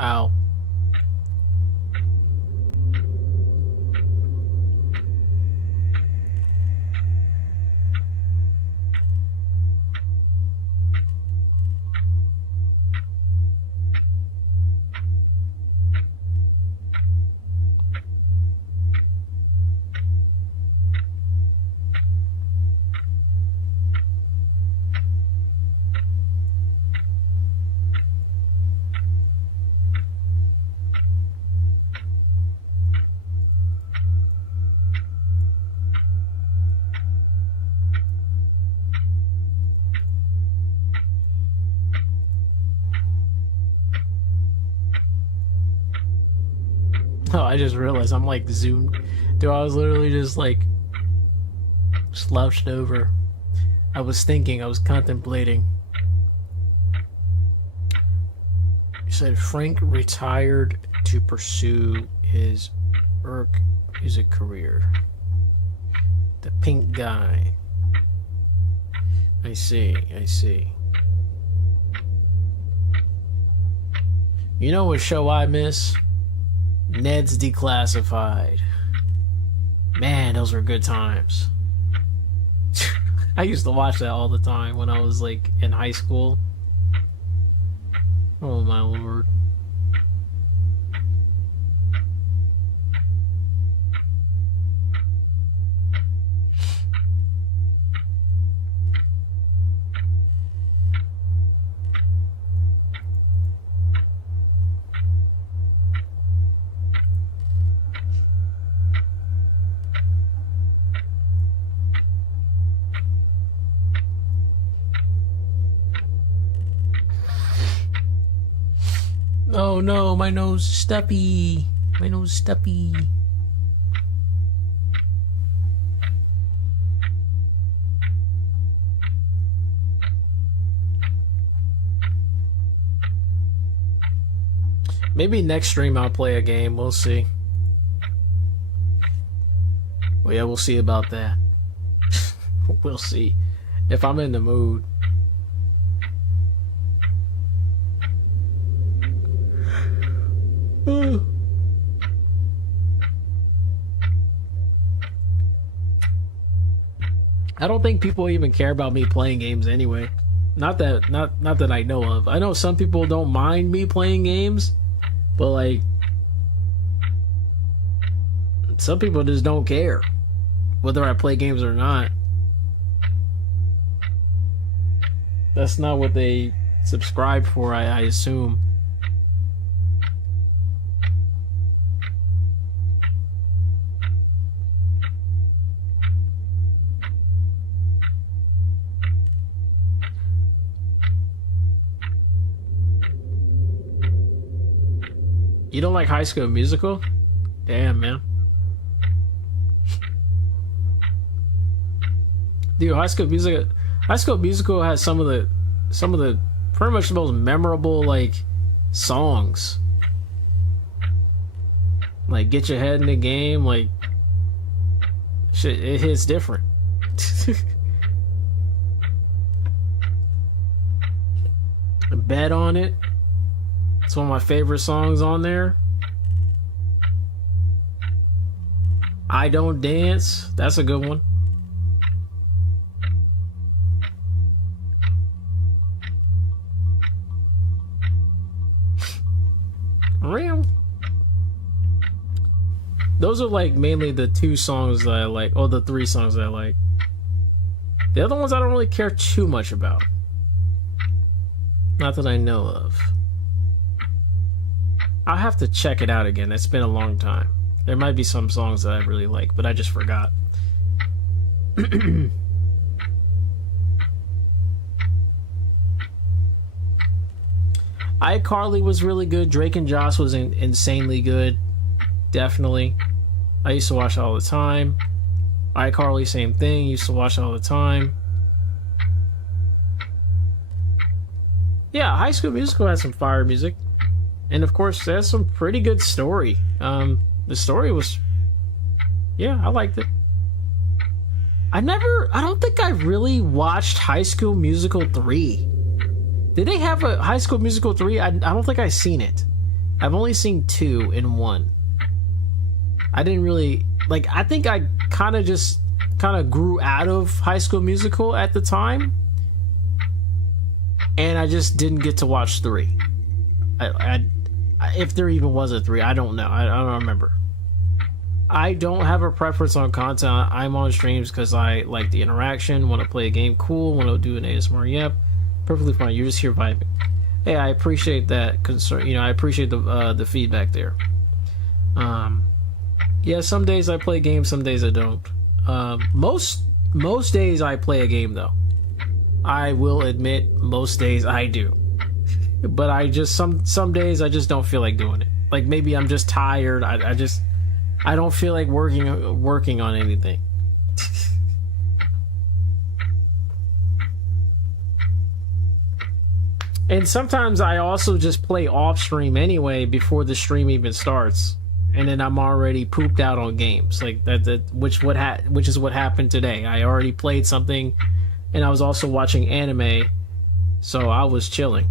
Ow. Oh, I just realized I'm like zoomed. Dude, I was literally just like slouched over. I was thinking, I was contemplating. You said Frank retired to pursue his music career. The pink guy. I see, I see. You know what show I miss? Ned's Declassified. Man, those were good times. I used to watch that all the time when I was like in high school. Oh my lord. Oh no, my nose is stuffy. My nose is stuffy. Maybe next stream I'll play a game. We'll see. Well, yeah, we'll see about that. We'll see. If I'm in the mood. I don't think people even care about me playing games anyway. Not that I know of. I know some people don't mind me playing games, but like some people just don't care whether I play games or not. That's not what they subscribe for, I assume. You don't like High School Musical? Damn, man. Dude, High School Musical has some of the pretty much the most memorable like songs. Like get your head in the game, like shit, it hits different. Bet on It. It's one of my favorite songs on there. I Don't Dance. That's a good one. Real. Those are like mainly the two songs that I like, or the three songs that I like. The other ones I don't really care too much about. Not that I know of. I'll have to check it out again. It's been a long time. There might be some songs that I really like, but I just forgot. iCarly was really good. Drake and Josh was insanely good. Definitely. I used to watch it all the time. iCarly, same thing. Used to watch it all the time. Yeah, High School Musical has some fire music. And of course, it has some pretty good story. The story was... Yeah, I liked it. I don't think I really watched High School Musical 3. Did they have a High School Musical 3? I don't think I've seen it. I've only seen 2 and 1. I didn't really... Like, I think I kind of grew out of High School Musical at the time. And I just didn't get to watch 3. If there even was a 3, I don't know. I don't remember. I don't have a preference on content. I'm on streams because I like the interaction. Want to play a game, cool. Want to do an ASMR, yep. Perfectly fine. You're just here vibing. Hey, I appreciate that concern. You know, I appreciate the feedback there. Yeah, some days I play games, some days I don't. Most days I play a game though. I will admit, most days I do. But I just some days I just don't feel like doing it. Like maybe I'm just tired. I don't feel like working on anything. And sometimes I also just play off stream anyway before the stream even starts, and then I'm already pooped out on games like that. Which is what happened today. I already played something, and I was also watching anime, so I was chilling.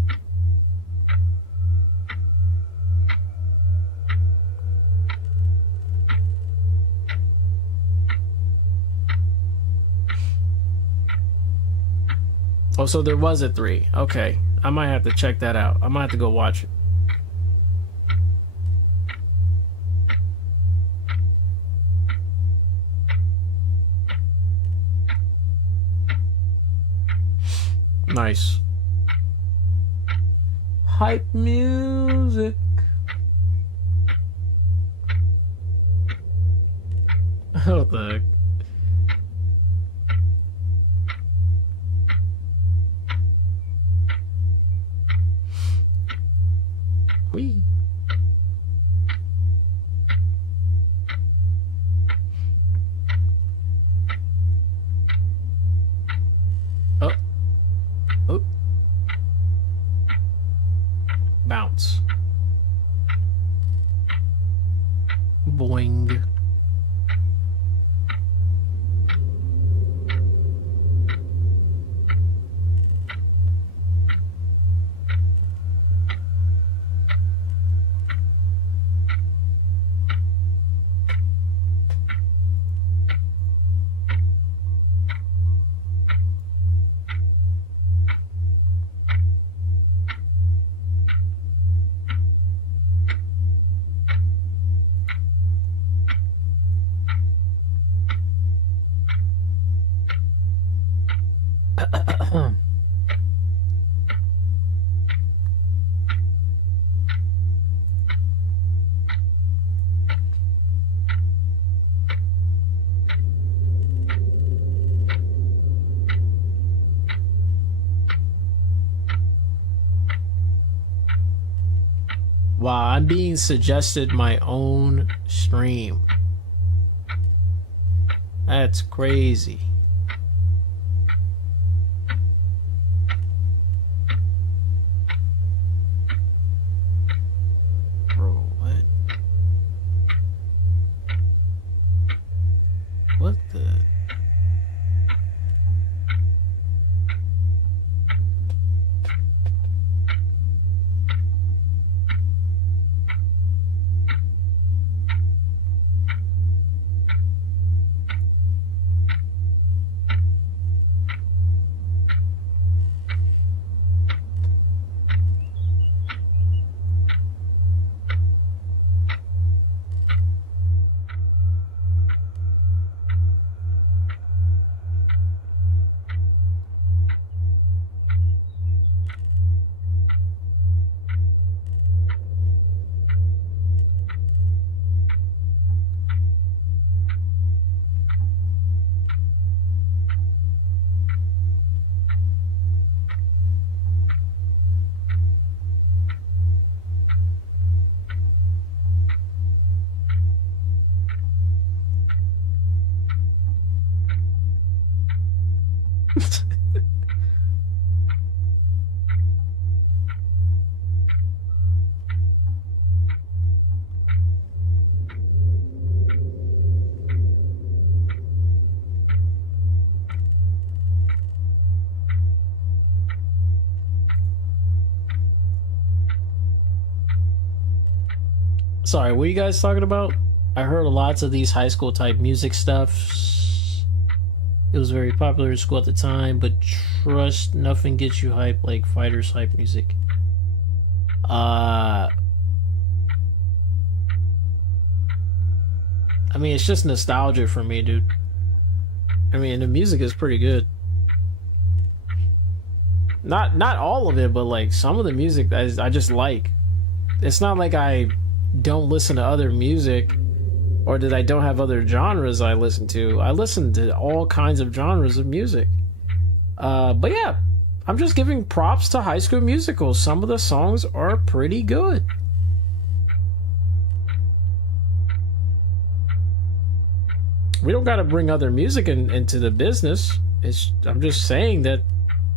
Oh, so there was a 3. Okay. I might have to check that out. I might have to go watch it. Nice. Hype music. What the heck? Wee. Oh. Oh. Bounce. Boing. Wow, I'm being suggested my own stream. That's crazy. Sorry, what are you guys talking about? I heard lots of these high school type music stuff. It was very popular in school at the time, but trust, nothing gets you hype like fighters hype music. I mean, it's just nostalgia for me, dude. I mean, the music is pretty good. Not all of it, but like some of the music I just like. It's not like I don't listen to other music or that I don't have other genres I listen to. I listen to all kinds of genres of music. But yeah, I'm just giving props to High School Musical. Some of the songs are pretty good. We don't got to bring other music into the business. I'm just saying that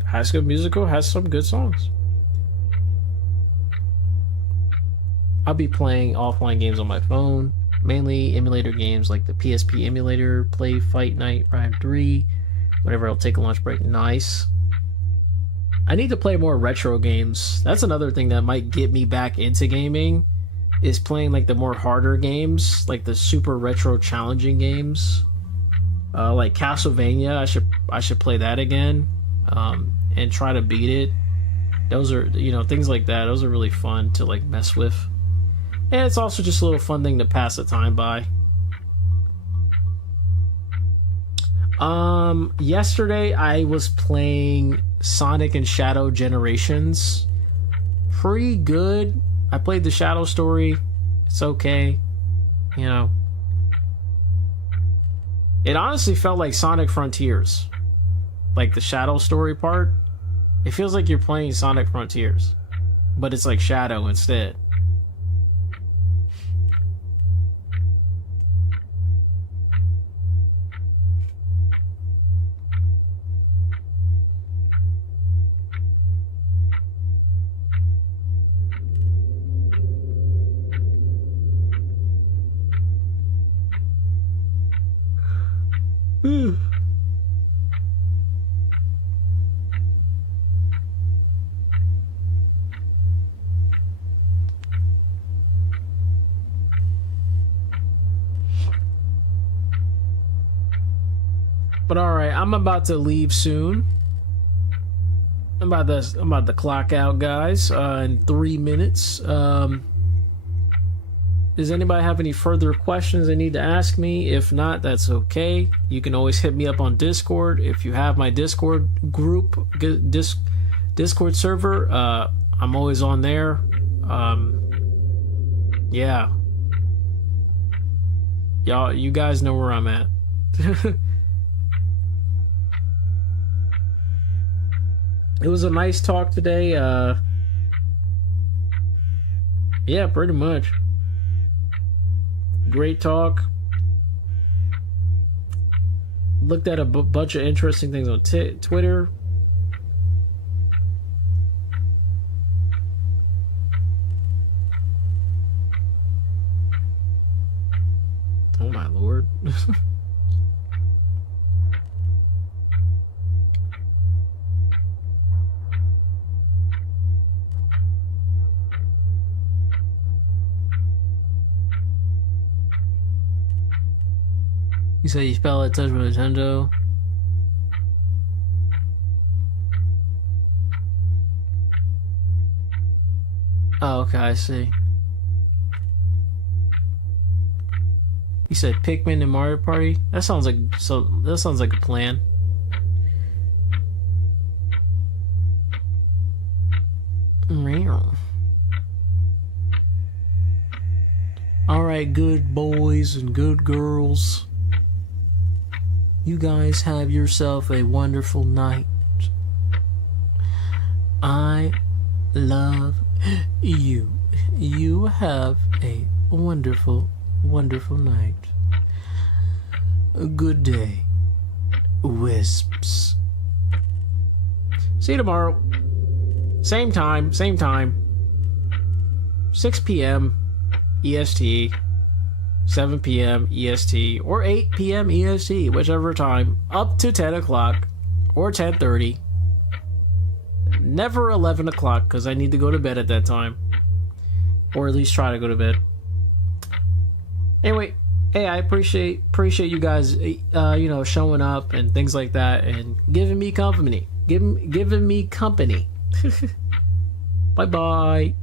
High School Musical has some good songs. I'll be playing offline games on my phone, mainly emulator games like the PSP emulator, Play Fight Night Rhyme 3, whenever I'll take a lunch break. Nice. I need to play more retro games. That's another thing that might get me back into gaming, is playing like the more harder games, like the super retro challenging games. Like Castlevania, I should play that again, and try to beat it. Those are, things like that. Those are really fun to like mess with. And it's also just a little fun thing to pass the time by. Yesterday I was playing Sonic and Shadow Generations. Pretty good. I played the Shadow story. It's okay. It honestly felt like Sonic Frontiers. Like the Shadow story part. It feels like you're playing Sonic Frontiers, but it's like Shadow instead. But alright, I'm about to leave soon. I'm about to clock out, guys, in 3 minutes. Does anybody have any further questions they need to ask me? If not, that's okay. You can always hit me up on Discord. If you have my Discord group, Discord server, I'm always on there. Yeah. Y'all, you guys know where I'm at. It was a nice talk today. Yeah, pretty much. Great talk. Looked at a bunch of interesting things on Twitter. Oh my lord. You said you spell it touch with Nintendo. Oh, okay, I see. You said Pikmin and Mario Party? That sounds like a plan. Meow. Alright, good boys and good girls. You guys have yourself a wonderful night. I love you. You have a wonderful, wonderful night. Good day, Wisps. See you tomorrow. Same time. 6 p.m. EST. 7 p.m. EST. Or 8 p.m. EST. Whichever time. Up to 10 o'clock. Or 10:30. Never 11 o'clock, because I need to go to bed at that time. Or at least try to go to bed. Anyway, hey, I appreciate you guys, showing up and things like that, and giving me company. Giving me company. Bye bye.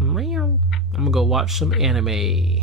I'm gonna go watch some anime.